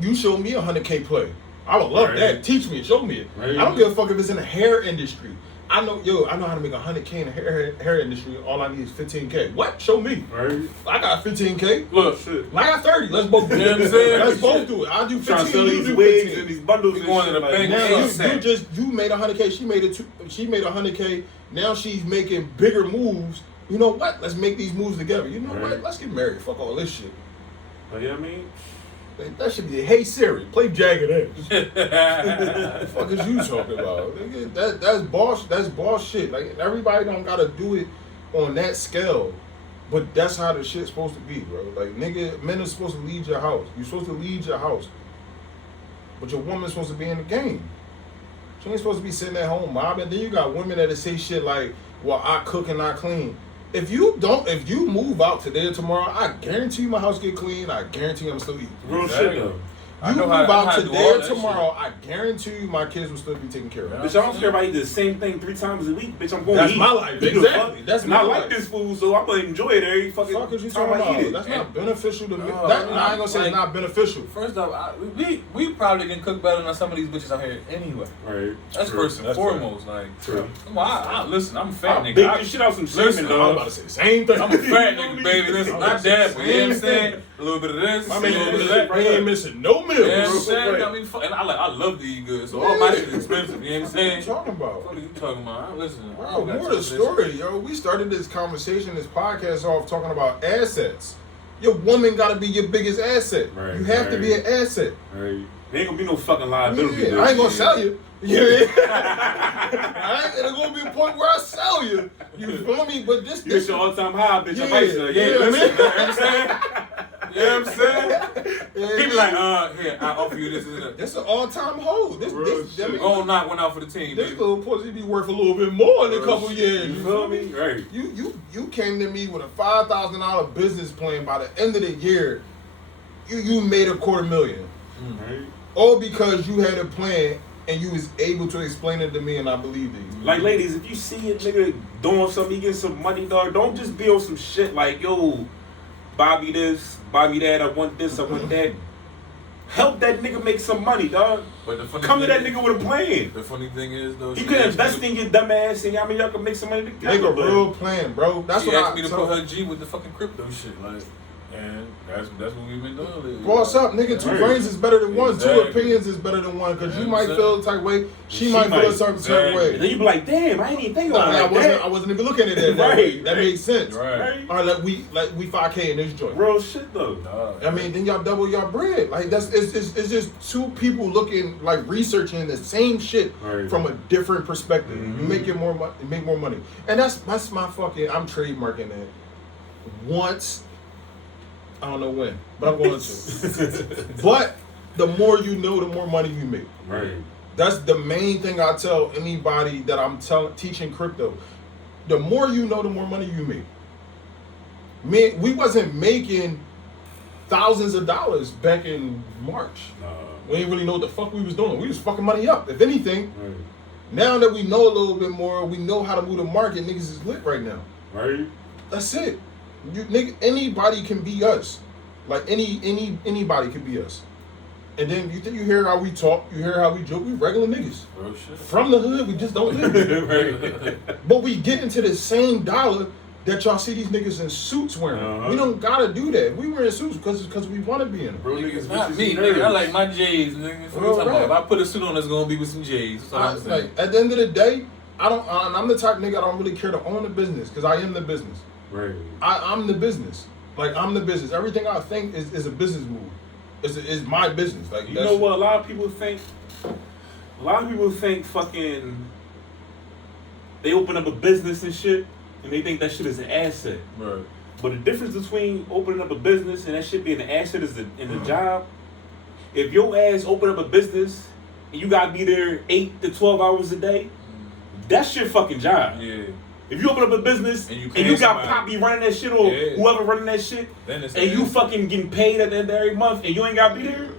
You show me a 100K play. I would love Right. that. Teach me. Show me it. Right. I don't give a fuck if it's in the hair industry. I know how to make 100K in the hair industry. All I need is 15K. What? Show me. Right. I got 15K. Look, Shit. I got 30. Let's both do it. You know what I'm saying? Let's both do it. I'll do Trying to 15. sell You these do wigs 15. and these bundles We and going shit, to the like, bank. Now you made 100K. She made 100K. Now she's making bigger moves. You know what? Let's make these moves together. You know Right. what? Let's get married. Fuck all this shit. But yeah, I mean, That should be, hey Siri, play Jagged Edge. What the fuck is you talking about? Nigga, that's boss shit. Like, everybody don't gotta do it on that scale. But that's how the shit's supposed to be, bro. Like, nigga, men are supposed to lead your house. You're supposed to lead your house. But your woman's supposed to be in the game. She ain't supposed to be sitting at home mobbing. Then you got women that say shit like, well, I cook and I clean. If you move out today or tomorrow, I guarantee you my house get clean. I guarantee you I'm still eating. real Exactly. shit though. I You know move how out to do today all or that tomorrow, I guarantee you my kids will still be taken care of. Yeah. Bitch, I don't care about eating the same thing 3 times a week. Bitch, I'm going That's to eat. my life. You the Exactly. fuck? That's and my I life. like this food, so I'm gonna enjoy it every fucking Fuck is you time talking I eat about? it. That's not beneficial to me. No, I ain't gonna say like- it's not beneficial. First off, we probably can cook better than some of these bitches out here anyway. Right. That's True. first and That's foremost. Like, True. come on, listen, I'm a fat I'll nigga. bake I- this shit out some listen, salmon, I'm about dog. to say the same thing. I'm a fat nigga, baby. Listen, not that, but you know what I'm saying? A little bit of this, My a man little bit of ain't, that. he ain't missing no meals. You know what I'm What saying? Right. I mean, and I love to eat good, so all my shit is expensive. You know what I'm are you saying? talking about? What are you talking about? Listen, I Bro, don't got more time the for this. story, yo. We started this conversation, this podcast off talking about assets. Your woman got to be your biggest asset. Right, You have to be an asset. Right. There ain't gonna be no fucking liability. Yeah, dude. I ain't gonna sell you. Yeah, there's gonna be a point where I sell you. You feel me? But this, You hit your all-time high, bitch. Yeah, I might sell. yeah, Yeah, man. listen. You know what I'm saying? You know what I'm saying? yeah, People like, here, I offer you this and that. this an all-time hoe. This, Real this, shit. I mean, Go knock one out for the team, this baby. little pussy be worth a little bit more in a couple years. You feel me? Right. You came to me with a $5,000 business plan. By the end of the year, you made $250,000, Right? all because you had a plan and you was able to explain it to me and I believed it. Like, ladies, if you see a nigga doing something, he getting some money, dog, don't just be on some shit like, yo, buy me this, buy me that, I want this, I want that. Help that nigga make some money, dog. But the funny Come to thing that nigga with a plan. The funny thing is, though, You can invest in your dumb ass and y'all can make some money together. Make a but- real plan, bro. That's She what asked I me to tell- put her G with the fucking crypto shit, like, and that's what we've been doing lately. Boss up, nigga. Two Right. brains is better than one. Exactly. Two opinions is better than one. Because you Yeah, might I'm feel a type way. She She might feel a might. certain Exactly. And then way. you be like, damn, I ain't even think Nah, about it like I that. wasn't even looking at it that Right, way. That right. makes sense. Right. Right? All right, we 5K in this joint. Real shit, though. Nah, I mean, then y'all double your bread. Like it's just two people looking like researching the same shit Right. from a different perspective. Mhm. You make more money, and that's my fucking. I'm trademarking that. Once, I don't know when, but I'm going to. But the more you know, the more money you make. Right. That's the main thing I tell anybody that I'm teaching crypto. The more you know, the more money you make. Man, we wasn't making thousands of dollars back in March. We didn't really know what the fuck we was doing. We was fucking money up. If anything, Right. now that we know a little bit more, we know how to move the market. Niggas is lit right now. Right? That's it. You nigga, anybody can be us. Like anybody can be us. And then you hear how we talk, you hear how we joke. We regular niggas real shit. from the hood. We just don't live there. Right. But we get into the same dollar that y'all see these niggas in suits wearing. Uh-huh. We don't gotta do that. We wear suits because we want to be in them. Bro, Niggas, niggas, not bitches, me, and nigga. I nerds. like my J's, nigga. What you Real talking about? rap. If I put a suit on, it's gonna be with some J's. That's all I'm saying. Like at the end of the day, I'm the type of nigga I don't really care to own a business because I am the business. Right. I'm the business. Like I'm the business. Everything I think is a business move. Is my business. Like You know what a lot of people think? A lot of people think fucking they open up a business and shit and they think that shit is an asset. Right. But the difference between opening up a business and that shit being an asset is in the job. If your ass open up a business and you gotta be there 8 to 12 hours a day, that's your fucking job. Yeah. If you open up a business And you and pay you got somebody. Poppy running that shit or Yeah. whoever running that shit, Then it's and you fucking getting paid at the end of every month and you ain't gotta be there,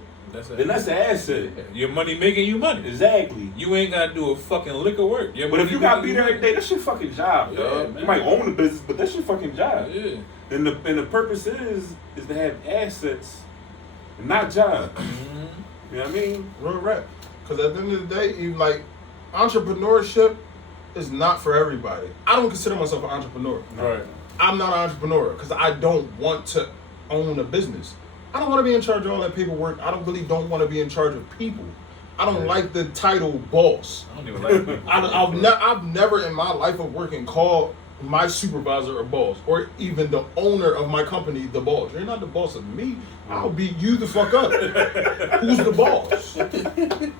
then that's an asset. Your money making you money. Exactly. You ain't gotta do a fucking lick of work. Your But money if you gotta making be there you every day, that's your fucking job, Yeah, dog. man. You might own the business, but that's your fucking job. Yeah. And the purpose is to have assets, and not jobs. Mm-hmm. You know what I mean? real rap. Because at the end of the day, even like entrepreneurship is not for everybody. I don't consider myself an entrepreneur. Right. I'm not an entrepreneur because I don't want to own a business. I don't want to be in charge of all that paperwork. I don't want to be in charge of people. I don't like the title boss. I don't even like people. I've never in my life of working called my supervisor a boss or even the owner of my company the boss. You're not the boss of me. I'll beat you the fuck up. Who's the boss?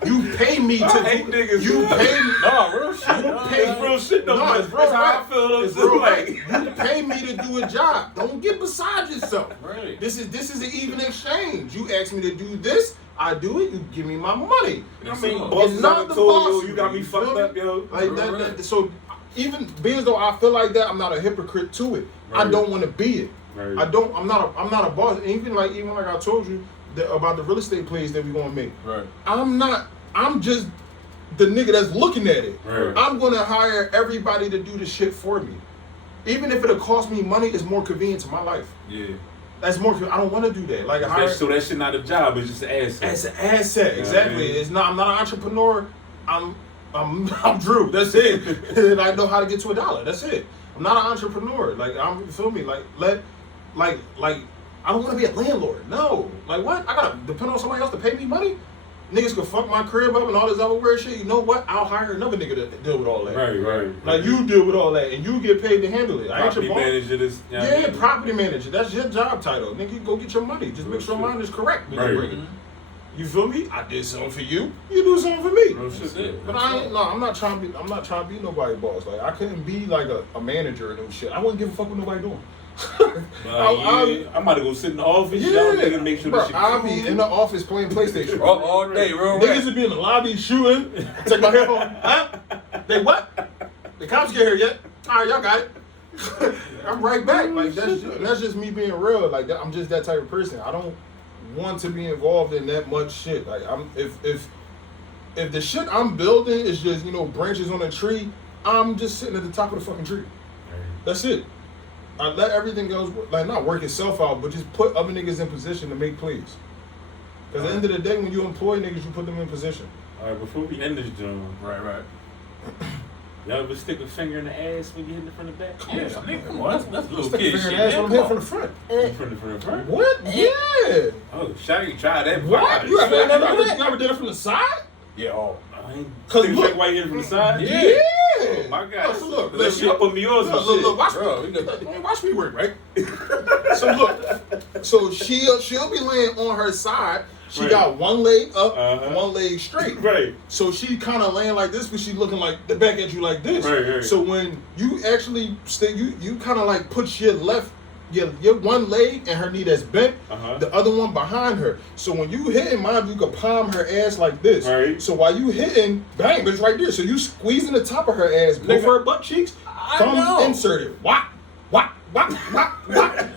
You pay me to. I hate niggas, You dog. pay me. No, real shit. You No, pay It's real shit though. No, man. it's real That's how rap. I feel though. It's too, real like, rap. You pay me to do a job. Don't get beside yourself. Right. This is an even exchange. You ask me to do this, I do it. You give me my money. you know what I mean? It's Bosses not out the told boss. yo, you got me fucked up, yo. Like that. So even being as though I feel like that, I'm not a hypocrite to it. I Right. don't want to be it. Right. I'm not a boss. Even like I told you about the real estate plays that we're gonna make. Right. I'm just the nigga that's looking at it. Right. I'm gonna hire everybody to do the shit for me. Even if it'll cost me money, it's more convenient to my life. Yeah. That's more. I don't want to do that. Like hire. So that shit not a job, it's just an asset. It's an asset, Yeah, exactly. man. It's not. I'm not an entrepreneur. I'm Drew. That's it. And I know how to get to $1. That's it. I'm not an entrepreneur. Like you feel me? Like I don't want to be a landlord. No. Like what? I gotta depend on somebody else to pay me money. Niggas can fuck my crib up and all this other weird shit. You know what? I'll hire another nigga to deal with all that. Right. Like you deal with all that, and you get paid to handle it. I ain't Property your boss. manager this. You know what I Yeah, mean? property manager. That's your job title. Nigga, go get your money. Just make sure mine is correct when you Right. bring it. You feel me? I did something for you. You do something for me. Real shit, That's man. it. But I'm not trying to be nobody's boss. Like I couldn't be like a manager and no shit. I wouldn't give a fuck what nobody doing. I'm about to go sit in the office. Y'all niggas make sure bro, this shit I'll cool. be in the office playing PlayStation. All day, real Niggas rap. would be in the lobby shooting. Take my headphone. Huh? They what? The cops get here yet? All right, y'all got it. I'm right back. Like that's just me being real. Like that, I'm just that type of person. I don't want to be involved in that much shit. Like if the shit I'm building is just, branches on a tree, I'm just sitting at the top of the fucking tree. That's it. I let everything else, not work itself out, but just put other niggas in position to make plays. Because at the end of the day, when you employ niggas, you put them in position. All right, before we end this joint, Right. y'all ever stick a finger in the ass when you hit it from the back? Yeah, nigga, come on. That's little Stick a kid finger shit. in the ass man. when I'm Come hitting on. from the front. From the front? What? Yeah. Oh, Shaggy tried that. What? You tried ever did it from the side? Yeah, oh. Cause Cause look, why you hit it from the side? Yeah. Oh my God. Look, Let's you put me on some shit. look, watch Bro, me. Watch me work, right? So look, so she'll be laying on her side. She Right. got one leg up, Uh-huh. one leg straight. Right. So she kind of laying like this, but she looking like the back at you like this. Right. So when you actually stay, you kind of like put your your one leg and her knee that's bent, Uh-huh. the other one behind her. So when you hitting, mind you can palm her ass like this. Right. So while you hitting, bang, bitch, right there. So you squeezing the top of her ass, both Nigga, her butt cheeks, I thumbs know. inserted. Whack.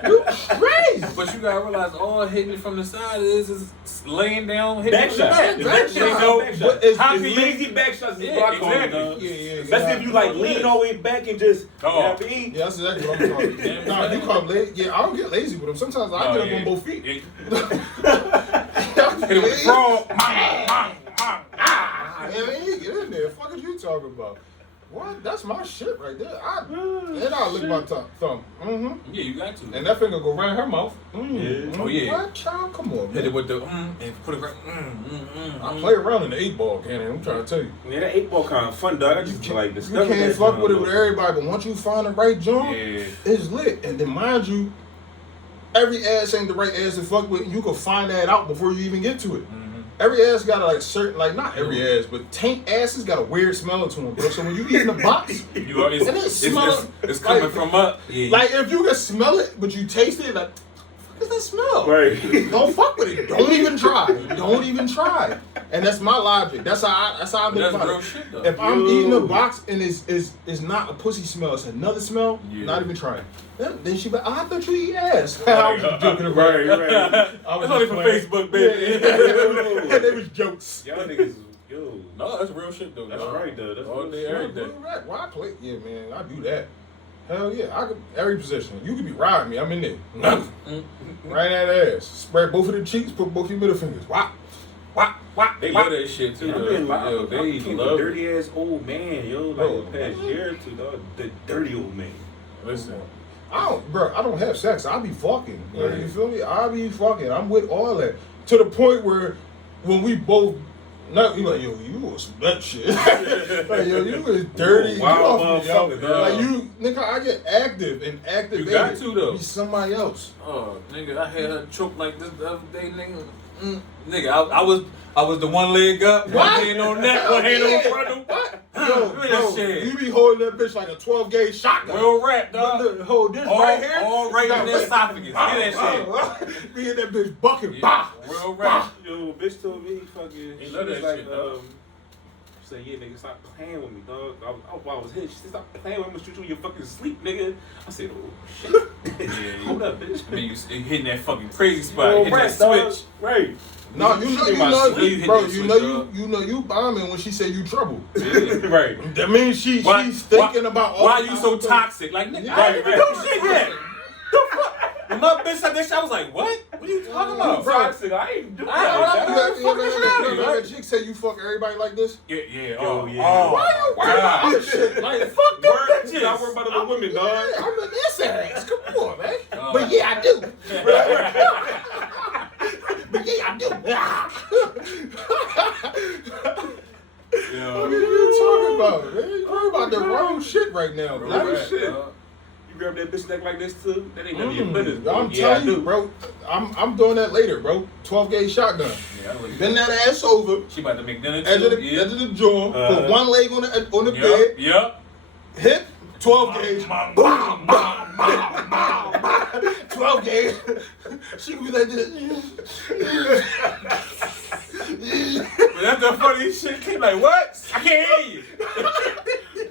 You crazy. But you gotta realize all hitting it from the side is laying down, hitting Back it from the shot. back. It's back back shot. shot. But Back shot. it's- How It's can you- lazy back shots is Yeah, what I call exactly. them, dog. Yeah. Especially if you like lean all the way back and just, you know what I mean? Yeah, that's exactly what I'm talking about. Nah, you call them lazy. Yeah, I don't get lazy with them. Sometimes I get up on both feet. Hit it with the frog. Yeah, get in there. Fuck is you talking about? What? That's my shit right there. And I lick my thumb. Mm-hmm. Yeah, you got to. And that finger go right in her mouth. Yeah. Oh, yeah. What, child? Come on, Hit it man. with the and put it right. I play around in the 8-ball, Cannon. I'm trying to tell you. Yeah, that 8-ball kind of fun, dog. I just like You discovered can't that fuck with it joint, with though. everybody, but once you find the right joint, Yeah. it's lit. And then mind you, every ass ain't the right ass to fuck with. You can find that out before you even get to it. Every ass got a certain, not every ass, but taint asses got a weird smell to them, bro. So when you eat in the box, You are, And it smells it's coming like- from up. Yeah. like if you can smell it, but you taste it, like, what does that smell? Right. Don't fuck with it. Don't even try. Don't even try. And that's my logic. That's how I But think that's about real it. shit though. If I'm eating a box and it's not a pussy smell, it's another smell, Yeah. not even trying. Then she be like, I thought you eat ass. I was just joking around. Right, right. I was It's only just for playing. Facebook, baby. Yeah, they was jokes. Y'all niggas, yo. No, that's real shit though. That's dog. right, though. That's all real day, shit. every day. Why I play? Yeah, man, I do that. Hell yeah, I could every position. You could be riding me, I'm in there. Right at that ass. Spread both of the cheeks, put both your middle fingers. Whop. They love that shit too. I've Though. been Yo, they became love a it. dirty ass old man, yo. Like Bro, the past year or two, dog. The dirty old man. Listen, I don't have sex. I be fucking. Like, you feel me? I be fucking. I'm with all that. To the point where when we both you like, yo, you was that shit. Like, yo, you was dirty. You a wild off me, yo. motherfucker, dog. Like you, nigga, I get active and active. You got to, though. Be somebody else. oh nigga, I had her choke like this the other day, nigga. Nigga, I was the one leg up, one hand on that, one hand on front. What? Yo, Bro, shit. you be holding that bitch like a 12-gauge shotgun. Real rap, dog. Hold this All right here. all right in the esophagus. Get that shit. Be in that bitch bucket. Yeah, Bah. real rap. Yo, bitch told me fucking. He She love was that like, shit, dog. she said, yeah, nigga, stop playing with me, dog. While I was hit, she said, stop playing with me, I'm gonna shoot you in your fucking sleep, nigga. I said, oh, shit. Hold up, bitch. I mean, you hitting that fucking crazy spot, Yo, hitting right, that dog. switch. Right. No, You in my sleep, hit bro. that You switch, know dog. you bombing when she said you trouble. Right. That means she's thinking about all why the you so possible- toxic? Like, nigga, Yeah, I didn't even right. do shit yet. The fuck? When my bitch said that shit, I was like, what? What are you talking about? I'm toxic. I ain't do I- that. You dog. ever- you ever- you ever had a chick say you fuck everybody like this? Yeah. Yo, yeah. Oh, Why you worried about God. this shit? Like, Fuck them Word, bitches. I worry about other women, dog. Yeah, I'm in this ass. Come on, man. Oh. But yeah, I do. But yeah, I do. Yo. What are you talking about, man? You talking about the wrong shit right now, bro. Real Right, shit. dog. You grab that bitch neck like this too? That ain't none of your business, bro. I'm Yeah, I telling you, do. bro. I'm doing that later, bro. 12-gauge shotgun. Yeah, I really- Bend that ass over, She about to make dinner edge of too. the edge of the jaw. Put one leg on the bed. Yup. Hip. 12-gauge. Bam, bam, bam, bam, bam. 12-gauge. She could be like this. But that's the funny shit. Keep like, what? I can't hear you.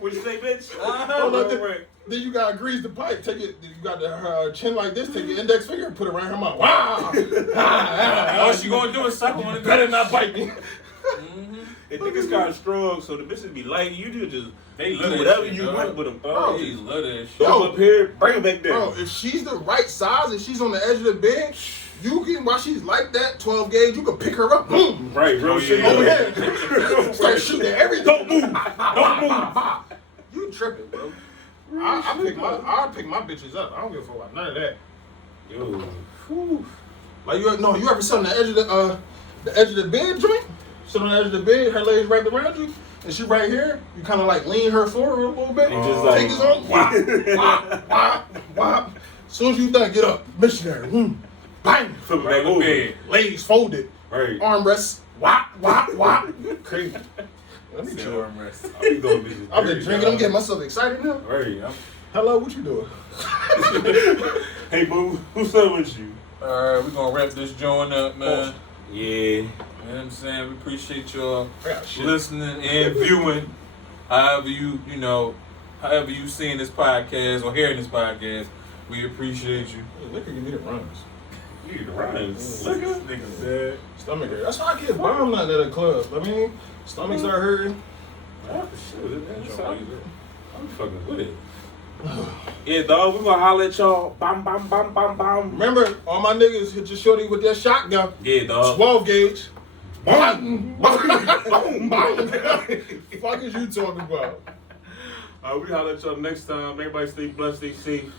What'd you say, bitch? Uh-huh. Hold on, Then you gotta grease the pipe. Take it. You got the chin like this. Take your index finger and put it around her mouth. Wow. All she gonna do is suck on it. Better not bite me. And niggas kind of strong, so the bitches be light. You just They do love that whatever shit, you dog. want with them, Bro, dog. They love that shit. Throw Yo. them up here, bring them back there. Bro, if she's the right size and she's on the edge of the bed, you can, while she's like that, 12 gauge, you can pick her up. Boom. Right, real Oh, shit. yeah. Over here. Start shooting at everything. Don't move. Don't move. You tripping, bro. I pick my bitches up. I don't give a fuck about none of that. Yo. Whew. Like you ever sit on the edge of the edge of the bed joint? Sit on the edge of the bed, her legs wrapped around you, and she right here. You kind of like lean her forward a little bit. And just like- take this on. Wop, wop, wop, wop. As soon as you done, get up, missionary. Bang. Flip it Right back in the over. bed. Legs folded. Right. Armrests. Wop, wop, wop. Crazy. Let me Still chill. armrest. I be doing bitches I've been dirty, drinking. dog. I'm getting myself excited now. Right. Hello, what you doing? Hey, boo, who's up with you? Alright, we're gonna wrap this joint up, man. Yeah. You know what I'm saying? We appreciate y'all I got shit. listening and viewing. However however you seeing this podcast or hearing this podcast, we appreciate you. Hey, liquor give me the runs. You need to rhymes. Look at this nigga said. Stomach hurt. That's why I get bombed night at a club. I mean, stomachs start hurting. Ah, shit, I'm fucking with it. Yeah, dog, we gonna holler at y'all. Bam, bam, bam, bam, bam. Remember, all my niggas hit your shorty with that shotgun. Yeah, dog. 12 gauge. Boom, boom, boom. Fuck is you talking about? We holler at y'all next time. Everybody stay blessed, stay safe.